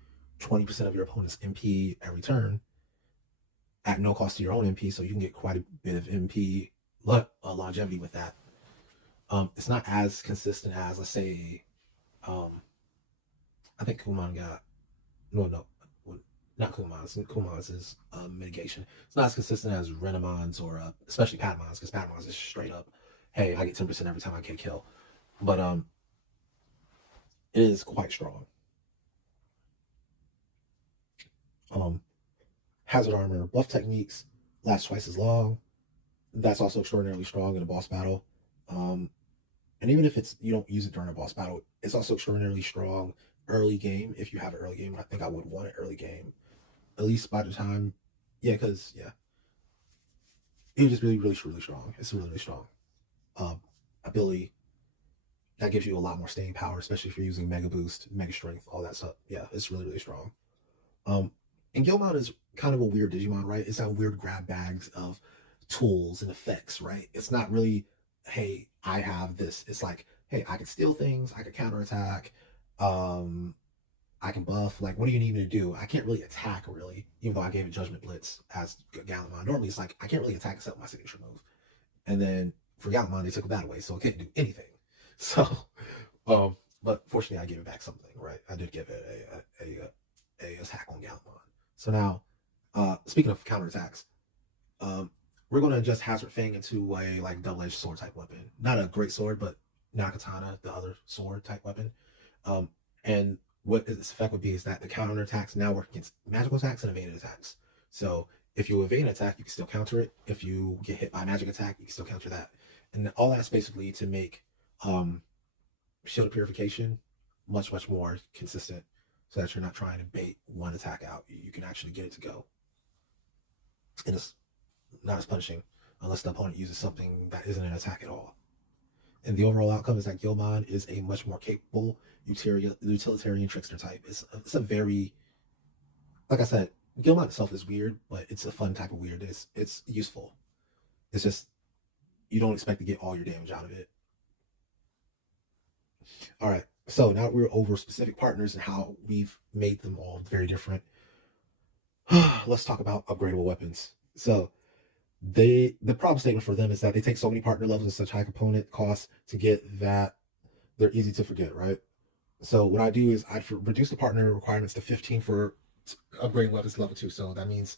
20% of your opponent's MP every turn at no cost to your own MP, so you can get quite a bit of MP longevity with that. It's not as consistent as, let's say, um, I think Kumon got no, not Kumon's. Kumon's is mitigation. It's not as consistent as Renamon's or especially Patmon's because Patmon's is straight up, hey, I get 10% every time I get a kill. But it is quite strong. Um, Hazard armor, buff techniques last twice as long. That's also extraordinarily strong in a boss battle. Um, and even if it's you don't use it during a boss battle, it's also extraordinarily strong early game. If you have an early game, I think I would want an early game. At least by the time, yeah, because yeah, it was just really strong. It's really strong um, ability that gives you a lot more staying power, especially if you're using Mega Boost, Mega Strength, all that stuff. Yeah, it's really strong. Um, and Gilmon is kind of a weird Digimon, right? It's got weird grab bags of tools and effects, right? It's not really, hey, I have this. It's like, hey, I can steal things, I can counterattack, um, I can buff. Like, what do you need me to do? I can't really attack, really, even though I gave it Judgment Blitz as Gallimon. Normally, it's like, I can't really attack except my signature move. And then for Gallimon, they took that away, so it can't do anything. So, um, but fortunately, I gave it back something, right? I did give it a attack on Gallimon. So now, speaking of counterattacks, um, we're going to adjust Hazard Fang into a like double-edged sword type weapon. Not a great sword, but Nakatana, the other sword type weapon. Um, and what its effect would be is that the counter attacks now work against magical attacks and evaded attacks. So if you evade an attack, you can still counter it. If you get hit by a magic attack, you can still counter that. And all that's basically to make um, shield of purification much more consistent, so that you're not trying to bait one attack out. You can actually get it to go, and it's not as punishing unless the opponent uses something that isn't an attack at all. And the overall outcome is that Gilmon is a much more capable utilitarian trickster type. It's a very, like I said, Gilmon itself is weird, but it's a fun type of weird. It's useful. It's just you don't expect to get all your damage out of it. All right. So now that we're over specific partners and how we've made them all very different, let's talk about upgradable weapons. So the problem statement for them is that they take so many partner levels and such high component costs to get that they're easy to forget, right? So what I do is I'd reduce the partner requirements to 15 for upgrading weapons to level 2. So that means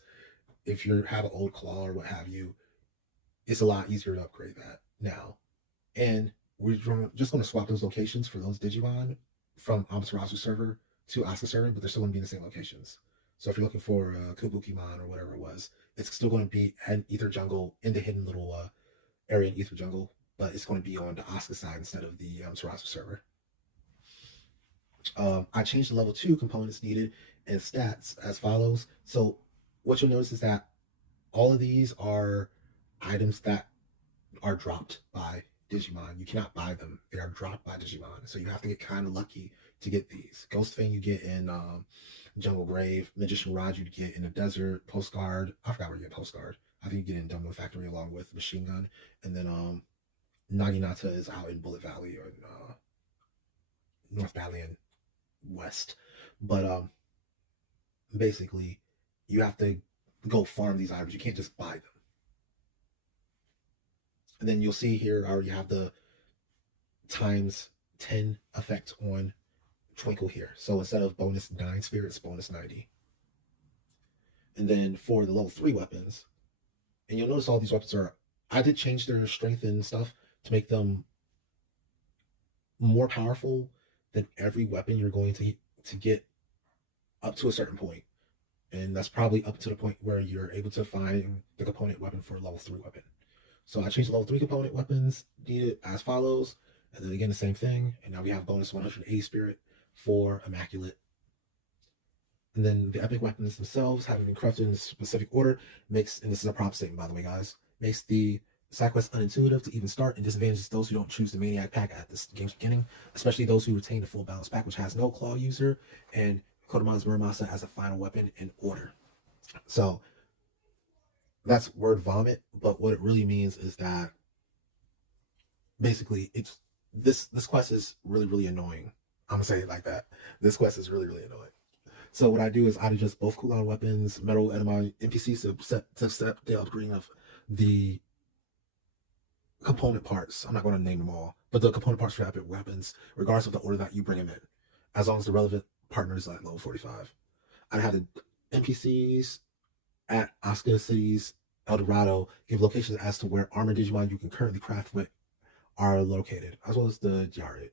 if you have an old claw or what have you, it's a lot easier to upgrade that now. And we're just going to swap those locations for those Digimon from Amaterasu server to Asuka server, but they're still going to be in the same locations. So if you're looking for Kabukimon or whatever it was, it's still going to be an Ether Jungle in the hidden little area in Ether Jungle, but it's going to be on the Asuka side instead of the Amaterasu server. I changed the level 2 components needed and stats as follows. So what you'll notice is that all of these are items that are dropped by Digimon. You cannot buy them. They are dropped by Digimon. So you have to get kind of lucky to get these. Ghost Fang you get in Jungle Grave. Magician Rod you get in the desert. Postcard. I forgot where you get Postcard. I think you get in Dumbo Factory along with Machine Gun. And then Naginata is out in Bullet Valley or North Valley and West. But basically, you have to go farm these items. You can't just buy them. And then you'll see here I already have the times 10 effect on Twinkle here. So instead of bonus 9 spirits, bonus 90. And then for the level 3 weapons, and you'll notice all these weapons are, I did change their strength and stuff to make them more powerful than every weapon you're going to get up to a certain point. And that's probably up to the point where you're able to find the component weapon for a level 3 weapon. So I changed the level 3 component weapons needed as follows. And then again, the same thing. And now we have bonus 180 spirit for Immaculate. And then the epic weapons themselves, having been crafted in a specific order, makes, and this is a prop statement by the way, guys, makes the side quest unintuitive to even start and disadvantages those who don't choose the Maniac pack at this game's beginning, especially those who retain the full balance pack, which has no claw user and Kodaman's Muramasa as a final weapon in order. So that's word vomit, but what it really means is that basically it's this quest is really annoying. I'm gonna say it like that. This quest is really annoying. So what I do is I adjust both cooldown weapons, metal, and my NPCs to set the upgrading of the component parts. I'm not going to name them all, but the component parts for epic weapons, regardless of the order that you bring them in, as long as the relevant partner is at level 45. I have the NPCs at Asuka City's El Dorado give locations as to where armored Digimon you can currently craft with are located, as well as the DR,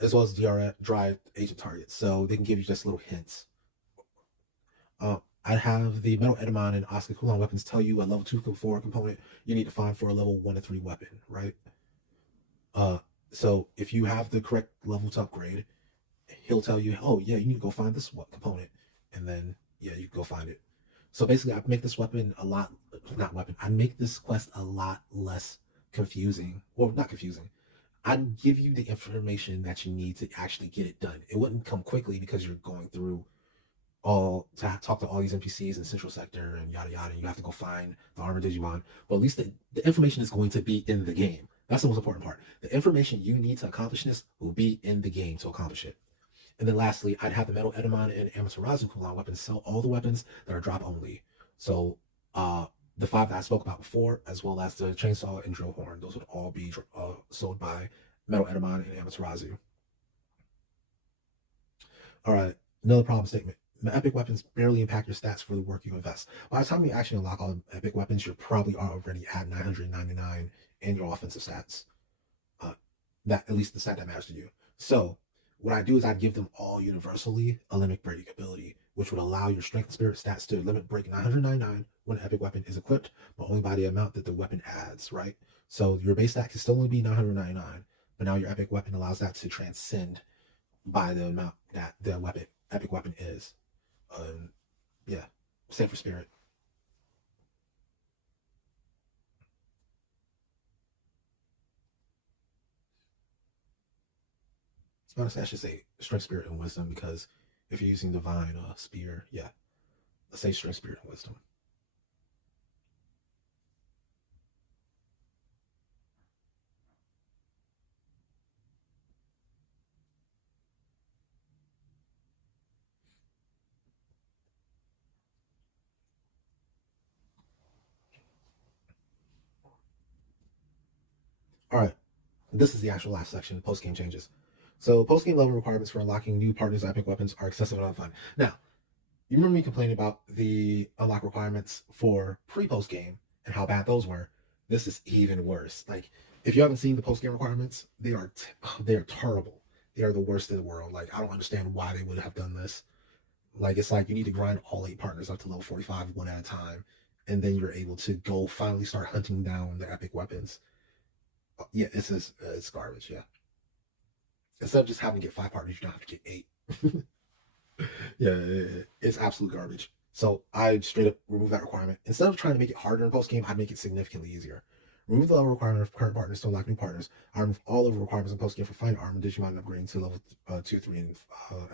as well as DR drive agent targets. So they can give you just little hints. I'd have the Metal Edamon and Asuka cooldown weapons tell you a level 2 to 4 component you need to find for a level 1 to 3 weapon, right? So if you have the correct level to upgrade, he'll tell you, oh yeah, you need to go find this component, and then yeah, you can go find it. So basically, I make this weapon a lot, not weapon. I make this quest a lot less confusing. Well, not confusing. I give you the information that you need to actually get it done. It wouldn't come quickly because you're going through all to talk to all these NPCs in Central Sector and yada yada. And you have to go find the armored Digimon. But at least the information is going to be in the game. That's the most important part. The information you need to accomplish this will be in the game to accomplish it. And then lastly, I'd have the Metal Edamon and Amaterasu cooldown weapons sell all the weapons that are drop only. So the 5 that I spoke about before, as well as the chainsaw and drill horn, those would all be sold by Metal Edamon and Amaterasu. All right, another problem statement. Epic weapons barely impact your stats for the work you invest. By the time you actually unlock all the epic weapons, you're probably already at 999 in your offensive stats. That at least the stat that matters to you. So what I do is I give them all universally a limit break ability, which would allow your strength and spirit stats to limit break 999 when an epic weapon is equipped, but only by the amount that the weapon adds, right? So your base stat can still only be 999, but now your epic weapon allows that to transcend by the amount that the epic weapon is. Um, yeah, same for spirit. Honestly, I should say strength, spirit, and wisdom because if you're using divine spear, yeah, let's say strength, spirit, and wisdom. All right, this is the actual last section, post game changes. So post game level requirements for unlocking new partners' epic weapons are excessive and unfun. Now, you remember me complaining about the unlock requirements for pre-post game and how bad those were. This is even worse. Like, if you haven't seen the post game requirements, they are terrible. They are the worst in the world. Like, I don't understand why they would have done this. Like, it's like you need to grind all 8 partners up to level 45 one at a time, and then you're able to go finally start hunting down the epic weapons. Yeah, it's garbage. Yeah, instead of just having to get 5 partners, you don't have to get 8. Yeah, it's absolute garbage. So I straight up remove that requirement. Instead of trying to make it harder in post game, I'd make it significantly easier. Remove the level requirement of current partners to unlock new partners. I remove all of the requirements in post game for finding armor, Digimon, and upgrading to level 2, 3, and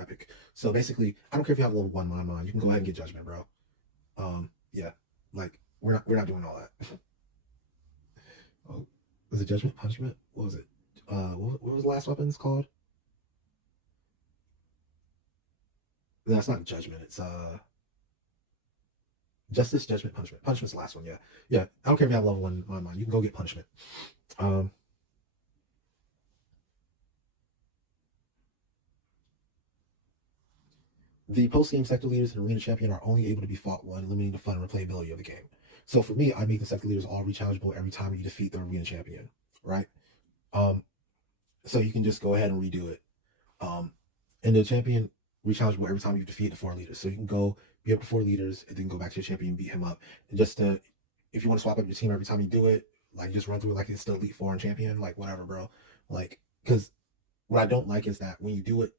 epic. So basically, I don't care if you have a level 1 Mon. You can go ahead and get Judgment, bro. Yeah, like we're not doing all that. Oh, Was it Judgment Punishment? What was it? What was the last weapons called? No, it's not Judgment. It's Justice, Judgment, Punishment. Punishment's the last one. Yeah, yeah. I don't care if you have level one on mine. You can go get Punishment. Um, the post-game sector leaders and arena champion are only able to be fought one, limiting the fun and replayability of the game. So for me, I make the sector leaders all rechallengeable every time you defeat the arena champion, right? Um, so you can just go ahead and redo it. Um, and the champion rechallengeable every time you defeat the four leaders. So you can go beat up the four leaders and then go back to your champion and beat him up. And just to, if you want to swap up your team every time you do it, like just run through it like it's the Elite Four and champion, like whatever, bro. Like, because what I don't like is that when you do it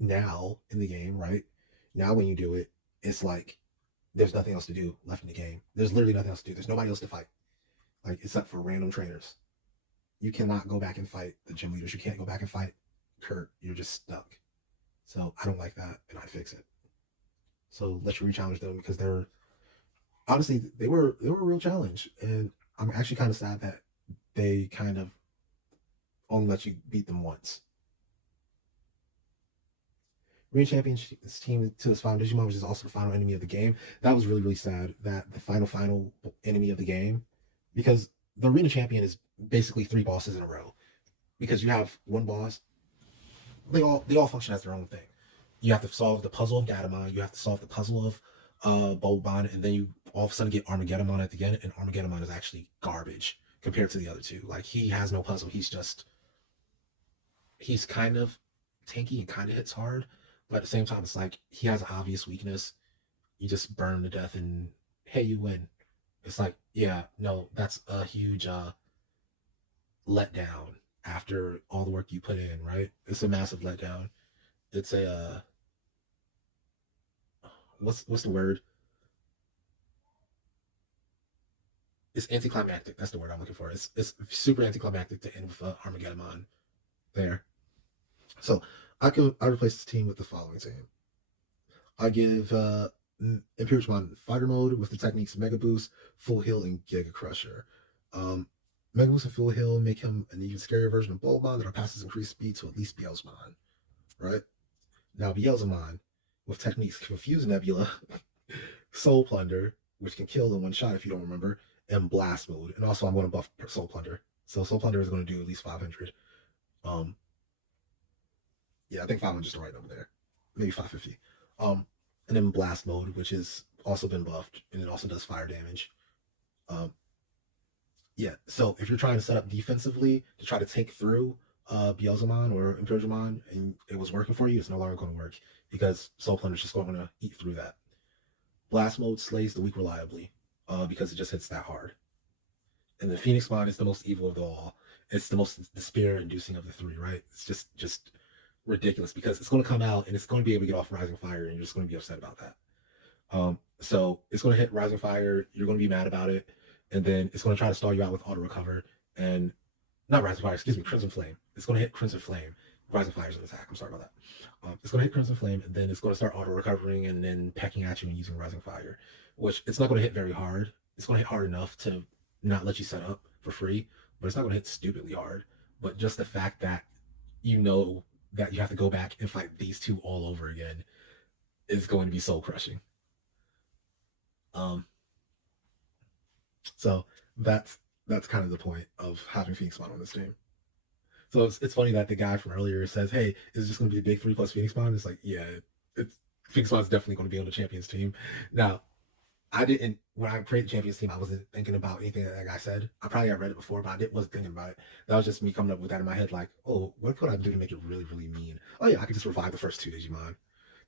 now in the game, right? Now when you do it, it's like there's nothing else to do left in the game. There's literally nothing else to do. There's nobody else to fight, like except for random trainers. You cannot go back and fight the gym leaders. You can't go back and fight Kurt. You're just stuck. So I don't like that, and I fix it. So let you re-challenge them because they're honestly they were a real challenge, and I'm actually kind of sad that they kind of only let you beat them once. Arena Champion's team to its final Digimon, which is also the final enemy of the game. That was really, really sad that the final enemy of the game, because the Arena Champion is basically three bosses in a row. Because you have one boss, they all function as their own thing. You have to solve the puzzle of Gatomon, you have to solve the puzzle of Bulbon, and then you all of a sudden get Armageddon at the end, and Armageddon is actually garbage compared to the other two. Like he has no puzzle, he's kind of tanky and kind of hits hard, but at the same time, it's like he has an obvious weakness. You just burn him to death, and hey, you win. It's like, yeah, no, that's a huge letdown after all the work you put in, right? It's a massive letdown. It's a what's the word? It's anticlimactic. That's the word I'm looking for. It's super anticlimactic to end with Armageddon there. So I replace this team with the following team. I give Imperial Fighter Mode with the techniques Mega Boost, Full Heal, and Giga Crusher. Um, Mega Boost and Full Heal make him an even scarier version of Bulbon that passes increased speed to at least Beelzemon, right? Now Beelzemon, with techniques Confuse Nebula, Soul Plunder, which can kill in one shot if you don't remember, and Blast Mode. And also I'm going to buff Soul Plunder. So Soul Plunder is going to do at least 500. Um, yeah, I think 500 is the right number there. Maybe 550. And then Blast Mode, which has also been buffed, and it also does fire damage. Um, yeah, so if you're trying to set up defensively to try to take through Beelzemon or Imperialmon and it was working for you, it's no longer going to work because Soul Plunder is just going to eat through that. Blast Mode slays the weak reliably because it just hits that hard. And the Phoenix Mod is the most evil of all. It's the most despair-inducing of the three, right? It's just ridiculous because it's going to come out and it's going to be able to get off Rising Fire, and you're just going to be upset about that. So it's going to hit Rising Fire. You're going to be mad about it, and then it's going to try to stall you out with Auto Recover and not Rising Fire. Excuse me, Crimson Flame. It's going to hit Crimson Flame. Rising Fire is an attack. I'm sorry about that. It's going to hit Crimson Flame, and then it's going to start auto recovering and then pecking at you and using Rising Fire, which it's not going to hit very hard. It's going to hit hard enough to not let you set up for free, but it's not going to hit stupidly hard. But just the fact that you know that you have to go back and fight these two all over again is going to be soul crushing. Um, so that's kind of the point of having Phoenix Spawn on this team. So it's funny that the guy from earlier says, "Hey, is it just going to be a big 3+ Phoenix Spawn?" It's like, yeah, it's Phoenix Spawn is definitely going to be on the champions team. Now, I didn't when I created the champions team, I wasn't thinking about anything that guy said. I probably had read it before, but wasn't thinking about it. That was just me coming up with that in my head, like, oh, what could I do to make it really, really mean? Oh yeah, I could just revive the first two Digimon.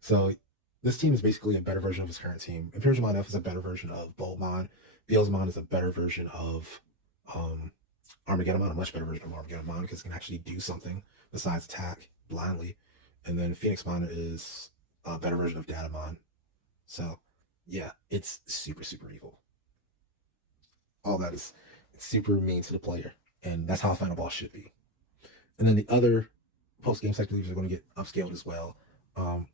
So this team is basically a better version of his current team. Imperialmon F is a better version of Boltmon. Beelzemon is a better version of um, Armageddon, a much better version of Armageddon because it can actually do something besides attack blindly. And then Phoenixmon is a better version of Datamon. So yeah, it's super, super evil. All that is it's super mean to the player. And that's how a final boss should be. And then the other post game sector leaders are going to get upscaled as well. Um,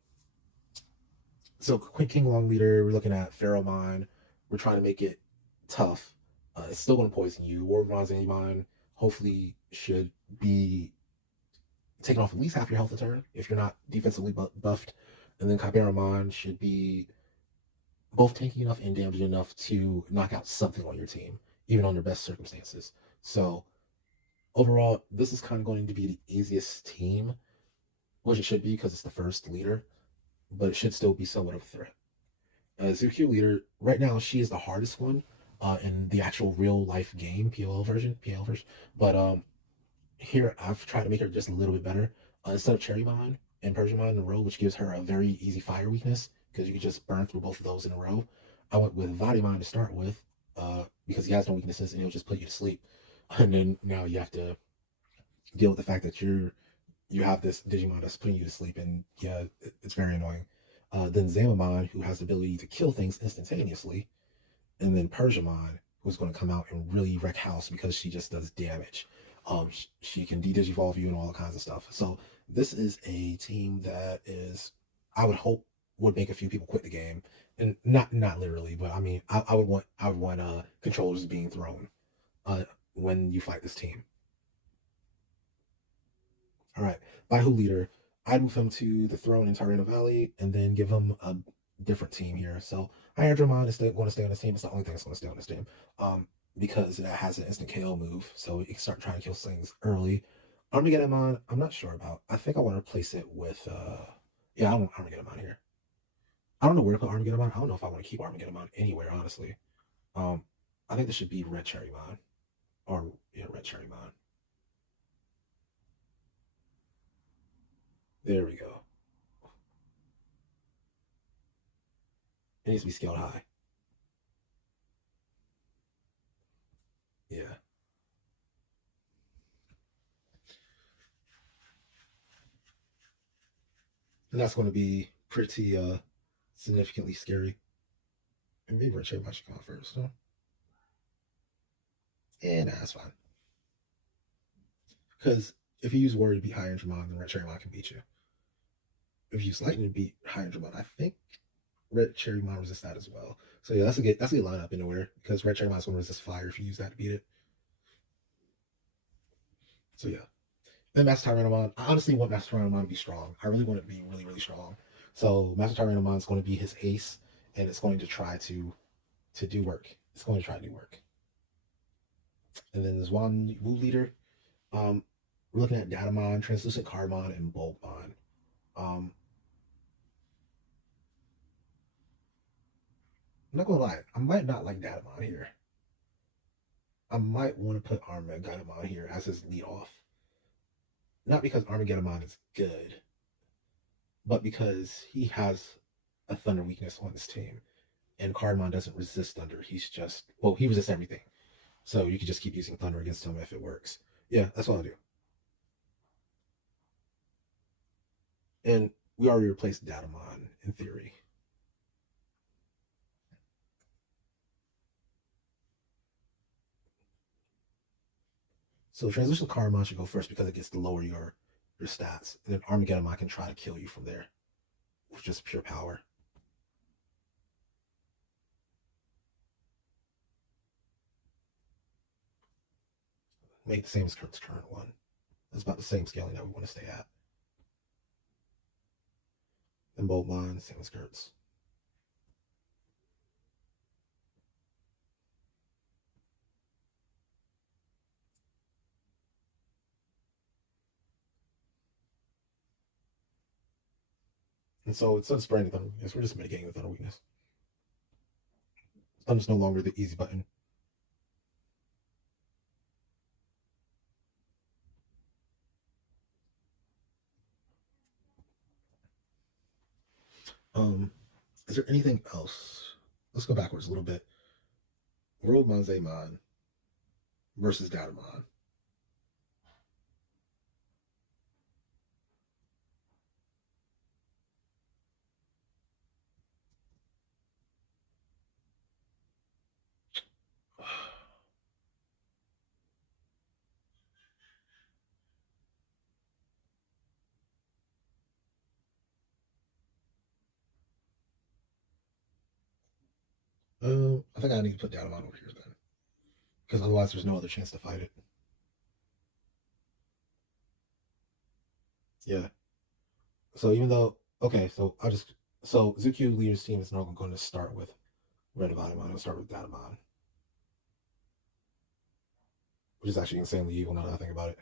so Quick King Long Leader, we're looking at Pharaohmon. We're trying to make it tough. It's still going to poison you. War Bronze Mine, hopefully should be taking off at least half your health a turn if you're not defensively buffed. And then Kyberamon should be both tanky enough and damaging enough to knock out something on your team, even under best circumstances. So overall, this is kind of going to be the easiest team, which it should be because it's the first leader, but it should still be somewhat of a threat. Zero leader right now, she is the hardest one in the actual real life game PL version. But here I've tried to make her just a little bit better. Instead of Cherrymon and Persianmon in a row, which gives her a very easy fire weakness because you can just burn through both of those in a row. I went with Valimon to start with because he has no weaknesses and he'll just put you to sleep. And then now you have to deal with the fact that you have this Digimon that's putting you to sleep, and yeah, it's very annoying. Then Zamamon, who has the ability to kill things instantaneously, and then Persiamon, who's going to come out and really wreck house because she just does damage. She can de-digivolve you and all kinds of stuff. So this is a team that is, I would hope, would make a few people quit the game, and not literally, but I mean, I would want controllers being thrown uh, when you fight this team. All right, by who leader, I'd move him to the throne in Tyrano Valley, and then give him a different team here. So Hyadramon is going to stay on this team. It's the only thing that's going to stay on this team, because it has an instant KO move, so you can start trying to kill things early. Armageddon, I'm not sure about. I think I want to replace it with yeah, I want Armageddon here. I don't know where to put Armageddon. I don't know if I want to keep Armageddon anywhere, honestly. Um, I think this should be Red Cherrymon, or yeah, Red Cherrymon. There we go. It needs to be scaled high. Yeah. And that's going to be pretty significantly scary. And maybe Red Cherry should come out first. Huh? Yeah, nah, that's fine. Because if you use Warrior to beat High Dramon, then Red Cherry Mon can beat you. If you use Lightning to beat High Dramon, I think Red Cherry Mon resists that as well. So yeah, that's a good lineup in nowhere because Red Cherry Mon is going to resist fire if you use that to beat it. So yeah. Then Master Tyrannomon, I honestly want Master Tyrannomon to be strong. I really want it to be really, really strong. So Master Tyrannomon is going to be his ace, and it's going to try to do work. It's going to try to do work. And then there's one Wu leader. Um, we're looking at Datamon, Translucent Cardmon, and Bulbmon. Um, I'm not gonna lie, I might not like Datamon here. I might want to put Armageddon here as his lead off. Not because Armageddon is good, but because he has a thunder weakness on his team. And Cardmon doesn't resist thunder. He's just, well, he resists everything. So you can just keep using thunder against him if it works. Yeah, that's what I'll do. And we already replaced Datamon in theory. So Transitional Cardmon should go first because it gets to lower your stats. And then Armageddon can try to kill you from there with just pure power. Make the same as Kurt's current one. That's about the same scaling that we want to stay at. And Boltmon, same as Kurt's. And so instead of spreading the thunder weakness, we're just mitigating the thunder weakness. Thunder's no longer the easy button. Um, is there anything else? Let's go backwards a little bit. World Manzemon versus Datamon. I think I need to put Datamon over here then, because otherwise there's no other chance to fight it. Yeah. So even though okay, so I'll just so Zuki leader's team is not going to start with Red Datamon. It'll start with Datamon, which is actually insanely evil now that I think about it.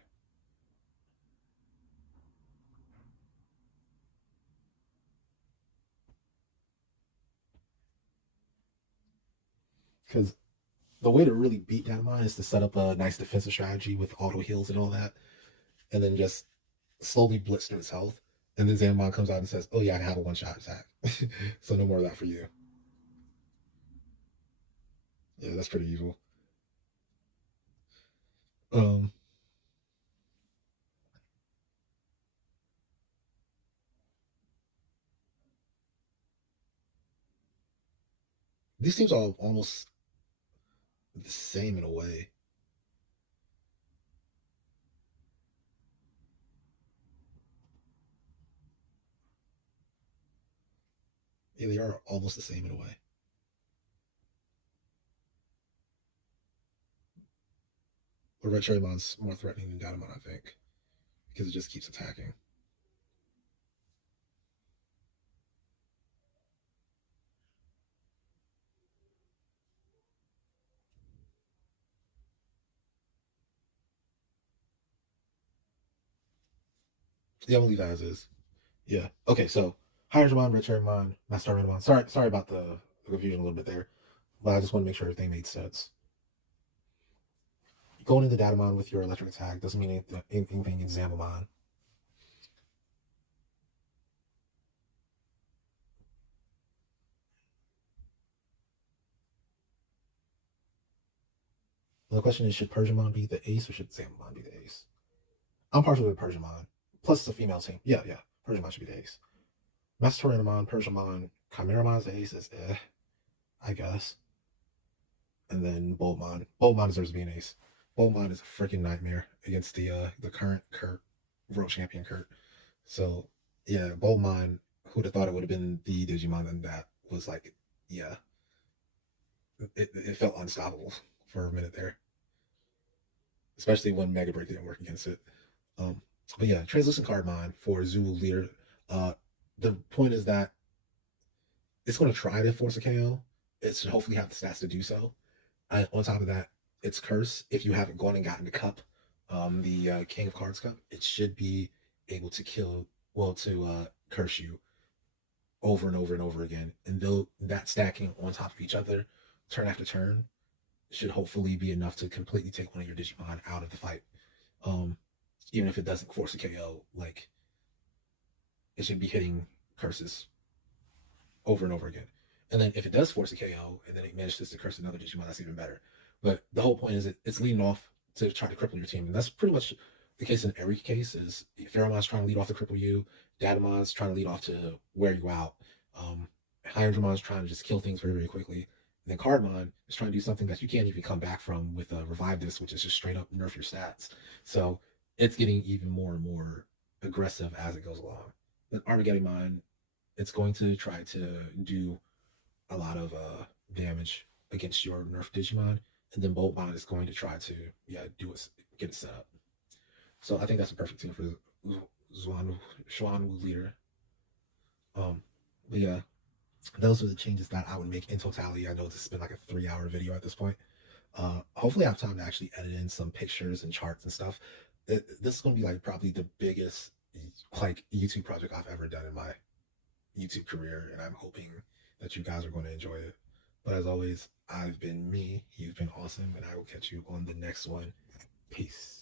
Because the way to really beat Datamon is to set up a nice defensive strategy with auto heals and all that, and then just slowly blitz through its health. And then Xamon comes out and says, "Oh yeah, I have a one-shot attack, so no more of that for you." Yeah, that's pretty evil. Um, these teams are almost the same in a way. Yeah, they are almost the same in a way. But Red Cherrymon's more threatening than Datamon, I think, because it just keeps attacking. Yeah, I'm gonna leave that as is. Yeah. Okay, so Hydramon, Red Cherrymon, Master Renamon. Sorry about the confusion a little bit there, but I just want to make sure everything made sense. Going into Datamon with your electric attack doesn't mean anything in Zamamon. The question is, should Persiamon be the ace or should Zamamon be the ace? I'm partial to Persiamon. Plus, it's a female team. Yeah, yeah. Persiamon should be the ace. Master Renamon, Persiamon, Chimeramon's the ace is I guess. And then Boltmon. Boltmon deserves to be an ace. Boltmon is a freaking nightmare against the current Kurt, world champion Kurt. So yeah, Boltmon, who'd have thought it would have been the Digimon, and that was like, yeah, it felt unstoppable for a minute there, especially when Mega Break didn't work against it. Um, but yeah, translucent Cardmon for Zulu leader. Uh, the point is that it's going to try to force a KO. It should hopefully have the stats to do so. On top of that, it's curse. If you haven't gone and gotten the cup, the King of Cards cup, it should be able to kill, well, to curse you over and over and over again. And though that stacking on top of each other, turn after turn, should hopefully be enough to completely take one of your Digimon out of the fight. Um, Even if it doesn't force a KO, like it should be hitting curses over and over again. And then if it does force a KO and then it manages to curse another Digimon, that's even better. But the whole point is it's leading off to try to cripple your team. And that's pretty much the case in every case is Pheromon's trying to lead off to cripple you, Datamon's trying to lead off to wear you out. Um, Hydromon's trying to just kill things very, very quickly. And then Cardmon is trying to do something that you can't even come back from with a Revive This, which is just straight up nerf your stats. So it's getting even more and more aggressive as it goes along. Then Armageddon it's going to try to do a lot of damage against your Nerf Digimon, and then Boltmon is going to try to do it, get it set up. So I think that's a perfect team for Xuanwu leader. Um, but yeah, those are the changes that I would make in totality. I know this has been like a 3 hour video at this point. Hopefully, I have time to actually edit in some pictures and charts and stuff. This is going to be like probably the biggest like YouTube project I've ever done in my YouTube career, and I'm hoping that you guys are going to enjoy it. But as always, I've been me, you've been awesome, and I will catch you on the next one. Peace.